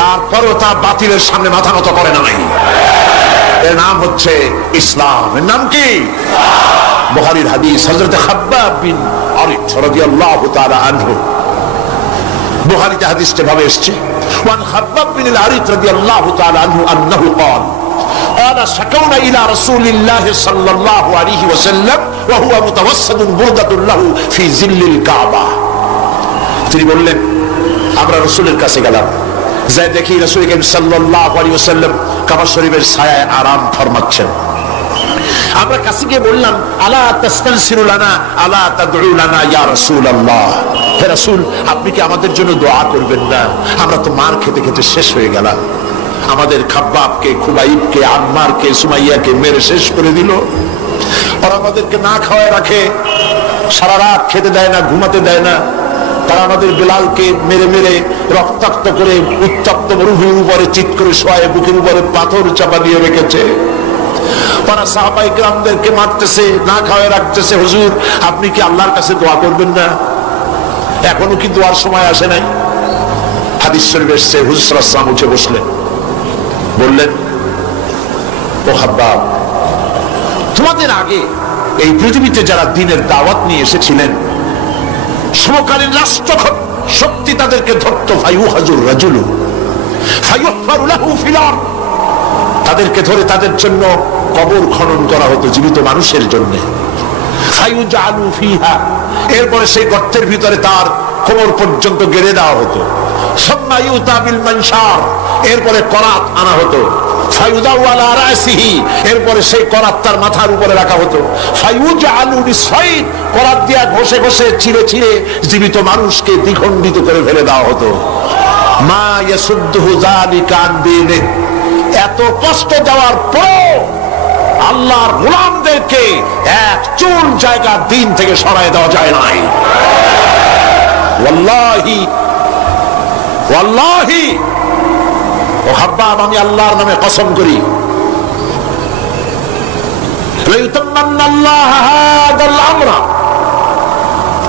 তারপরও তা বাতিলের সামনে মাথা নত করে নাই। এর নাম হচ্ছে ইসলাম। এর নাম কি? বুখারীর হাদিস, হযরত খাব্বাব বিন আরিত রাদিয়াল্লাহু তাআলা আনহু, বুখারীতে হাদিসটা ভাবে এসেছে, ওয়ান খাব্বাব বিন আরিত রাদিয়াল্লাহু তাআলা আনহু আন্নাহু قال قال شكونا الى رسول الله صلى الله عليه وسلم وهو متوسد بردة له في ظل الكعبة। তিনি বললেন, আমরা রাসূলের কাছে গেলাম, যাই দেখি রাসূল করিম সাল্লাল্লাহু আলাইহি ওয়াসাল্লাম কাবা শরীফের ছায়ায় আরাম ফরমাচ্ছেন। আমরা কাছে গিয়ে বললাম, আলা তাস্তানসিরু লানা আলা তাদউ লানা ইয়া রাসূলুল্লাহ, হে রাসূল, আপনি কি আমাদের জন্য দোয়া করবেন না? আমরা তো মার খেতে খেতে শেষ হয়ে গেলাম। আমাদের খাব্বাবকে, খুবাইবকে, আম্মারকে, সুমাইয়াকে মেরে শেষ করে দিল। আর আমাদেরকে না খাওয়ায় রাখে, সারা রাত খেতে দেয় না, ঘুমাতে দেয় না। তারা আমাদের বেলালকে মেরে মেরে রক্তাক্ত করে উত্তপ্ত মরুভূমির উপরে চিৎ করে শোয়ায়, বুকের উপরে পাথর চাপা দিয়ে রেখেছে। তারা সাহাবায়ে কিরামদেরকে মারতেছে, না খাওয়ায় রাখতেছে। হুজুর, আপনি কি আল্লাহর কাছে দোয়া করবেন না? এখনো কি দোয়ার সময় আসে নাই? হাদিস শরীফে এসেছে, হুজুর সাল্লাল্লাহু আলাইহি ওয়াসাল্লাম উঠে বসলেন, বললেন, ও খাব্বাব, তোমাদের আগে এই পৃথিবীতে যারা দ্বীনের দাওয়াত নিয়ে এসেছিলেন, সমকালীন রাষ্ট্র শক্তি তাদেরকে ধরত, ফায়ুহাজুর রাজুলু ফায়ুহফারু লাহু ফিল আরদ, তাদেরকে ধরে তাদের জন্য কবর খনন করা হতো জীবিত মানুষের জন্য। ফায়ুজালু ফিহা, এরপরে সেই গর্তের ভিতরে তার কোমর পর্যন্ত গেড়ে দেওয়া হতো। সুম্মা ইউতা বিল মানশার, এরপরে করাত আনা হতো। ফায়ুদাউ আলা রাসিহি, এরপরে সেই করাত তার মাথার উপরে রাখা হতো। ফায়ুজালু নিসফাইন, করাত দিয়া ঘষে ঘষে ছিঁড়ে ছিঁড়ে জীবিত মানুষকে দ্বিখণ্ডিত করে ফেলে দেওয়া হতো। মা ইয়াসুদ্দুহু যালিকা আন দীনিহি, এত কষ্ট দেওয়ার পর আল্লাহর গোলামদেরকে এক চুল জায়গা দিন থেকে সরায় দেওয়া যায় নাই। ওয়াল্লাহি ওয়াল্লাহি, ও খাব্বাব, আমি আল্লাহর নামে কসম করি, লাইউতাম্মান্নাল্লাহু হাদাল আমরা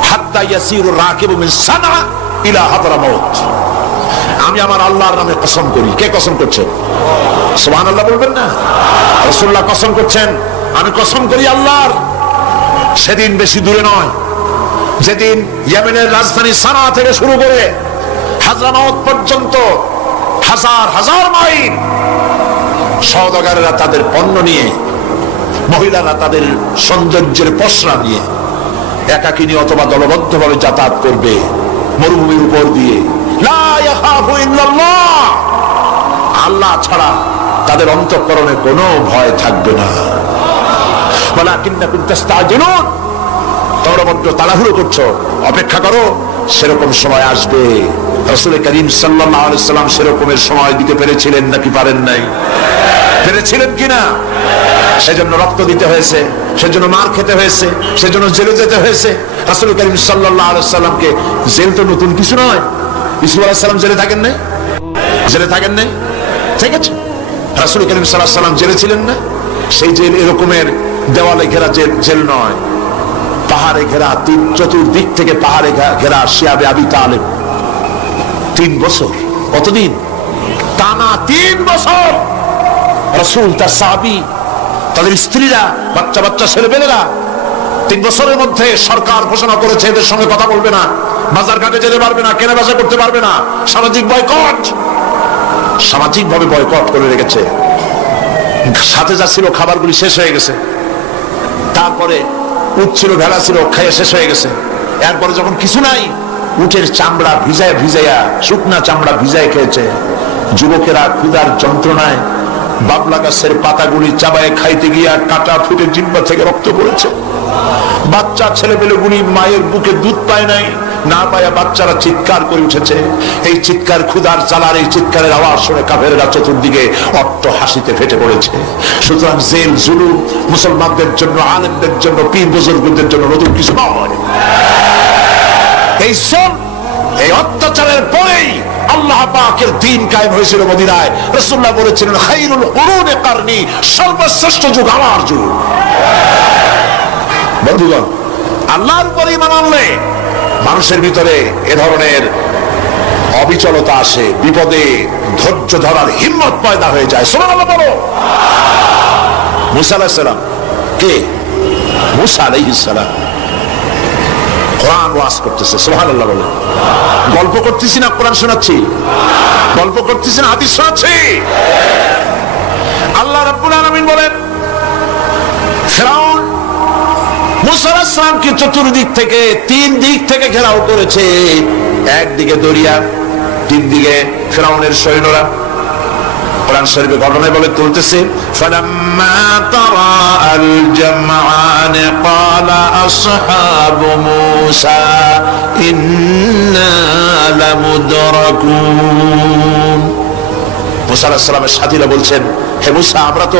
হাত্তা ইয়াসিরু রাকিবু মিন সানআ ইলা হাদরামাউত। আমি আমার আল্লাহর নামে কসম করি। কে কসম করছে? সুবহানাল্লাহ বলবেন না? রাসূলুল্লাহ কসম করছেন, আমি কসম করি আল্লাহর, সেদিন বেশি দূরে নয়, যেদিন ইয়েমেনের রাজধানী সানা থেকে শুরু করে হাজরামাউত পর্যন্ত হাজার হাজার মাইল সওদাগরেরা তাদের পণ্য নিয়ে, মহিলারা তাদের সৌন্দর্যের পসরা নিয়ে একাকিনী অথবা দলবদ্ধভাবে যাতায়াত করবে মরুভূমির উপর দিয়ে। লা ইয়াখাফু ইল্লাল্লাহ, আল্লাহ ছাড়া তাদের অন্তঃকরণে কোনো ভয় থাকবে না। ওয়ালাকিন্নাকুম তাস্তাজিলুন, তোমরা বড্ড তাড়াহুড়ো করছো, অপেক্ষা করো, সেরকম সময় আসবে রাসূল করিম সাল্লাল্লাহু আলাইহি সাল্লাম সেরকমের সময় দিতে পেরেছিলেন নাকি পারেন নাই? পেরেছিলেন কিনা? সেজন্য রক্ত দিতে হয়েছে, সেজন্য মার খেতে হয়েছে, সেজন্য জেলে যেতে হয়েছে। রাসূল করিম সাল্লাল্লাহু আলাইহি সাল্লামকে, জেল তো নতুন কিছু নয়। ইউসুফ আলাইহিস সালাম জেলে থাকেন নাই? জেলে থাকেন নাই? ঠিক আছে, রাসূল করিম সাল্লাল্লাহু আলাইহি সাল্লাম জেলে ছিলেন না? সেই জেল এরকমের দেওয়ালে ঘেরা জেল নয়, পাহাড়ে ঘেরা, চতুর্দিক থেকে পাহাড়ে ঘেরা শিয়াবে আবি তালেব। 3 বছর, কতদিন? টানা 3 বছর রাসূল, তার সাহাবী, তাদের স্ত্রীরা, বাচ্চা বাচ্চা ছেলেপেলেরা 3 বছরের মধ্যে সরকার ঘোষণা করেছে এদের সঙ্গে কথা বলবে না, বাজার ঘাটে যেতে পারবে না, কেনা বেচা করতে পারবে না, সামাজিক বয়কট, সামাজিক ভাবে বয়কট করে রেখেছে। সাথে যা ছিল খাবারগুলি শেষ হয়ে গেছে, তারপরে উট ছিল, ভেড়া ছিল, খাইয়ে শেষ হয়ে গেছে। এরপরে যখন কিছু নাই, উটের চামড়া ভিজাইয়া শুকনা চামড়া ভিজায় খেয়েছে। যুবকেরা ক্ষুধার যন্ত্রণায় বাবলা গাছের পাতাগুলি চাবায় খাইতে গিয়া কাটা ফুটে জিহ্বা থেকে রক্ত পড়েছে। বাচ্চা ছেলেপেলেগুলি মায়ের বুকে দুধ পায় নাই, না পায়া বাচ্চারা চিৎকার করে উঠেছে। এই চিৎকার, ক্ষুধার জ্বালার এই চিৎকারের আওয়াজ শুনে কাফেররা চতুর্দিকে অট্ট হাসিতে ফেটে পড়েছে। সুতরাং জেল জুলুম মুসলমানদের জন্য, আলেমদের জন্য, পীর বুজুর্গদের জন্য নতুন কিছু নয়। এই সব, এই অত্যাচারের পরেই আল্লাহ পাকের দ্বীন কায়েম হয়েছিল মদিনায়। রাসূলুল্লাহ বলেছিলেন, খায়রুল কুরুনি কারনি, সর্বশ্রেষ্ঠ যুগ আমার যুগ। বন্ধুগণ, আল্লাহর উপরে ঈমান আনলে মানুষের ভিতরে এ ধরনের অবিচলতা আসে, বিপদে ধৈর্য ধরার হিম্মত পয়দা হয়ে যায়। সুবহানাল্লাহ বলো। মুসা আলাইহিস সালাম কে? মুসা আলাইহিস সালাম কোরআন ওয়াজ করতেছে। সুবহানাল্লাহ বলে। গল্প করতেছি না কোরআন শোনাচ্ছি? গল্প করতেছি না হাদিস শোনাচ্ছি? আল্লাহ রাব্বুল আলামিন বলেন, ফিরআউন মুসা আলাইহিস সালামকে চতুর্দিক থেকে, 3 দিক থেকে ঘেরাও করেছে। একদিকে দরিয়া, 3 দিকে ফিরআউনের সৈন্যরা। কোরআন শরীফে ঘটনায় বলে তুলতেছে, ফালাম্মা তারা আল জামআন ক্বালা আসহাবু মূসা ইন্না লামুদরাকুন। মূসা আলাইহিস সালামের সাথীরা বলছেন, হে মূসা, আমরা তো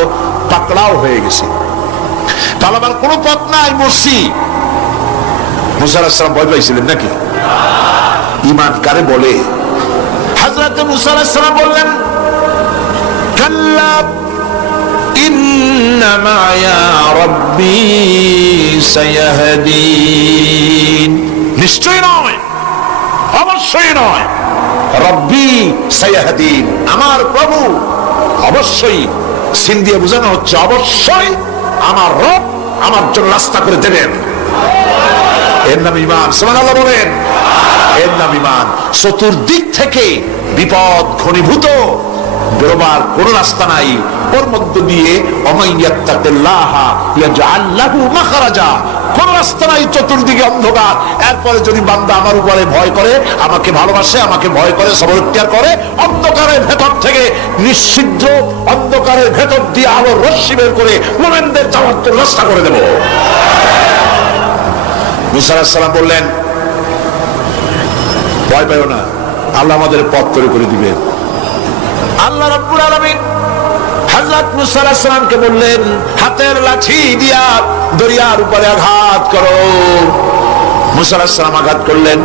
পাকড়াও হয়ে গেছি, পালাবার কোনো পথ নাই, মরছি। মূসা আলাইহিস সালাম ভয় পাইছিলেন নাকি? ঈমান কারে বলে? হযরত মূসা আলাইহিস সালাম বললেন, কাল্লা ইন্না মা'য়া রাব্বী সায়াহদিন। নিশ্চয় নয়, অবশ্যই নয়, রব্বী সায়াহদিন, আমার প্রভু অবশ্যই, সিন দিয়ে বোঝানো হচ্ছে অবশ্যই আমার রব আমার জন্য রাস্তা করে দেবেন। এর নাম ঈমান। সুবহানাল্লাহ বলেন। এর নাম ঈমান। চতুর্দিক থেকে বিপদ ঘনীভূত, বেরোবার কোন রাস্তা নাই। ওর মধ্য দিয়ে ওমাইয়াত্তাকিল্লাহ ইয়াজআল লাহু মাখরাজা, কোন রাস্তা নাই, চতুর্দিকে অন্ধকার। এরপরে যদি বান্দা আমার উপরে ভয় করে, আমাকে ভালোবাসে, আমাকে ভয় করে, সবর ইখতিয়ার করে, অন্ধকারের ভেতর থেকে, নিশ্চিদ্র অন্ধকারের ভেতর দিয়ে আলোর রশ্মি বের করে মুমিনদের যাওয়ার জন্য রাস্তা করে দেব। মূসা আলাইহিস সালাম বললেন, ভয় পাইও না, আল্লাহ আমাদের পথ তৈরি করে দিবেন। আল্লাহ রাব্বুল আলামিন হযরত মূসা আলাইহিস সালামকে বললেন, হাতের লাঠি দিয়া দরিয়ার উপরে আঘাত করো। মূসা আলাইহিস সালাম আঘাত করলেন।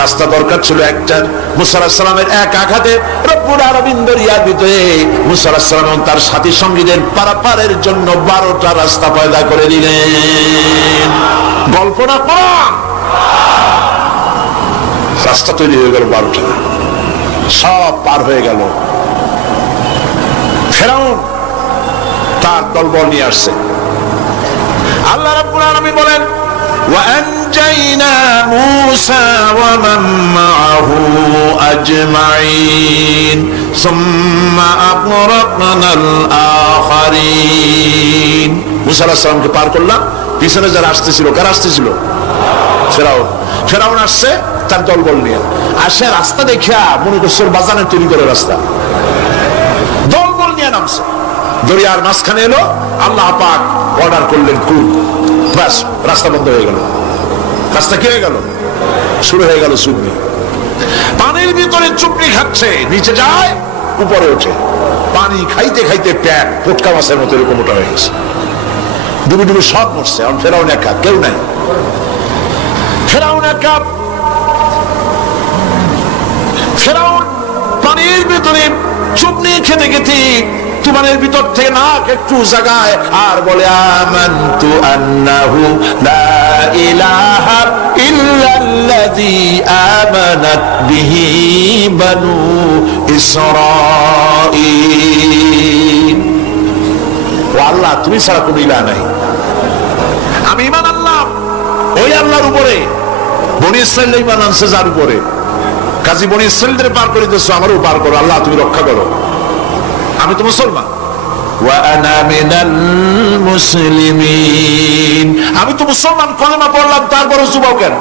রাস্তা দরকার ছিল একটা। মূসা আলাইহিস সালামের এক আঘাতে রব্বুল আলামিন দরিয়ার ভিতরে মূসা আলাইহিস সালাম এবং তার সাথী সঙ্গীদের পারাপারের জন্য 12টা রাস্তা পয়দা করে দিলেন। গল্প না কোরআন। রাস্তা তৈরি হয়ে গেল 12টা, সব পার হয়ে গেল। ফিরআউন তার দলবল নিয়ে আসছে। আল্লাহ রাব্বুল আলামিন বলেন, ওয়া আনজাইনা মূসা ওয়া মান মাআহু আজমাইন সুম্মা আগরাকনাল আখারিন। মূসা আলাইহিস সালামকে পার করলাম, পিছনে যারা আসতেছিল, কারা আসতেছিল? ফিরআউন। ফিরআউন আসছে তার দলবল নিয়ে। আসে রাস্তা দেখিয়া মনে করছে বাজানের তৈরি করে রাস্তা, দলবল নিয়ে নামছে। দরিয়ার মাঝখানে এলো, আল্লাহ পাক অর্ডার করলেন কুল, ব্যাস রাস্তা বন্ধ হয়ে গেল। রাস্তা কি হয়ে গেল? শুরু হয়ে গেল সুন্নি। পানির ভিতরে চুপড়ি খাচ্ছে, নিচে যায় উপরে ওঠে, পানি খাইতে খাইতে প্যাক ফোটকা মাছের মতো এরকম মোটা হয়ে গেছে, ডুবে ডুবে সব মরছে। এখন ফেরাউন একা, কেউ নাই, ফেরাউন একা। ফেরাউন পানির ভিতরে চুপনি খেতে খেতে তুমানের ভিতর থেকে নাক একটু জাগায় আর বলে আমানতু আন্নাহু লা ইলাহা ইল্লাল্লাযী আমানাত বিহি বানু ইসরাঈল। ও আল্লাহ, তুমি ছাড়া কোনো ইলাহ নাই, আমি ঈমান আনলাম ওই আল্লাহর উপরে। বনি ইসরাঈল ঈমান আনছে যার উপরে, কাজী বনি ইসরাঈলদের পার করে দিয়েছো, আমারও পার করো আল্লাহ, তুমি রক্ষা করো, আমি তো মুসলমান। ওয়া আনা মিনাল মুসলিমিন, আমি তো মুসলমান, কলেমা পড়লাম, তারপরও যুবক কেন?